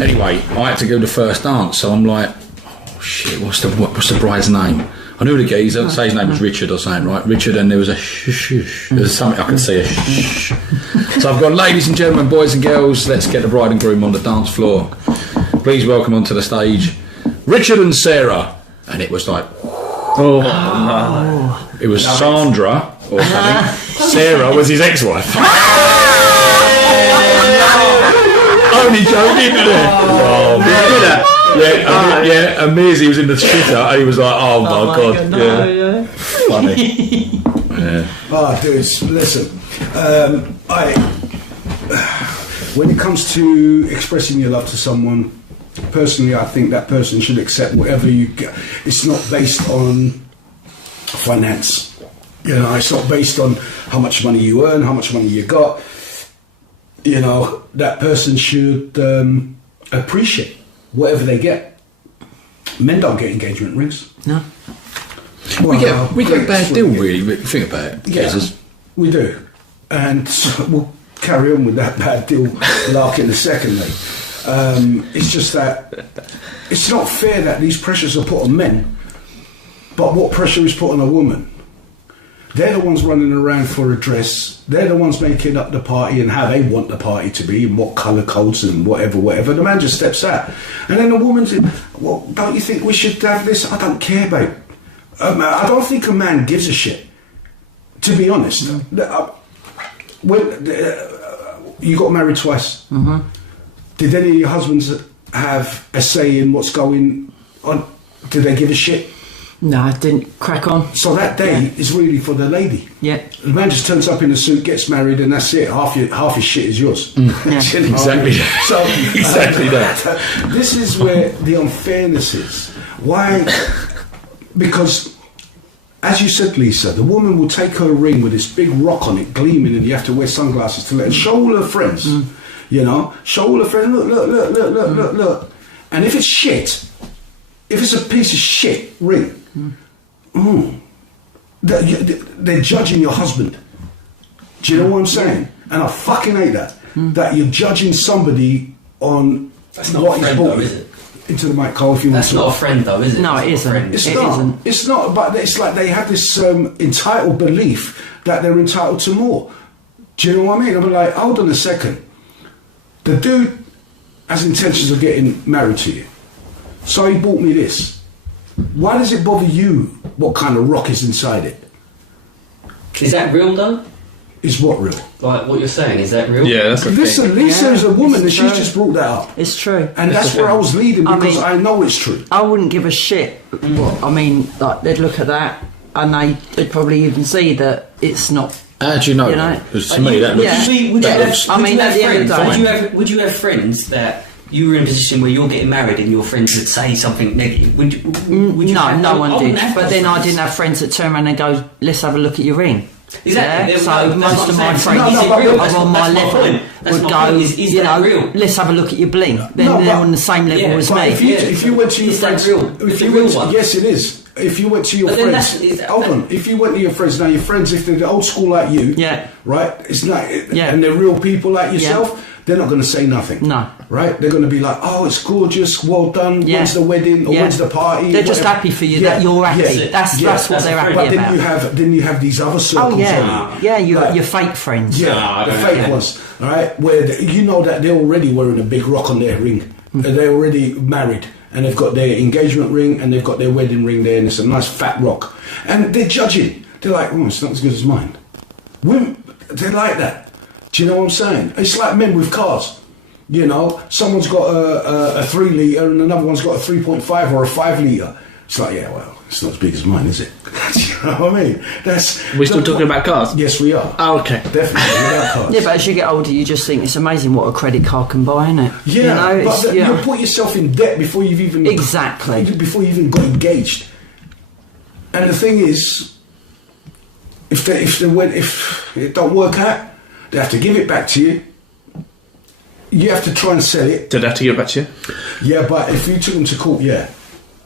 Anyway, I had to go to the first dance, so I'm like, oh shit, what's the bride's name? I knew the geezer, say his name was Richard or something, right? Richard, and there was a shh. There was something I could see, a shh. So I've got, ladies and gentlemen, boys and girls, let's get the bride and groom on the dance floor. Please welcome onto the stage Richard and Sarah. And it was like, it was Sandra or something. Sarah was his ex-wife. Only joking, didn't it? Yeah, and Mearsy was in the shitter, and he was like, oh my god, funny. Yeah. Oh, dudes, listen, when it comes to expressing your love to someone, personally, I think that person should accept whatever you get. It's not based on finance. It's not based on how much money you earn, how much money you got. That person should appreciate whatever they get. Men don't get engagement rings. No. We get a bad deal, really. Think about it. Yeah, we do. And so we'll carry on with that bad deal lark in a second, mate. It's just that it's not fair that these pressures are put on men, but what pressure is put on a woman? They're the ones running around for a dress. They're the ones making up the party and how they want the party to be and what colour codes and whatever. The man just steps out. And then the woman says, well, don't you think we should have this? I don't care, babe. I don't think a man gives a shit, to be honest. When you got married twice, did any of your husbands have a say in what's going on? Did they give a shit? No, I didn't crack on. So that day is really for the lady. Yeah. The man just turns up in a suit, gets married, and that's it. Half his shit is yours. Exactly. So exactly that. This is where the unfairness is. Why? Because, as you said, Lisa, the woman will take her ring with this big rock on it, gleaming, and you have to wear sunglasses to let and show all her friends. Show all her friends. Look. And if it's shit. If it's a piece of shit ring, they're judging your husband. Do you know what I'm saying? And I fucking hate that. That you're judging somebody on that's not what he's bought is it? Into the mic, Cole, if you want to. That's not a friend, though, is it? No, it isn't. It's not. But it's like they have this entitled belief that they're entitled to more. Do you know what I mean? I'm like, hold on a second. The dude has intentions of getting married to you. So he bought me this. Why does it bother you what kind of rock is inside it? Is that real though? Is what real? Like what you're saying, is that real? Yeah, that's the thing. Lisa is a woman, and she's true. just brought that up. It's true. And that's where I was leading, because I know it's true. I wouldn't give a shit. What, I mean, like, they'd look at that and they'd probably even see that it's not. How do you know? You know, Because to me, that looks. Would you have friends that you were in a position where you're getting married and your friends would say something negative? Would you no one did. But then I didn't have friends that turn around and go, let's have a look at your ring. Exactly. Yeah? So most of my friends are on my level would go, you know, let's have a look at your bling. Then they're on the same level as me. If you went to your friends, yes, it is. If you went to your friends, hold on. If you went to your friends, now your friends, if they're the old school like you, right? It's not, and they're real people like yourself. They're not going to say nothing. No. Right? They're going to be like, oh, it's gorgeous, well done, when's the wedding, or when's the party? They're just happy for you, that you're happy. That's what they're happy about. But then you have these other circles. Your fake friends. Yeah, the fake ones, right? Where you know that they're already wearing a big rock on their ring. They're already married, and they've got their engagement ring, and they've got their wedding ring there, and it's a nice fat rock. And they're judging. They're like, oh, it's not as good as mine. Women, they're like that. Do you know what I'm saying? It's like men with cars. You know, someone's got a 3 litre and another one's got a 3.5 or a 5 litre. It's like, yeah, well, it's not as big as mine, is it? Do you know what I mean? We're still talking about cars? Yes, we are. Oh, okay. Definitely, about cars. Yeah, but as you get older, you just think it's amazing what a credit card can buy, isn't it? Yeah, you know, but you put yourself in debt before you've even... Exactly. Before you even got engaged. And the thing is, if it don't work out, they have to give it back to you. You have to try and sell it. Did they have to give it back to you? Yeah, but if you took them to court,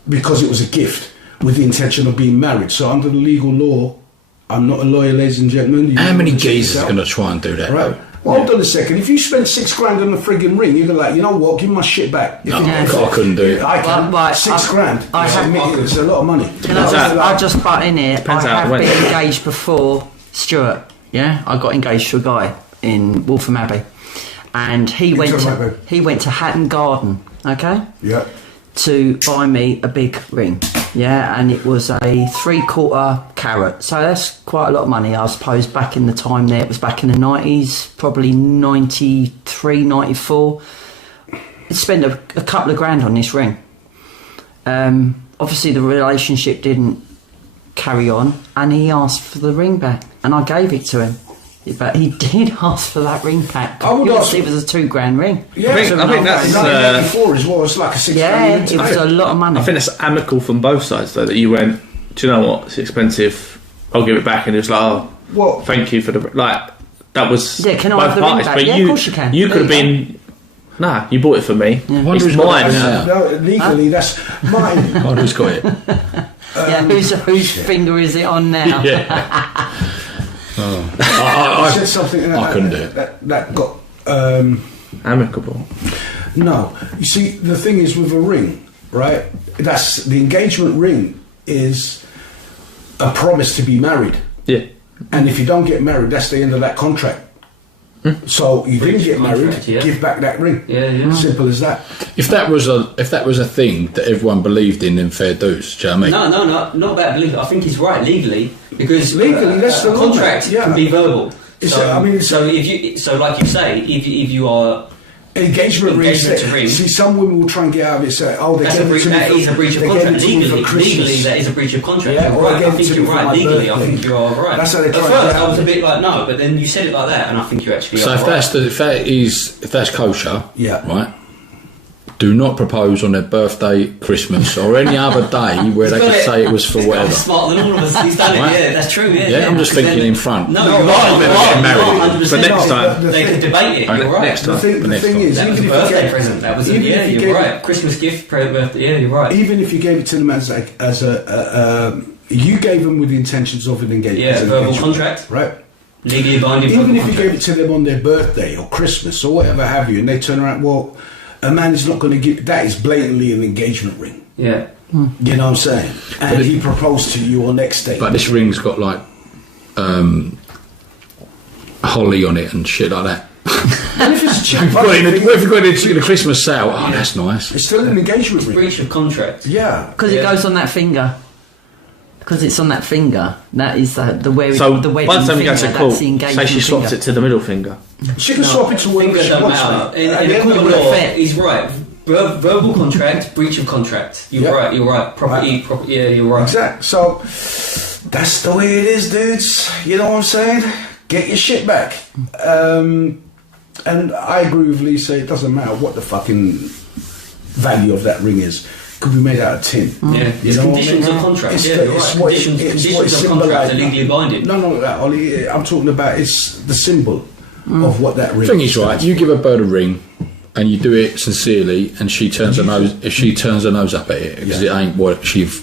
because it was a gift with the intention of being married. So under the legal law, I'm not a lawyer, ladies and gentlemen. How many geezers are going to try and do that? Right. Well, hold on a second. If you spend $6,000 on a frigging ring, you're like, you know what? Give me my shit back. No, I couldn't do it. I can. $6,000. It's a lot of money. I'll just butt in here. I have been engaged before Stuart. Yeah, I got engaged to a guy in Waltham Abbey, and he went to Hatton Garden, to buy me a big ring, and it was a 3/4 carat, so that's quite a lot of money, I suppose. Back in the time there, it was back in the 90s, probably 93, 94. I'd spend a couple of grand on this ring. Obviously the relationship didn't carry on, and he asked for the ring back, and I gave it to him. But he did ask for that ring back. It was a $2,000 ring. Yeah, I think that's 1984 as well. It's like a $6,000 ring. It was a lot of money. I think that's amicable from both sides, though. That you went, do you know what? It's expensive. I'll give it back, and it was like, thank you for the that was can I have the ring back? But of course you can. You could have been. Nah, you bought it for me. Yeah. It's mine now. No, legally, that's mine. Who's got it? Whose finger is it on now? I said something I couldn't do it. That got amicable. No, you see, the thing is with a ring, right? That's the engagement ring is a promise to be married. Yeah. And if you don't get married, that's the end of that contract. So you didn't get married, give back that ring. Yeah. Simple as that. If that was a thing that everyone believed in fair dues, do you know what I mean? No, not about belief. I think he's right legally, because legally that's the contract can be verbal. So like you say, if you are engagement ring. See, some women will try and get out of it. Say, that is a breach of contract. Legally, that is a breach of contract. Yeah, right. I think you're right. Legally, I think you are right. That's how they try. At first, I was a bit like no, but then you said it like that, and I think you actually. So if that's kosher, right? Do not propose on their birthday, Christmas, or any other day where they could say it was for whatever. He's smarter than all of us. He's done it. Yeah, that's true. Yeah, I'm just thinking in front. No, you're right. Getting married. But next time they could debate it. You're right. Next time. The thing is, that was a birthday present. That was you're right. Christmas gift, birthday. Yeah, you're right. Even if you gave it to them as a you gave them with the intentions of an engagement. Yeah, verbal contract. Right. Legally binding. Even if you gave it to them on their birthday or Christmas or whatever have you, and they turn around, well, a man is not going to give. That is blatantly an engagement ring. Yeah. You know what I'm saying? And he proposed to you on next day. But this ring's got like holly on it and shit like that. And if it's cheap, what if you've got it in a Christmas sale? Oh, that's nice. It's still an engagement ring. Breach of contract. Yeah. Because it goes on that finger. Because it's on that finger. That is the wedding So the wedding by the time you finger. go to That's court, the engagement say she swaps finger. it to the middle finger. She can swap it to whatever Fingers she don't wants, matter. mate. In At a the end court of of the law, day- he's right. Verbal contract, breach of contract. You're Yeah. right. You're right. Property. Yeah, you're right. Exactly. So that's the way it is, dudes. You know what I'm saying? Get your shit back. And I agree with Lisa. It doesn't matter what the fucking value of that ring is. Could be made out of tin. Yeah, it's know what I conditions mean? of contract. It's Yeah, the- you're it's right. what it- Conditions, it's conditions what it of contract are symbolises. legally binding. No, that, Ollie. I'm talking about it's the symbol of what that ring. Thing is, right? You give a bird a ring, and you do it sincerely, and she turns her nose. If she turns her nose up at it, because it ain't what she've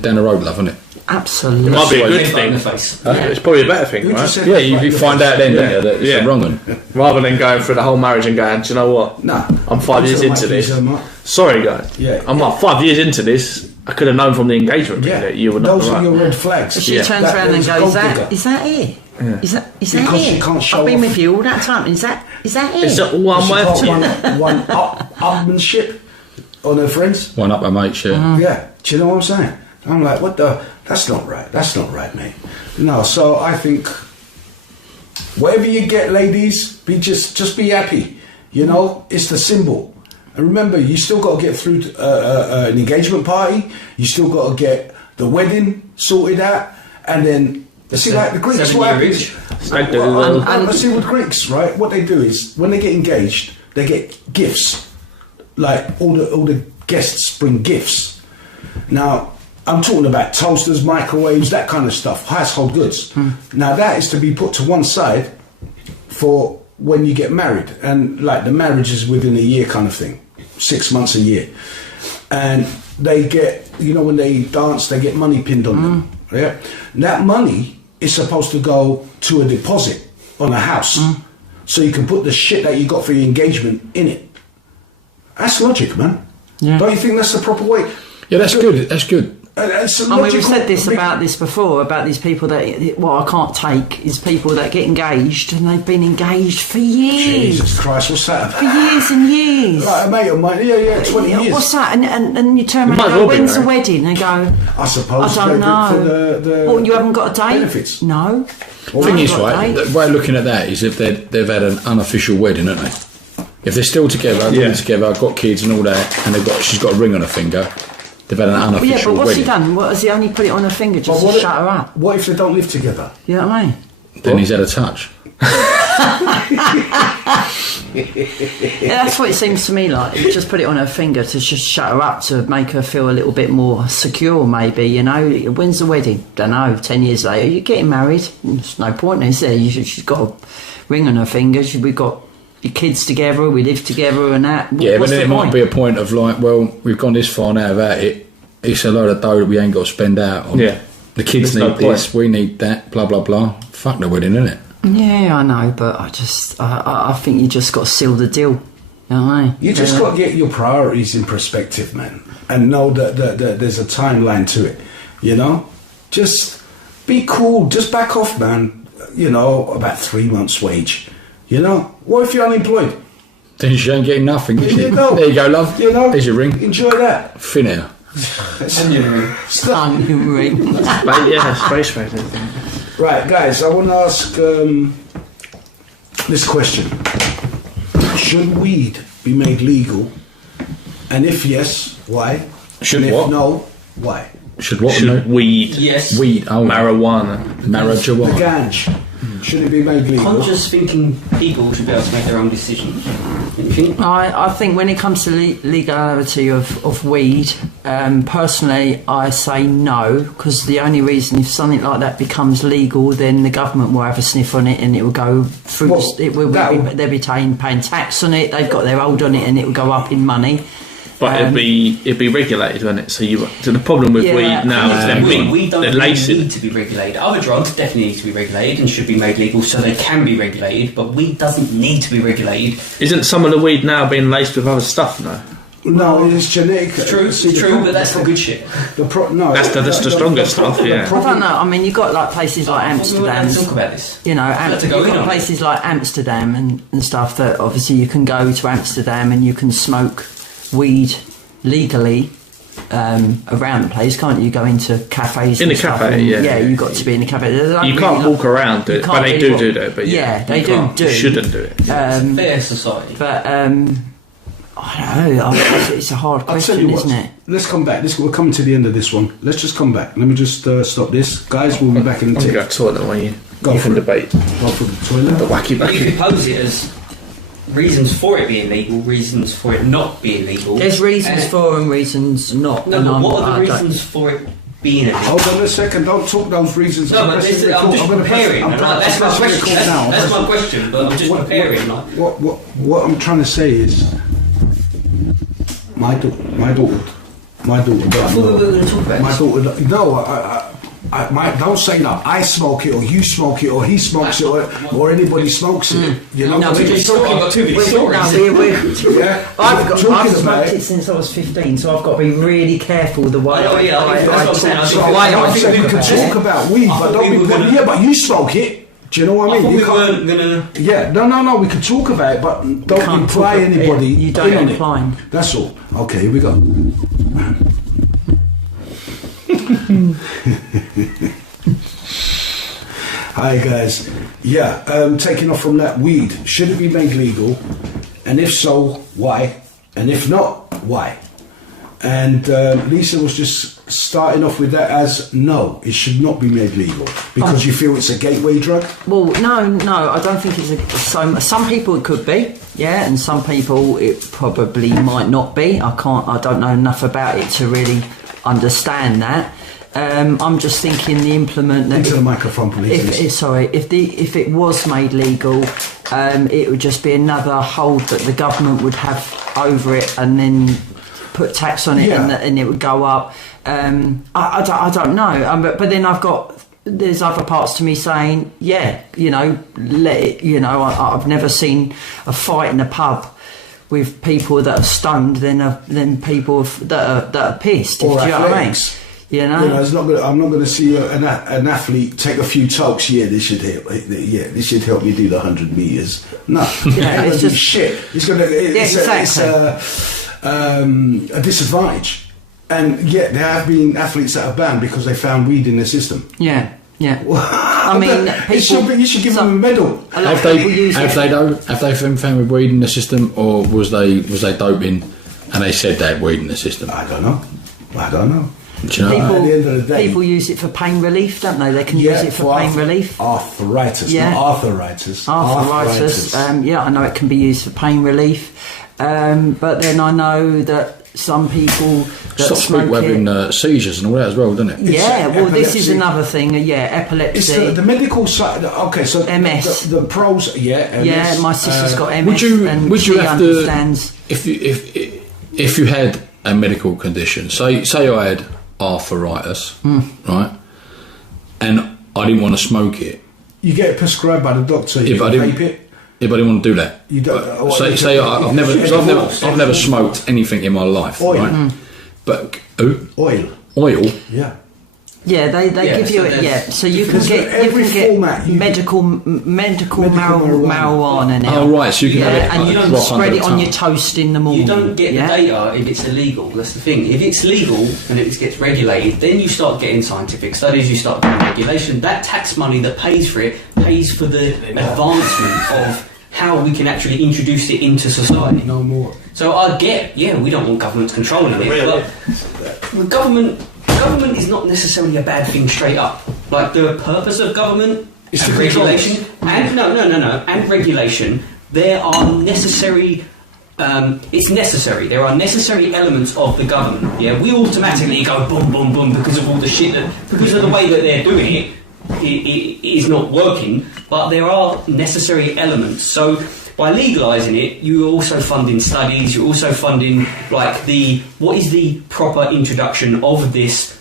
down the road, love, isn't it? Absolutely. It might be a good Headbutt in thing. the face. It's probably a better thing, You just right? said Yeah, that you right find there. out then, don't Yeah. you, that it's Yeah. the wrong one. Rather than going through the whole marriage and going, do you know what? Nah, I'm 5 years Until into my this. visa, Mark. Sorry, guys. Yeah. I'm like 5 years into this. I could have known from the engagement ring Yeah, that you were not those the are right. your red flags. She Yeah. turns That around and is a goes, gold is that digger. it? Is that Because she it? can't show I've been off. with you all that time. Is that it? Is that all I'm She worth can't to you? one upmanship on her friends. One up her mate, shit. Yeah, do you know what I'm saying? I'm like, what the? That's not right. That's not right, mate. No, so I think whatever you get, ladies, just be happy. You know, it's the symbol. And remember, you still got to get through an engagement party. You still got to get the wedding sorted out, and then see, like the Greeks, what 7 year happens? Like the- Let's see with Greeks, right? What they do is when they get engaged, they get gifts. Like all the guests bring gifts. Now, I'm talking about toasters, microwaves, that kind of stuff, household goods. Now that is to be put to one side for when you get married, and like the marriage is within a year kind of thing, 6 months, a year, and they get, you know, when they dance, they get money pinned on them. Yeah, that money is supposed to go to a deposit on a house, so you can put the shit that you got for your engagement in it. That's logic, man. Yeah. Don't you think that's the proper way? Yeah, that's good. That's good. It's a I mean, we've logical- said this about this before, about these people that, what I can't take is people that get engaged and they've been engaged for years. Jesus Christ, what's that For about? years and years. Like a mate of mine, yeah, 20 Yeah, years. what's that? And you turn It around might and as go, well be, when's the right? wedding? And go, I suppose I don't know. for the Well, you haven't got a date? benefits. No. The thing No, is, I've got a right, date. the way of looking at that is if they've had an unofficial wedding, haven't they? If they're still together, Yeah. living together, got kids and all that, and she's got a ring on her finger, they've had an Well, unofficial yeah, but what's wedding. he done? What, has he only put it on her finger just But to shut her up? What if they don't live together? You know what I mean? Then he's had a touch. Yeah, that's what it seems to me like. He just put it on her finger to just shut her up, to make her feel a little bit more secure, maybe, you know. When's the wedding? Don't know, 10 years later. You're getting married. There's no point, is there? She's got a ring on her finger. We've got your kids together, we live together and that. Yeah, What's but then the it might point? be a point of like, well, we've gone this far now without it. It's a load of dough that we ain't got to spend out on. Yeah. The kids There's no need this, we need that, blah, blah, blah. Fuck the wedding, innit? Yeah, I know, but I think you just got to seal the deal. You know what I mean? You just got to get your priorities in perspective, man, and know that there's a timeline to it. You know, just be cool. Just back off, man. You know, about 3 months' wage. You know, what if you're unemployed? Then she ain't getting nothing, is There she? you go. There you go, love. You know, There's your ring. Enjoy that. Thin air. Onion ring. Yeah, space rating. Right, guys, I want to ask this question. Should weed be made legal? And if yes, why? Should and what? If no, why? Should what? Should weed, Yes. Weed. Oh, marijuana. The marijuana. ganj. Should it be made legal? Conscious thinking people should be able to make their own decisions. Don't you think? I think when it comes to legality of weed, personally, I say no, because the only reason if something like that becomes legal, then the government will have a sniff on it and it will go through. Well, They'll be paying tax on it. They've got their hold on it, and it will go up in money. But it'd be regulated, wouldn't it? So the problem with Yeah. weed now is them We don't they're really lacing. need to be regulated. Other drugs definitely need to be regulated and should be made legal so they can be regulated, but weed doesn't need to be regulated. Isn't some of the weed now being laced with other stuff now? No, it's genetic. It's true, See, it's the true, pro- but that's the good shit. No, That's the strongest stuff, yeah. I don't know. I mean, you've got like places like Let's Amsterdam. talk about this. You know, Let's you've go in got on it. places like Amsterdam and stuff that obviously you can go to Amsterdam and you can smoke weed legally around the place, can't you? Go into cafes. In and the stuff, cafe, and, yeah. you've got to be in the cafe. You can't walk around it, but they do that. But they do. You shouldn't do it. Fair society. But I don't know. It's a hard question, isn't it? Let's come back. We're coming to the end of this one. Let's just come back. Let me just stop this, guys. We'll be back in a tick. Go to the toilet while you Go can debate. Go for the toilet. The wacky But you backy. could pose it as reasons for it being legal, reasons for it not being legal. There's reasons for and reasons not. No, but what are the reasons for it being illegal? Hold on a second. Don't talk those reasons. No, but I'm just comparing. That's my question. That's my question. But I'm just comparing. What I'm trying to say is, my daughter. I thought we were going to talk about My this. daughter. No, don't say that. I smoke it, or you smoke it, or he smokes it, or anybody smokes it. You know. No, I've got too many stories. Yeah. I've Talking about smoked it. it since I was 15, so I've got to be really careful the way Oh, yeah, I that's what I'm saying. I talk. think The way I I I said we can talk about weed, but don't be. Yeah, but you smoke it. Do you know what I I mean? thought You we can't- weren't going to... Yeah, no, we can talk about it, but don't can't imply talk it. anybody. You don't in on imply. it. That's all. Okay, here we go. Hi guys. Yeah, taking off from that, weed, should it be made legal? And if so, why? And if not, why? And Lisa was just starting off with that as no, it should not be made legal because you feel it's a gateway drug. Well, no, I don't think it's some people it could be, yeah, and some people it probably might not be. I don't know enough about it to really understand that. I'm just thinking the implement that Into the microphone, please. if it was made legal, it would just be another hold that the government would have over it, and then put tax on it, and it would go up. I don't know, but then there's other parts to me saying, yeah, let it. I've never seen a fight in a pub with people that are stoned than people that are pissed. Or do you know what I mean? athletics. I'm not going to see an athlete take a few tokes. Yeah, this should help. Yeah, this should help me do the 100 meters. No, it's just shit. It's going to. It's a disadvantage. And yet there have been athletes that are banned because they found weed in their system. Yeah. I mean, you should give them a medal. Have they been found with weed in the system, or was they doping and they said they had weed in the system? I don't know. Do you know? At the end of the day, people use it for pain relief, don't they? They can use it for pain relief. Arthritis, Yeah. not arthritis. Arthritis. I know it can be used for pain relief, but then I know that some people that Stop smoke people having it. Seizures and all that as well, doesn't it? Yeah, well, this is epilepsy. another thing. Epilepsy. It's the medical side. Okay, so MS. The pros. Yeah, MS. Yeah, my sister's got MS. Would you she have understands. to if you had a medical condition, say I had arthritis, right, and I didn't want to smoke it. You get it prescribed by the doctor. You can vape it. If I didn't want to do that, You don't. say I've never smoked anything in my life, Oil. right? But Oil. Yeah. Yeah, they give you it. Yeah, so you can get medical marijuana now. Oh right, so you can have it. and you don't spread it on your toast in the morning. You don't get the data if it's illegal. That's the thing. If it's legal and it gets regulated, then you start getting scientific studies. You start getting regulation. That tax money that pays for it pays for the advancement of how we can actually introduce it into society. No more. So I get, we don't want government controlling it, but the government is not necessarily a bad thing straight up. Like the purpose of government It's and to control regulation, and regulation, there are necessary. It's necessary. There are necessary elements of the government. Yeah, we automatically go boom, boom, boom because of all the shit because of the way that they're doing it. It is not working, but there are necessary elements. So by legalising it, you're also funding studies. You're also funding what is the proper introduction of this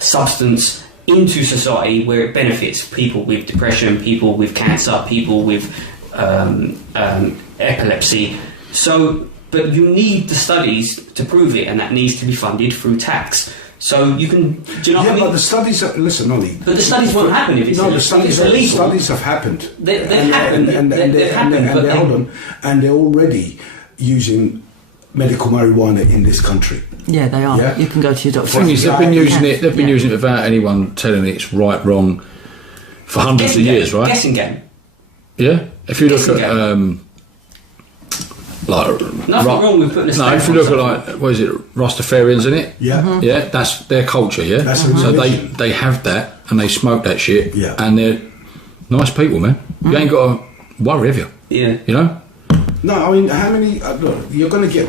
substance into society where it benefits people with depression, people with cancer, people with epilepsy. So, but you need the studies to prove it, and that needs to be funded through tax. So you can, do you know what I mean? But the studies, listen, Ollie. But the studies won't happen if it's illegal. The studies have happened. They've happened. And they're already using medical marijuana in this country. Yeah, they are. Yeah? You can go to your doctor. The thing is, they've been using it. They've been using it without anyone telling it's right, wrong, for hundreds of years, right? Guessing game. Yeah. If you look Guessing at like Nothing wrong with putting a no, stamp if you on look at something. like what is it, Rastafarians, in it? Yeah. Mm-hmm. Yeah, that's their culture. Yeah, That's a so religion. they have that and they smoke that shit. Yeah. And they're nice people, man. You ain't got to worry, have you? Yeah. You know. No, I mean, how many? Look, you're gonna get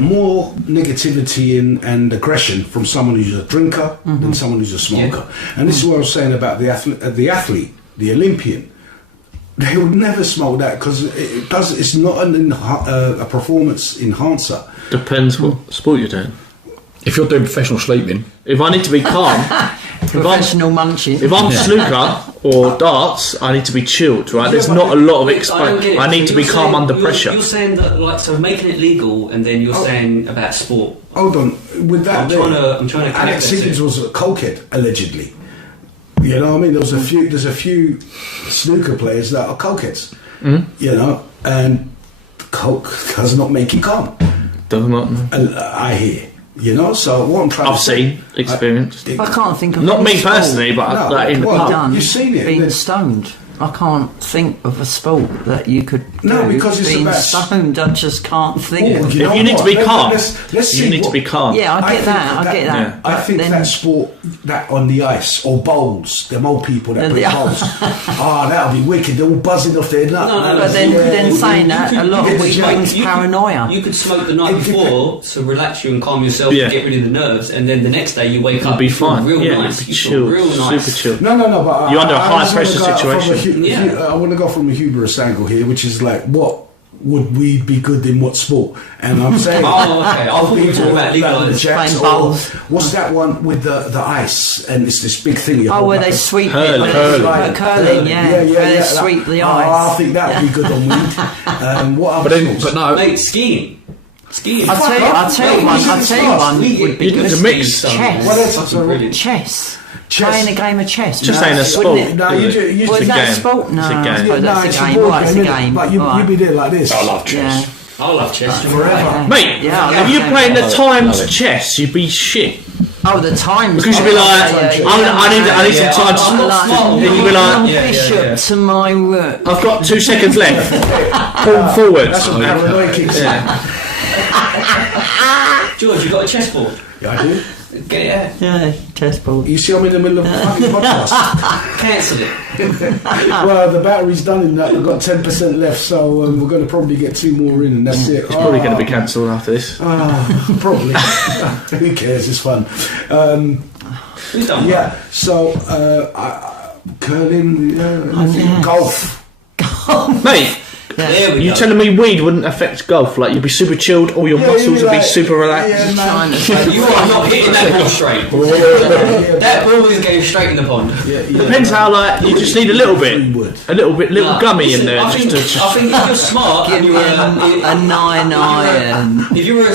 more negativity and aggression from someone who's a drinker than someone who's a smoker. And this is what I was saying about the athlete, the Olympian. They would never smoke that because it's not a performance enhancer. Depends what sport you're doing. If you're doing professional sleeping, If I need to be calm, Professional munching. if I'm snooker or darts, I need to be chilled, right? There's not a lot of I don't exposure. get it. I need So to be you're calm saying- under you're- pressure. You're saying that, like, so making it legal, and then you're saying about sport. Hold on, with that, I'm trying to connect Alex that Higgins to- was a cokehead allegedly. You know what I mean? There's a few snooker players that are cokeheads. You know, and coke does not make you calm. Does not. No. I hear. You know, so what I'm trying I've to say, seen, experienced. I can't think of Not any me sport personally, but No, like in the well, pub. done You've seen it. being There's- stoned. I can't think of a sport that you could No, do because it's being about- stoned. I just can't think. Oh, of you know If you need to what? be calm, Let's see you need to what- be calm. Yeah, I get think that. I get that. yeah. I But think then- that sport, that on the ice or bowls, them old people that Yeah, play they- bowls. That'll be wicked. They're all buzzing off their nut. No, But then You saying that, could- a lot you of could it smoke- brings you could- paranoia. You could smoke the night It before to relax you and calm yourself Yeah. and get rid of the nerves, and then the next day you wake You'll up be you feel fine. real Yeah, nice. you'll be You feel chilled, real nice. super chilled. No, but You're under a high just wanna pressure go from a situation. I want to go from a humorous angle here, which is like, what would we be good in what sport? And I'm saying, Oh, okay. I thought we were talking about the legalising. jacks Playing or bowls. what's that one with the ice and it's this big thing. you Oh, hold where up they and- sweep it. Curling. Curling, yeah. Where they that- sweep the I ice. think that would be good on weed. What other sports? but no, Mate, skiing. Skiing. I'll tell you one We would be get good. It's a mix. Chess. What else? Fucking brilliant. Chess. Chess. Playing a game of chess. Just No, saying a wouldn't sport. it? No, you do. You Was It's a that game. sport? No, It's a game. I suppose No, that's it's a game. board Right, it's a innit? game. Like you'd Right. be there like this. I love chess. Yeah. I love chess. Forever. Mate, Yeah, I if love you're that. playing the Love timed it. chess, you'd be shit. Oh, the times. Because you'd be like, I need Yeah, some time. I'm not smart. Then you'd be like, Yeah, Bishop to my rook. I've got 2 seconds left. Pull forward. That's what paranoia kicks in. George, you got a chessboard? Yeah, I do. Get it out. Yeah, chessboard. You see, I'm in the middle of a fucking podcast. Cancel it. Well, the battery's done in that. We've got 10% left, so we're going to probably get 2 more in, and that's it. It's probably going to be cancelled after this. Probably. Who cares? It's fun. Who's done? Yeah. So, curling, yes. golf. Mate, There we you go. telling me weed wouldn't affect golf? Like, you'd be super chilled, all your muscles would be super relaxed. Yeah, man. Trying to say You are not hitting that ball straight. That ball is going straight in the pond. Depends how, like, you just need a little bit, little gummy Listen, in there. I think if you're smart and give you're me a 9 iron. if you're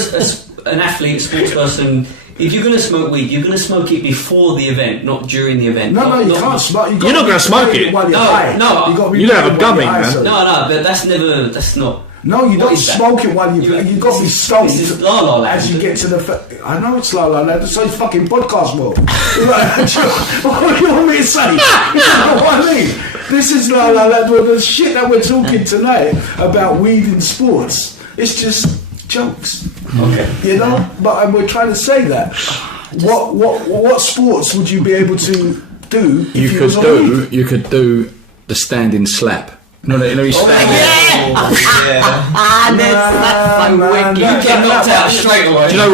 an athlete, a sports person, if you're going to smoke weed, you're going to smoke it before the event, not during the event. No, you can't smoke. You're not gonna smoke it. while you're No, high. no. You got to be You don't have a while gummy, you're high, man. so- No, but that's not. No, you What don't is that? smoke it while you got to be this is stoned La La Land. as you get to the. I know it's La La Land. It's a fucking podcast world. What do you want me to say? You know what I mean? This is La La Land. Well, the shit that we're talking tonight about weed in sports, it's just jokes. Okay. You know, and we're trying to say that. What sports would you be able to do? If You was could on weed? do the standing slap. You know, you stand there. That's so wicked. You get knocked out straight away. Do you know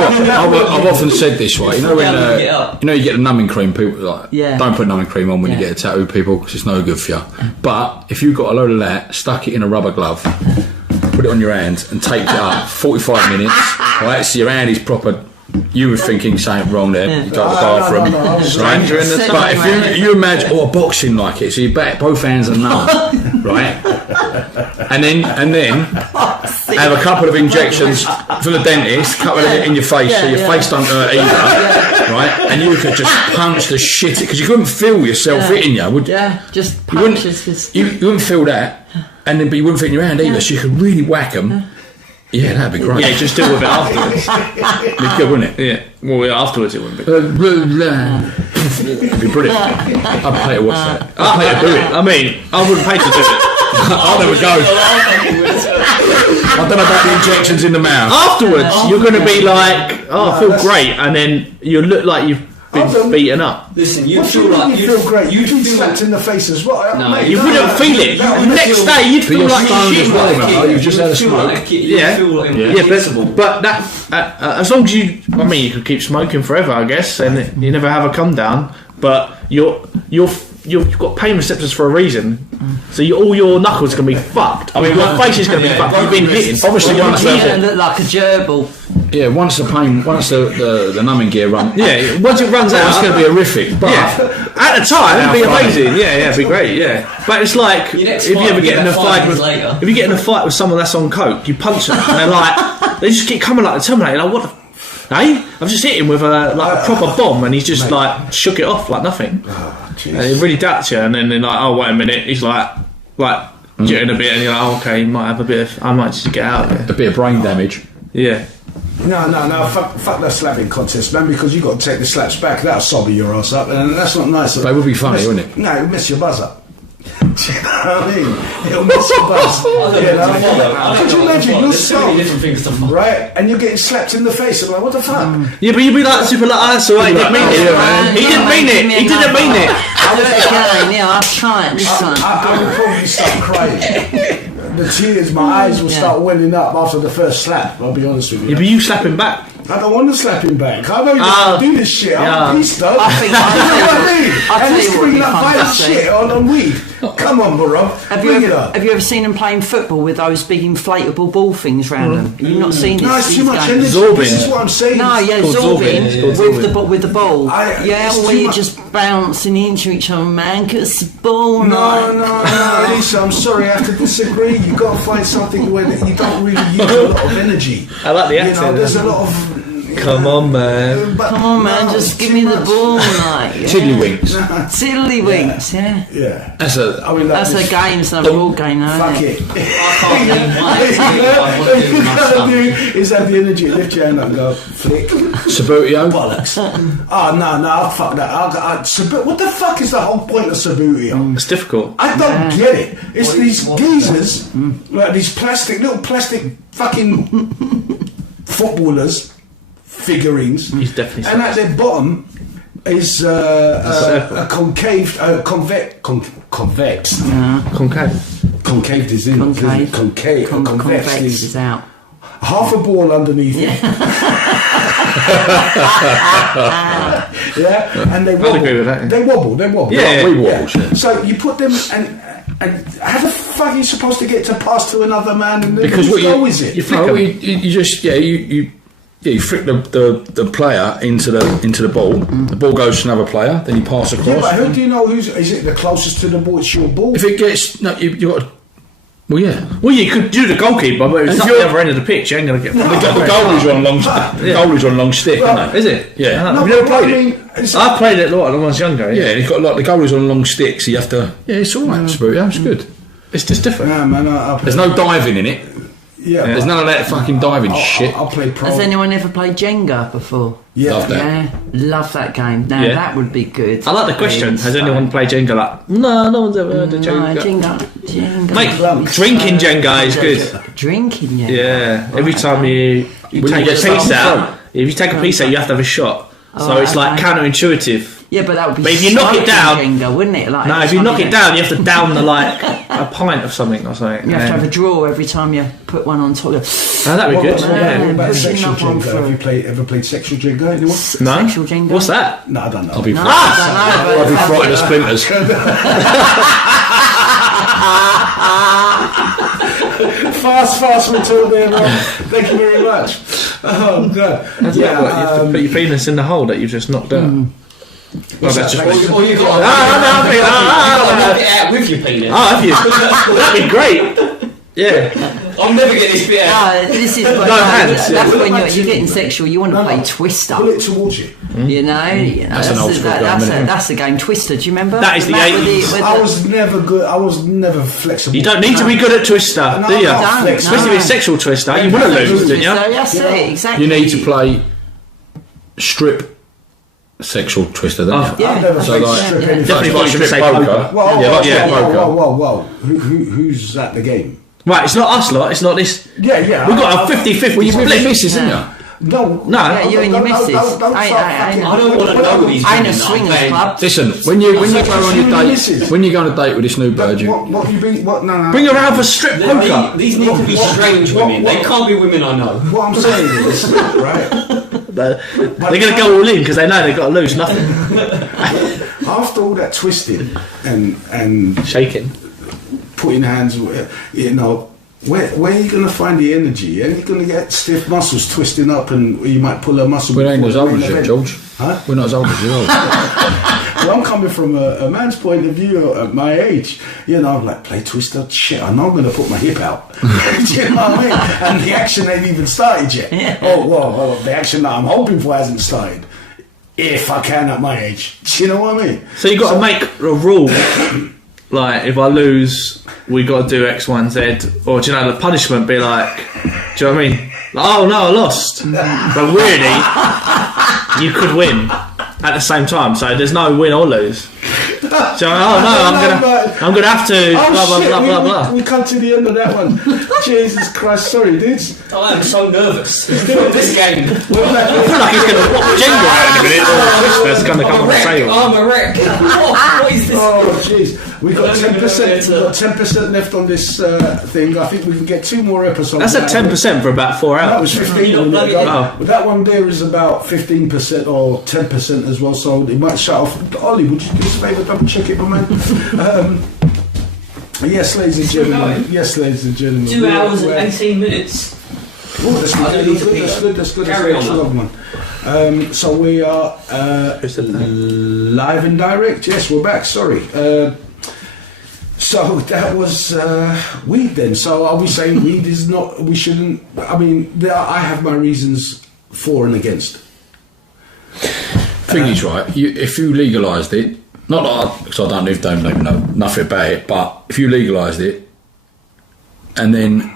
what? I've often said this, right? You know when Yeah, get up. you get the numbing cream. People like Yeah. don't put numbing cream on when you Yeah. get a tattoo, people, because it's no good for you. But if you've got a load of that, stuck it in a rubber glove, put it on your hand, and taped it up 45 minutes. Right, so your hand is proper. You were thinking something wrong there. You go to the bathroom, no, I was right? Stranger in the But if you imagine, or boxing like it, so you back both hands are numb, right? And then have a couple of injections for the dentist, couple of it in your face, so your face don't hurt either, right? And you could just punch the shit because you couldn't feel yourself hitting you, would you? Yeah, just You wouldn't, punches. you wouldn't feel that, but you wouldn't feel it in your hand either. So you could really whack them. Yeah, that'd be great. Yeah, just deal with it afterwards. It'd be good, wouldn't it? Yeah. Well, afterwards it wouldn't be. It'd be brilliant. I'd pay to watch that. I'd pay to do it. I mean, I wouldn't pay to do it. I'll never go. I don't know about the injections in the mouth. Afterwards, you're going to be like, oh, I feel great, and then you look like you've been beaten up. Listen, you feel like you feel great. You'd be slapped in the face as well. No, Mate, You wouldn't feel it. The next day, you'd feel like shit. You've just had a smoke. Yeah, but that as long as you, I mean, you could keep smoking forever, I guess, and you never have a come down. But you've got pain receptors for a reason, so all your knuckles are going to be fucked. I mean, your face is going to be fucked. You've been hitting. Obviously, You're going to look like a gerbil. Yeah, once the numbing gear runs. Yeah, once it runs out, it's going to be horrific. But at the time, it'd be amazing. Yeah, it'd be great. Yeah, but it's like if you ever get in a fight with someone that's on coke, you punch them, and they're like, they just keep coming like the Terminator. Like, what the? Hey, I've just hit him with a proper bomb, and he's just like shook it off like nothing. And he really doubts you, and then they're like, oh wait a minute, he's like jitting a bit, and you're like, oh, okay, he might have I might just get out of it. A bit of brain damage. Yeah. No, fuck that slapping contest, man, because you got to take the slaps back. That'll sobber your ass up, and that's not nice. They would be funny, wouldn't it? No, it'll mess your buzz up. Do you know what I mean? It'll mess your buzz. Could you imagine you're stuck, right, and you're getting slapped in the face? I'm like, what the fuck? Yeah, but you'd be like super like, that's alright, he didn't mean it. He didn't mean it. He didn't mean it. I'll do it again. Yeah, I'll try it this time. I would probably start crying. The tears, my eyes will start welling up after the first slap. I'll be honest with you. Yeah, but you slap him back. I don't want to slap him back. I don't even do this shit. I'm pissed though. I think you know what I mean? I'll And tell it's you what bringing would be up fun violent to see. shit on weed. Come on, bro. Have you ever seen them playing football with those big inflatable ball things round them? You've not seen this? No, it's too much energy. Zorbing. This is what I'm saying. No, yeah, called zorbing zorbing. with the ball. It's Where too you're much. just bouncing into each other, man. Cause the ball. No, Lisa, I'm sorry, I have to disagree. You've got to find something where you don't really use a lot of energy. I like the accent. You know, there's a lot of... Come on, man. Come on, man, just give me the ball, like. Tiddlywinks. Tiddlywinks, yeah. Yeah. That's a That's a game, it's not a ball game, no, Fuck isn't it? it. Is that the energy? Lift your hand up and go, flick. Sabutio. Bollocks. Oh, no, fuck that. What the fuck is the whole point of Sabutio? It's difficult. I don't get it. It's these geezers, like these little plastic fucking footballers, figurines, He's definitely and at their bottom is a concave, convex. Concave. Concave is in. Concave. Convex is out. half a ball underneath it. Yeah, and they wobble. I'd agree with that, yeah. They wobble. Yeah, we wobble. Yeah. So you put them and how the fuck are you supposed to get to pass to another man? And Because whose goal is it? You flick you just you flick the player into the ball. The ball goes to another player. Then you pass across. Yeah, but who do you know is it the closest to the ball? It's your ball. If it gets you got. Well, yeah. Well, you could do the goalkeeper, but if it's the other end of the pitch, you ain't going to get. The goalie's on a long. Goalie's on a long stick, isn't it? Is it? Yeah. No, Have you never but played it? I played it a lot when I was younger. Yeah, and you've got the goalie's on a long stick, so you have to. Yeah, it's all right, Spirit. Yeah, it's good. It's just different. Nah, man, There's no diving in it. Yeah, There's none of that fucking diving shit. I'll play pro. Has anyone ever played Jenga before? Yeah. Love that. Yeah, love that game. Now Yeah. that would be good. I like the question. Has anyone played Jenga? Like, no one's ever heard of Jenga. Jenga. Mate, drinking Jenga is good. Drinking, yeah. Yeah, every time you When take you a get piece stuff out, if you take a piece out, you have to have a shot. So it's like okay. counterintuitive. Yeah, but that would be. But if you knock it down- Jenga, wouldn't it? Like No, every if you time knock it down, you have to down a pint of something or something. You have to have a draw every time you put one on top. Oh, that'd be good. What Yeah. about Pushing sexual up one Jenga? through. Have you ever played sexual Jenga? Anyone? No. Sexual Jenga. What's that? No, I don't know. I'll be No, frightened. I don't know. I'll be frightened of splinters. Fast until there, Rob. Thank you very much. Oh, God. You have to put your penis in the hole that you've just knocked out. Well, that's just. Or you've got to No, knock it out with your penis. Oh, have you? That'd be great. Yeah. I'll never get this bit out. No, this is what hands. that's when you're getting sexual. You want to play Twister. Pull it towards you. You know, That's an old school game, isn't it? that's the game Twister. Do you remember? That is the Matt 80s. I was never good. I was never flexible. You don't need to be good at Twister, No, do you? I can't flex. Especially with sexual Twister, you want to lose, don't you? So that's it, exactly. You need to play strip sexual Twister, don't you? Yeah. I've never So played like, strip yeah. anything. Definitely like what you strip say poker. poker. Whoa, Yeah, whoa, like strip whoa, poker. whoa, whoa, whoa. Who's at the game? Right, it's not us lot, it's not this. Yeah. We've got a 50-50 Well, you've been split. misses, isn't you? No. Yeah, you and your missus. Don't I don't want to know these ain't a women. swingers I'm club. Listen, when you go on your date, misses. when you go on a date with this new bird, you What have you been? What? No. Bring her around for strip poker. These need to be strange women. They can't be women I know. What I'm saying is, right? They're going to go all in because they know they've got to lose nothing. After all that twisting and Shaking. putting hands, you know, where are you going to find the energy? Are you going to get stiff muscles twisting up, and you might pull a muscle? we ain't before as the old main as you, event? George. Huh? We're not as old as you. Well, I'm coming from a man's point of view at my age. You know, I'm like, play Twister? Shit, I know I'm going to put my hip out. Do you know what I mean? And the action ain't even started yet. Yeah. Oh, well, the action that I'm hoping for hasn't started. If I can at my age. Do you know what I mean? So you've got to make a rule. Like, if I lose, we got to do X, Y, and Z. Or, do you know, the punishment be like, do you know what I mean? Like, oh, no, I lost. But really, you could win at the same time. So there's no win or lose. So, I'm gonna have to, blah, blah, shit, blah, blah, blah. We come to the end of that one. Jesus Christ, sorry, dudes. I am so nervous. This game. I feel like he's going to watch Jenga out in a minute, or Christmas going to come on the table. I'm a wreck. What is this? Oh, jeez. We got 10%. We got 10% left on this thing. I think we can get 2 more episodes. That's at 10% for about 4 That hours. was 15 a minute ago. Oh. But that one there is about 15% or 10% as well, so it might shut off. Ollie, would you do us a favour, double check it, my man? Yes, ladies and gentlemen. Yes, ladies and gentlemen. 2 hours and 18 minutes. Oh, that's I don't need to be that's good. Carry That's on, a long one. So we are live and direct. Yes, we're back. Sorry. So that was weed then. So are we saying weed is not? We shouldn't. I mean, I have my reasons for and against. Thing is, right, if you legalised it, not that because I don't even know nothing about it, but if you legalised it and then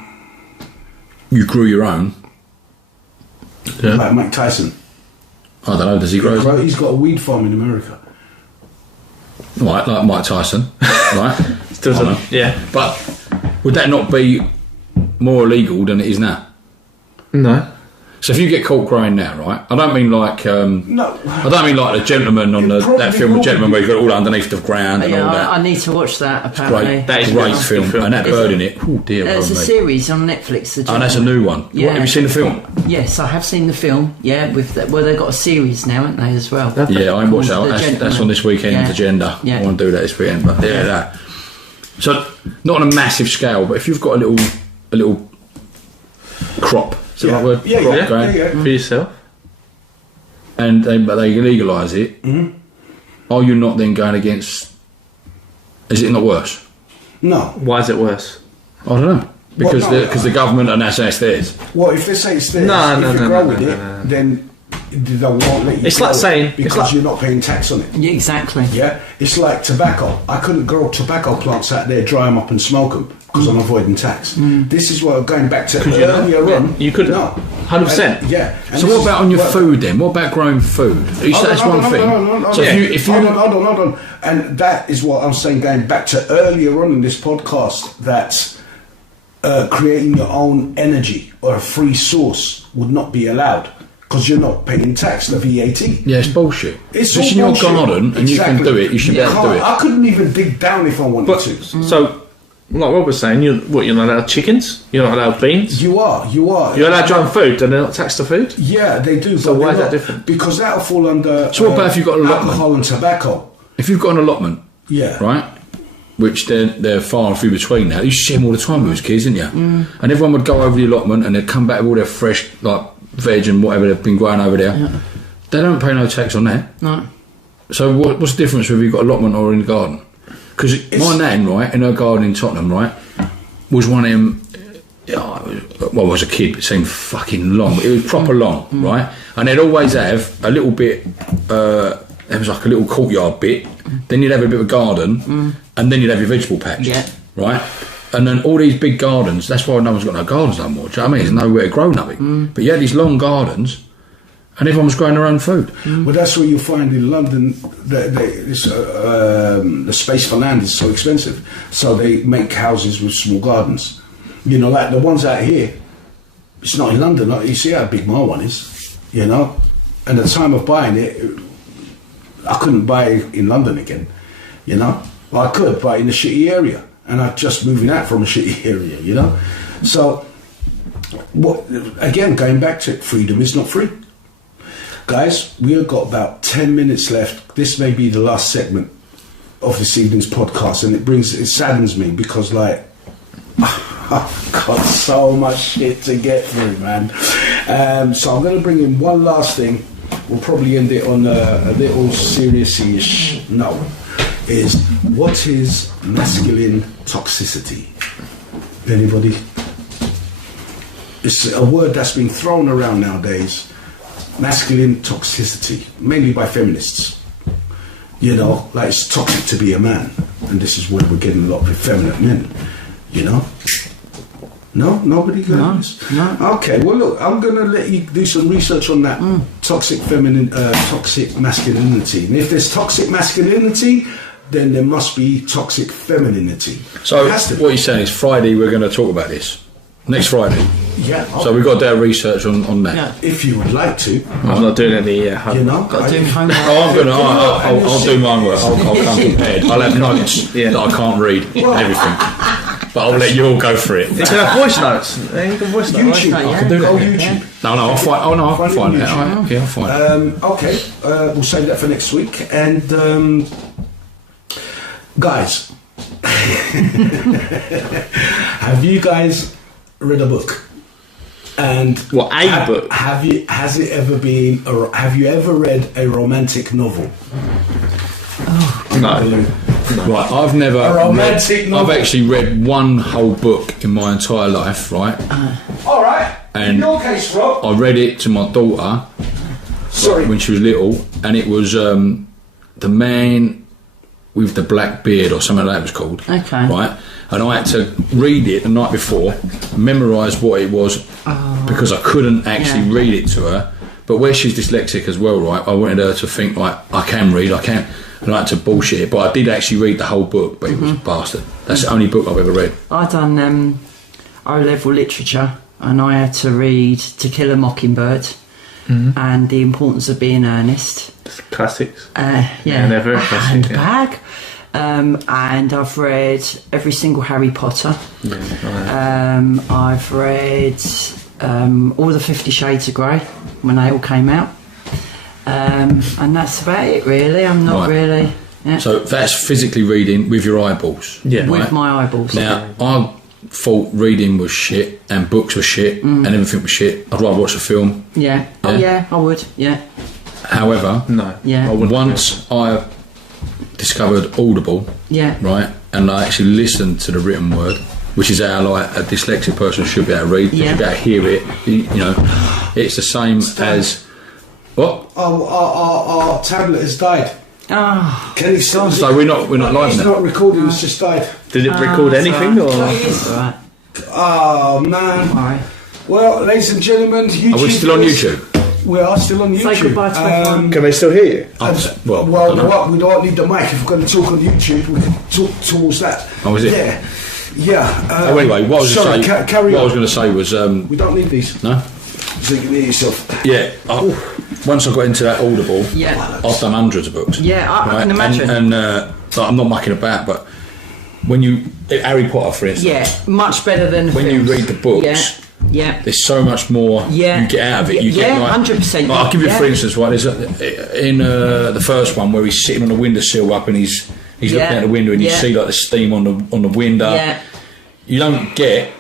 you grew your own, Like Mike Tyson. I don't know, does he grow? He's got a weed farm in America. Right, like Mike Tyson, right? Still I know. yeah. But would that not be more illegal than it is now? No. So if you get caught growing now, right? I don't mean like No. I don't mean like the gentleman on It probably that film, will The Gentleman, be. where you got all underneath the ground and all Yeah, that. I need to watch that. Apparently, Great, That is great good. film, Good film. and that bird in it. Oh dear, There's a me. series on Netflix. The Oh, that's a new one. Yeah. Have you seen the film? Yes, I have seen the film. Yeah, with well, they've got a series now, haven't they, as well? Yeah, I ain't watched Called that. The That's Gentleman. on this weekend's Yeah. agenda. Yeah. I want to do that this weekend, but yeah, that. So not on a massive scale, but if you've got a little crop, is that the right word? Yeah, Crop yeah, going, yeah. For yourself. and they legalise it, are you not then going against? Is it not worse? No. Why is it worse? I don't know because Well, no. the government and that's theirs. Well, if they say it's theirs, No, if you no, grow no, with no, it, no. then they won't let you. It's grow like it saying- because it's like- you're not paying tax on it. Yeah, exactly. Yeah, it's like tobacco. I couldn't grow tobacco plants out there, dry them up, and smoke them because I'm avoiding tax. This is what going back to you not? earlier on. You could- no, 100%. Yeah. And So this what is about on your what- food then? What about growing food? That's one thing. So if you hold on, and that is what I'm saying. Going back to earlier on in this podcast, that creating your own energy or a free source would not be allowed because you're not paying tax, the VAT. yeah, it's bullshit. It's Just all in your bullshit. garden and you can Exactly. do it. You should be able to do it. I couldn't even dig down if I wanted But to. so, like Rob was saying, you're not allowed chickens. You're not allowed beans. You are. You're allowed your own food, and they're not taxed the food. Yeah, they do. So but why they're is that not, different? Because that'll fall under. So what about if you've got an allotment? alcohol and tobacco? If you've got an allotment, Yeah. right, which they're far and few between now. You used to see them all the time with us kids, didn't you? And everyone would go over the allotment and they'd come back with all their fresh like veg and whatever they've been growing over there. They don't pay no tax on that. No. So what's the difference whether you've got allotment or in the garden? Because my nan, right, in her garden in Tottenham, right, was one of them well, I was a kid, it seemed fucking long. It was proper long, right? And they'd always have a little bit, there was like a little courtyard bit, then you'd have a bit of a garden, and then you'd have your vegetable patch, right? And then all these big gardens, that's why no one's got no gardens no more, do you know what I mean? There's nowhere to grow nothing. But you had these long gardens, and everyone was growing their own food. Well, that's what you'll find in London. The space for land is so expensive, so they make houses with small gardens. You know, like the ones out here. It's not in London. Like, you see how big my one is. You know, and at the time of buying it, I couldn't buy it in London again. You know, well, I could, but in a shitty area, and I'm just moving out from a shitty area. You know, so what? Again, going back to it, freedom is not free. Guys, we have got about 10 minutes left. This may be the last segment of this evening's podcast, and it saddens me because, like, I've got so much shit to get through, man. So I'm going to bring in one last thing. We'll probably end it on a little serious-ish note. Is what is masculine toxicity? Anybody? It's a word that's been thrown around nowadays. Masculine toxicity, mainly by feminists. You know, like it's toxic to be a man, and this is where we're getting a lot of effeminate men. You know? No, nobody got this. No. Okay, well look, I'm gonna let you do some research on that toxic masculinity. And if there's toxic masculinity, then there must be toxic femininity. So what you're saying is Friday we're going to talk about this. Next Friday. Yeah. So we've got to do our research on that. Yeah. If you would like to. I'm not doing any you know, got to do homework. I'll do my homework. I'll come prepared. I'll have notes that I can't read and everything. But I'll let you all go for it. You can have voice notes. You can voice notes. YouTube. I can do that. YouTube. No, I'll find. Oh no, I can find it. Yeah, I'll find it. Okay, we'll save that for next week. And guys, have you guys read a book? And what book? Have you ever read a romantic novel? No. Right, I've never. A romantic novel. I've actually read one whole book in my entire life, right? All right. And in your case, Rob, I read it to my daughter. When she was little, and it was The Man with the Black Beard or something like that it was called. Okay. Right, and I had to read it the night before, memorise what it was because I couldn't actually read it to her. But where she's dyslexic as well, right? I wanted her to think like I can read, I can. And I had to bullshit it, but I did actually read the whole book, but it was a bastard. That's the only book I've ever read. I done O-level literature, and I had to read To Kill a Mockingbird and The Importance of Being Earnest. Classics. Yeah, they're very classic. Handbag. And I've read every single Harry Potter. Yeah, I've read all the 50 Shades of Grey when they all came out. And that's about it, really. I'm not really. Yeah. So that's physically reading with your eyeballs. Yeah, right? With my eyeballs. Now, I thought reading was shit and books were shit and everything was shit. I'd rather watch a film. Yeah. Oh, yeah, I would. Yeah. However, Yeah. once I discovered Audible, right, and I actually listened to the written word, which is how like a dyslexic person should be able to read, should be able to hear it. You know, it's the same as. What? Our tablet has died. Oh. Can you stop? So we're not live now. It's not recording. It's just died. Did it record anything or? Right. Oh man. Right. Well, ladies and gentlemen, YouTube. Are we still on YouTube? We are still on YouTube. Say goodbye to everyone. Can they still hear you? Well, what? We don't need the mic. If we're going to talk on YouTube, we can talk towards that. Oh, is it? Yeah. Anyway, what I was going to say was. We don't need these. No. So you can hear yourself. Yeah. Once I got into that Audible, I've done hundreds of books. Yeah, I can imagine. And I'm not mucking about, but when you Harry Potter, for instance, much better than when films. you read the books. Yeah. There's so much more you get out of it. You get like 100%. I'll give you for instance, right? There's in the first one where he's sitting on the windowsill up and he's looking out the window and you see like the steam on the window. Yeah. You don't get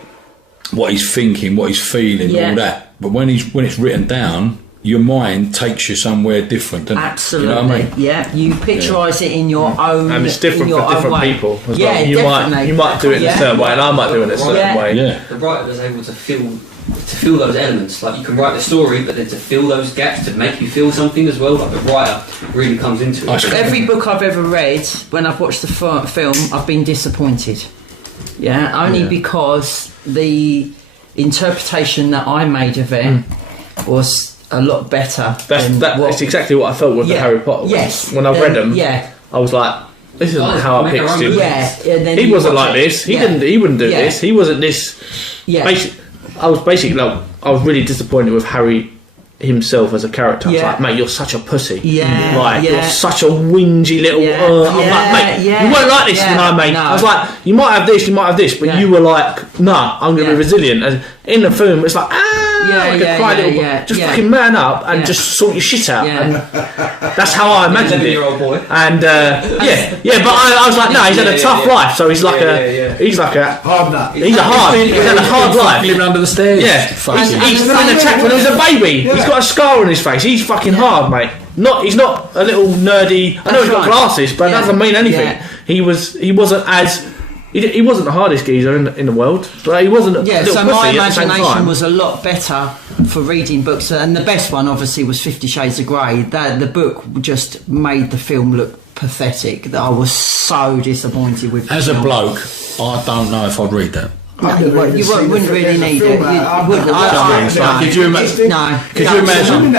what he's thinking, what he's feeling, all that. But when it's written down, your mind takes you somewhere different, doesn't Absolutely. it? You know what I mean? Yeah, you picturise it in your own. And it's different in your for different own way. people as Yeah, well. You might do it in a certain way, and I might do it in a certain way. Yeah. The writer was able to fill those elements. Like, you can write the story, but then to fill those gaps, to make you feel something as well. Like, the writer really comes into it. Every book I've ever read, when I've watched the film, I've been disappointed. Yeah, only because the interpretation that I made of it was a lot better. That's exactly what I felt with the Harry Potter ones. Yes. When I read them, I was like, this isn't how I pitched him. Yeah. He wasn't like this. He wouldn't do this. He wasn't this. Yeah. I was really disappointed with Harry himself as a character. I was like, mate, you're such a pussy. You're such a whingy little. I'm like, mate, you weren't like this when I made. No. I was like, you might have this, but you were like, nah, I'm going to be resilient. And in the film, it's like, just fucking man up and just sort your shit out. And that's how I imagined it. Boy. And but I was like, no, he's had a tough life, so he's like he's like a hard nut. He's had a hard life. Living under the stairs. Yeah, he's been attacked when he was a baby. He's got a scar on his face. He's fucking hard, mate. He's not a little nerdy. I know he's got glasses, but that doesn't mean anything. He wasn't the hardest geezer in the world, but he wasn't. So my imagination was a lot better for reading books, and the best one obviously was 50 Shades of Grey. The book just made the film look pathetic. That I was so disappointed with. As a bloke, I don't know if I'd read that. No, you wouldn't really need it. Could you imagine? No. Could you imagine?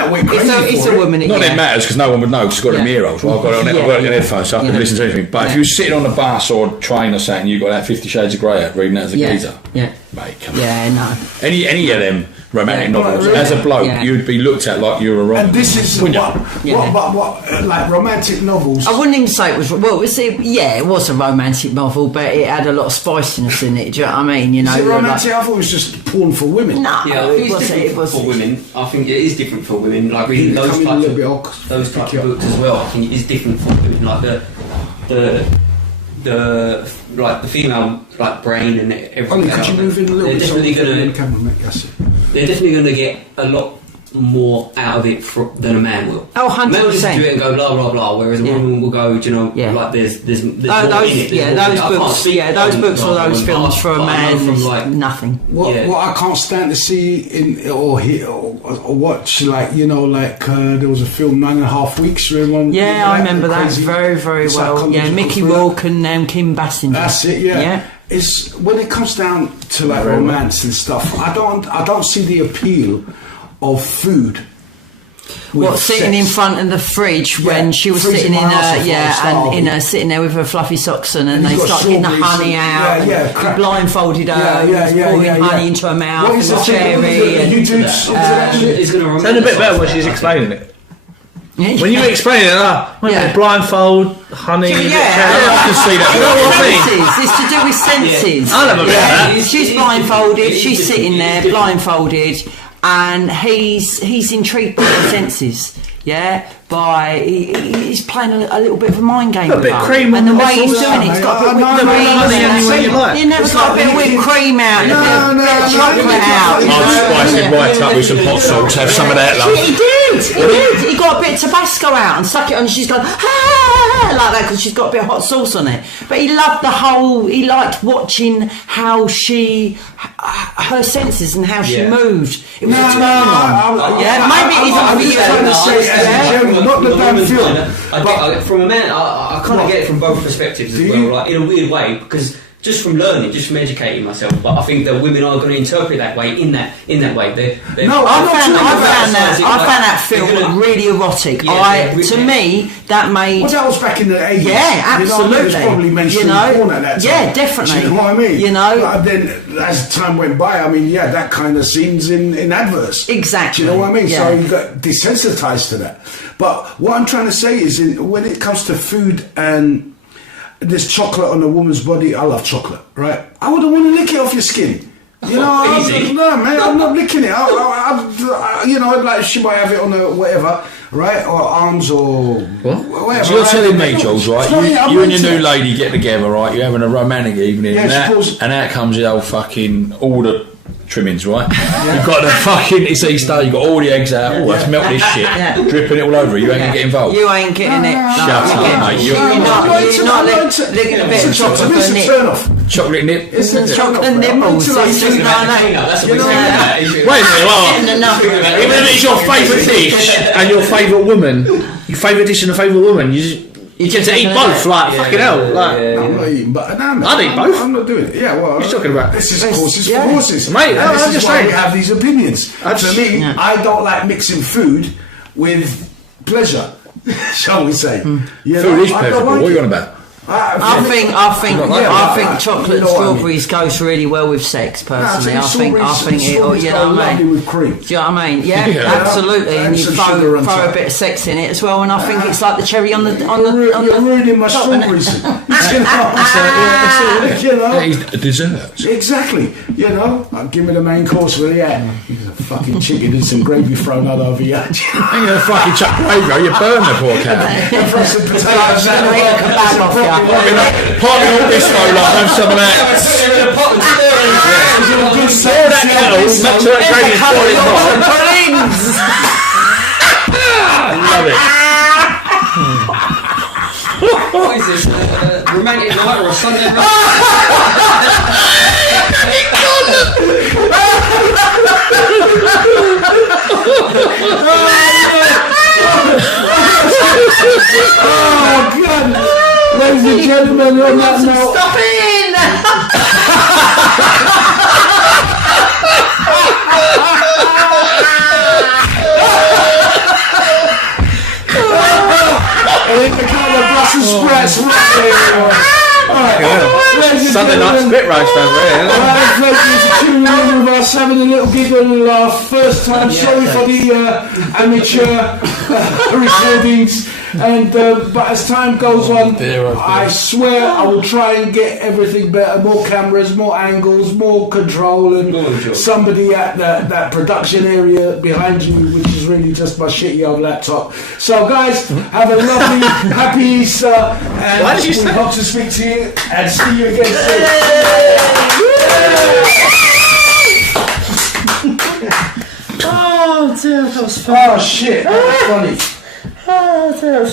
It's a woman. Not that it matters because no one would know because it's got them ear holes. Well, I've got it on. I've got it in headphones, so I can listen to anything. But if you were sitting on a bus or a train or something, you got that 50 Shades of Grey out reading that as a geezer. Yeah. Mate, come on. Yeah, no. Any of them romantic novels, as a bloke, you'd be looked at like you were wrong. And this is what like romantic novels. I wouldn't even say it was. Well, it was a romantic novel, but it had a lot of spiciness in it. Do you know what I mean? You know, is it romantic? I thought it was just porn for women. No, it was for women. I think it is different for women. Like reading those types of books as well. I think it is different for women. Like the female brain and everything. Could you move in a little bit? They're definitely going to get a lot more out of it than a man will. Oh, 100%. Men will just do it and go blah blah blah, whereas a woman will go, do you know, like there's more in it. Those books or those films for a man is nothing. What I can't stand to see or hear or watch, there was a film 9.5 Weeks. I remember that very, very well. Yeah, Mickey Rourke and Kim Basinger. That's it. Yeah. It's when it comes down to romance and stuff. I don't see the appeal of food. Sitting in front of the fridge when she was sitting sitting there with her fluffy socks on, and they start getting the honey out. And blindfolded her, pouring honey into her mouth, and the cherry. It's going to a bit better when she's explaining it. When you explain it, blindfold, honey, I can see that. It's to do with senses. I love a bit of that. She's blindfolded. She's sitting there blindfolded, and he's intrigued by her senses. Yeah, he's playing a little bit of a mind game with her. Cream and the way he's doing it, he's got a bit of whipped cream. You never got a bit of whipped cream out, and a bit of chocolate out. I'll spice it right up with some hot sauce. Have some of that, love. He did. He got a bit of Tabasco out and stuck it on, and she's gone like that because she's got a bit of hot sauce on it. But he loved he liked watching how her senses and how she moved. It was a turn on. Maybe it isn't for you. Not the damn film. From a man, I kind of get it from both perspectives as well, like in a weird way, because just from learning, just from educating myself. But I think that women are going to interpret that way in that way. I found that film really erotic. To me, that made. Well, that was back in the 80s. Yeah, absolutely. It was probably mainstream porn at that time. Yeah, definitely. Do you know what I mean? But then as time went by, that kind of scenes in adverts. Exactly. Do you know what I mean? So you got desensitized to that. But what I'm trying to say is, when it comes to food and there's chocolate on a woman's body, I love chocolate, right? I wouldn't want to lick it off your skin. Easy. No, man, I'm not licking it. Like she might have it on her whatever, right? Or arms or whatever. So you're telling me, Jules, right? You and your new lady get together, right? You're having a romantic evening, and out comes the old fucking all the trimmings, right? You've got the fucking, it's Easter, you've got all the eggs out, let's melt this shit, dripping it all over you ain't going to get involved. You ain't getting it. Shut up, mate. You're not licking a bit of chocolate for nip. Chocolate nip? It's chocolate nipples. That's just like that. Wait a minute, even if it's your favourite dish and your favourite woman, your favourite dish and a favourite woman, you just eat both, like, fucking hell. Like, I'm not eating, but I'd eat both. I'm not doing it. Yeah, well, what are you talking about? This is horses for horses, mate. No, this I'm is just why saying. we have these opinions. For me, I don't like mixing food with pleasure, shall we say? Food is pleasurable. What are you on about? I think chocolate and strawberries goes really well with sex. Personally, I think it. You know what I mean? With cream. Do you know what I mean? Yeah, absolutely. And you throw a bit of sex in it as well. And I think it's like the cherry on the. You're ruining my strawberries. It's a dessert. Exactly. You know, give me the main course with a fucking chicken and some gravy thrown out over you. Ain't gonna fucking chuck gravy. You burn the poor cow. Frosted potatoes. Parking all this though, like have some of that. Pour that kettle, make sure that gravy's boiling hot. What is this? Romantic night or a Sunday night? Oh God! Ladies and gentlemen, on that note, Stop it! I think the kind of Brussels sprouts right there. Sunday night spit roast over here. Alright, thank you for tuning in with us, having a little giggle and a laugh. First time, sorry for the amateur recordings. And but as time goes on, I swear I will try and get everything better. More cameras, more angles, more control, and somebody at that production area behind you, which is really just my shitty old laptop. So guys, have a lovely, happy Easter, and we hope to speak to you and see you again soon. Oh dear, that was funny. Oh shit, that was funny. Oh dear.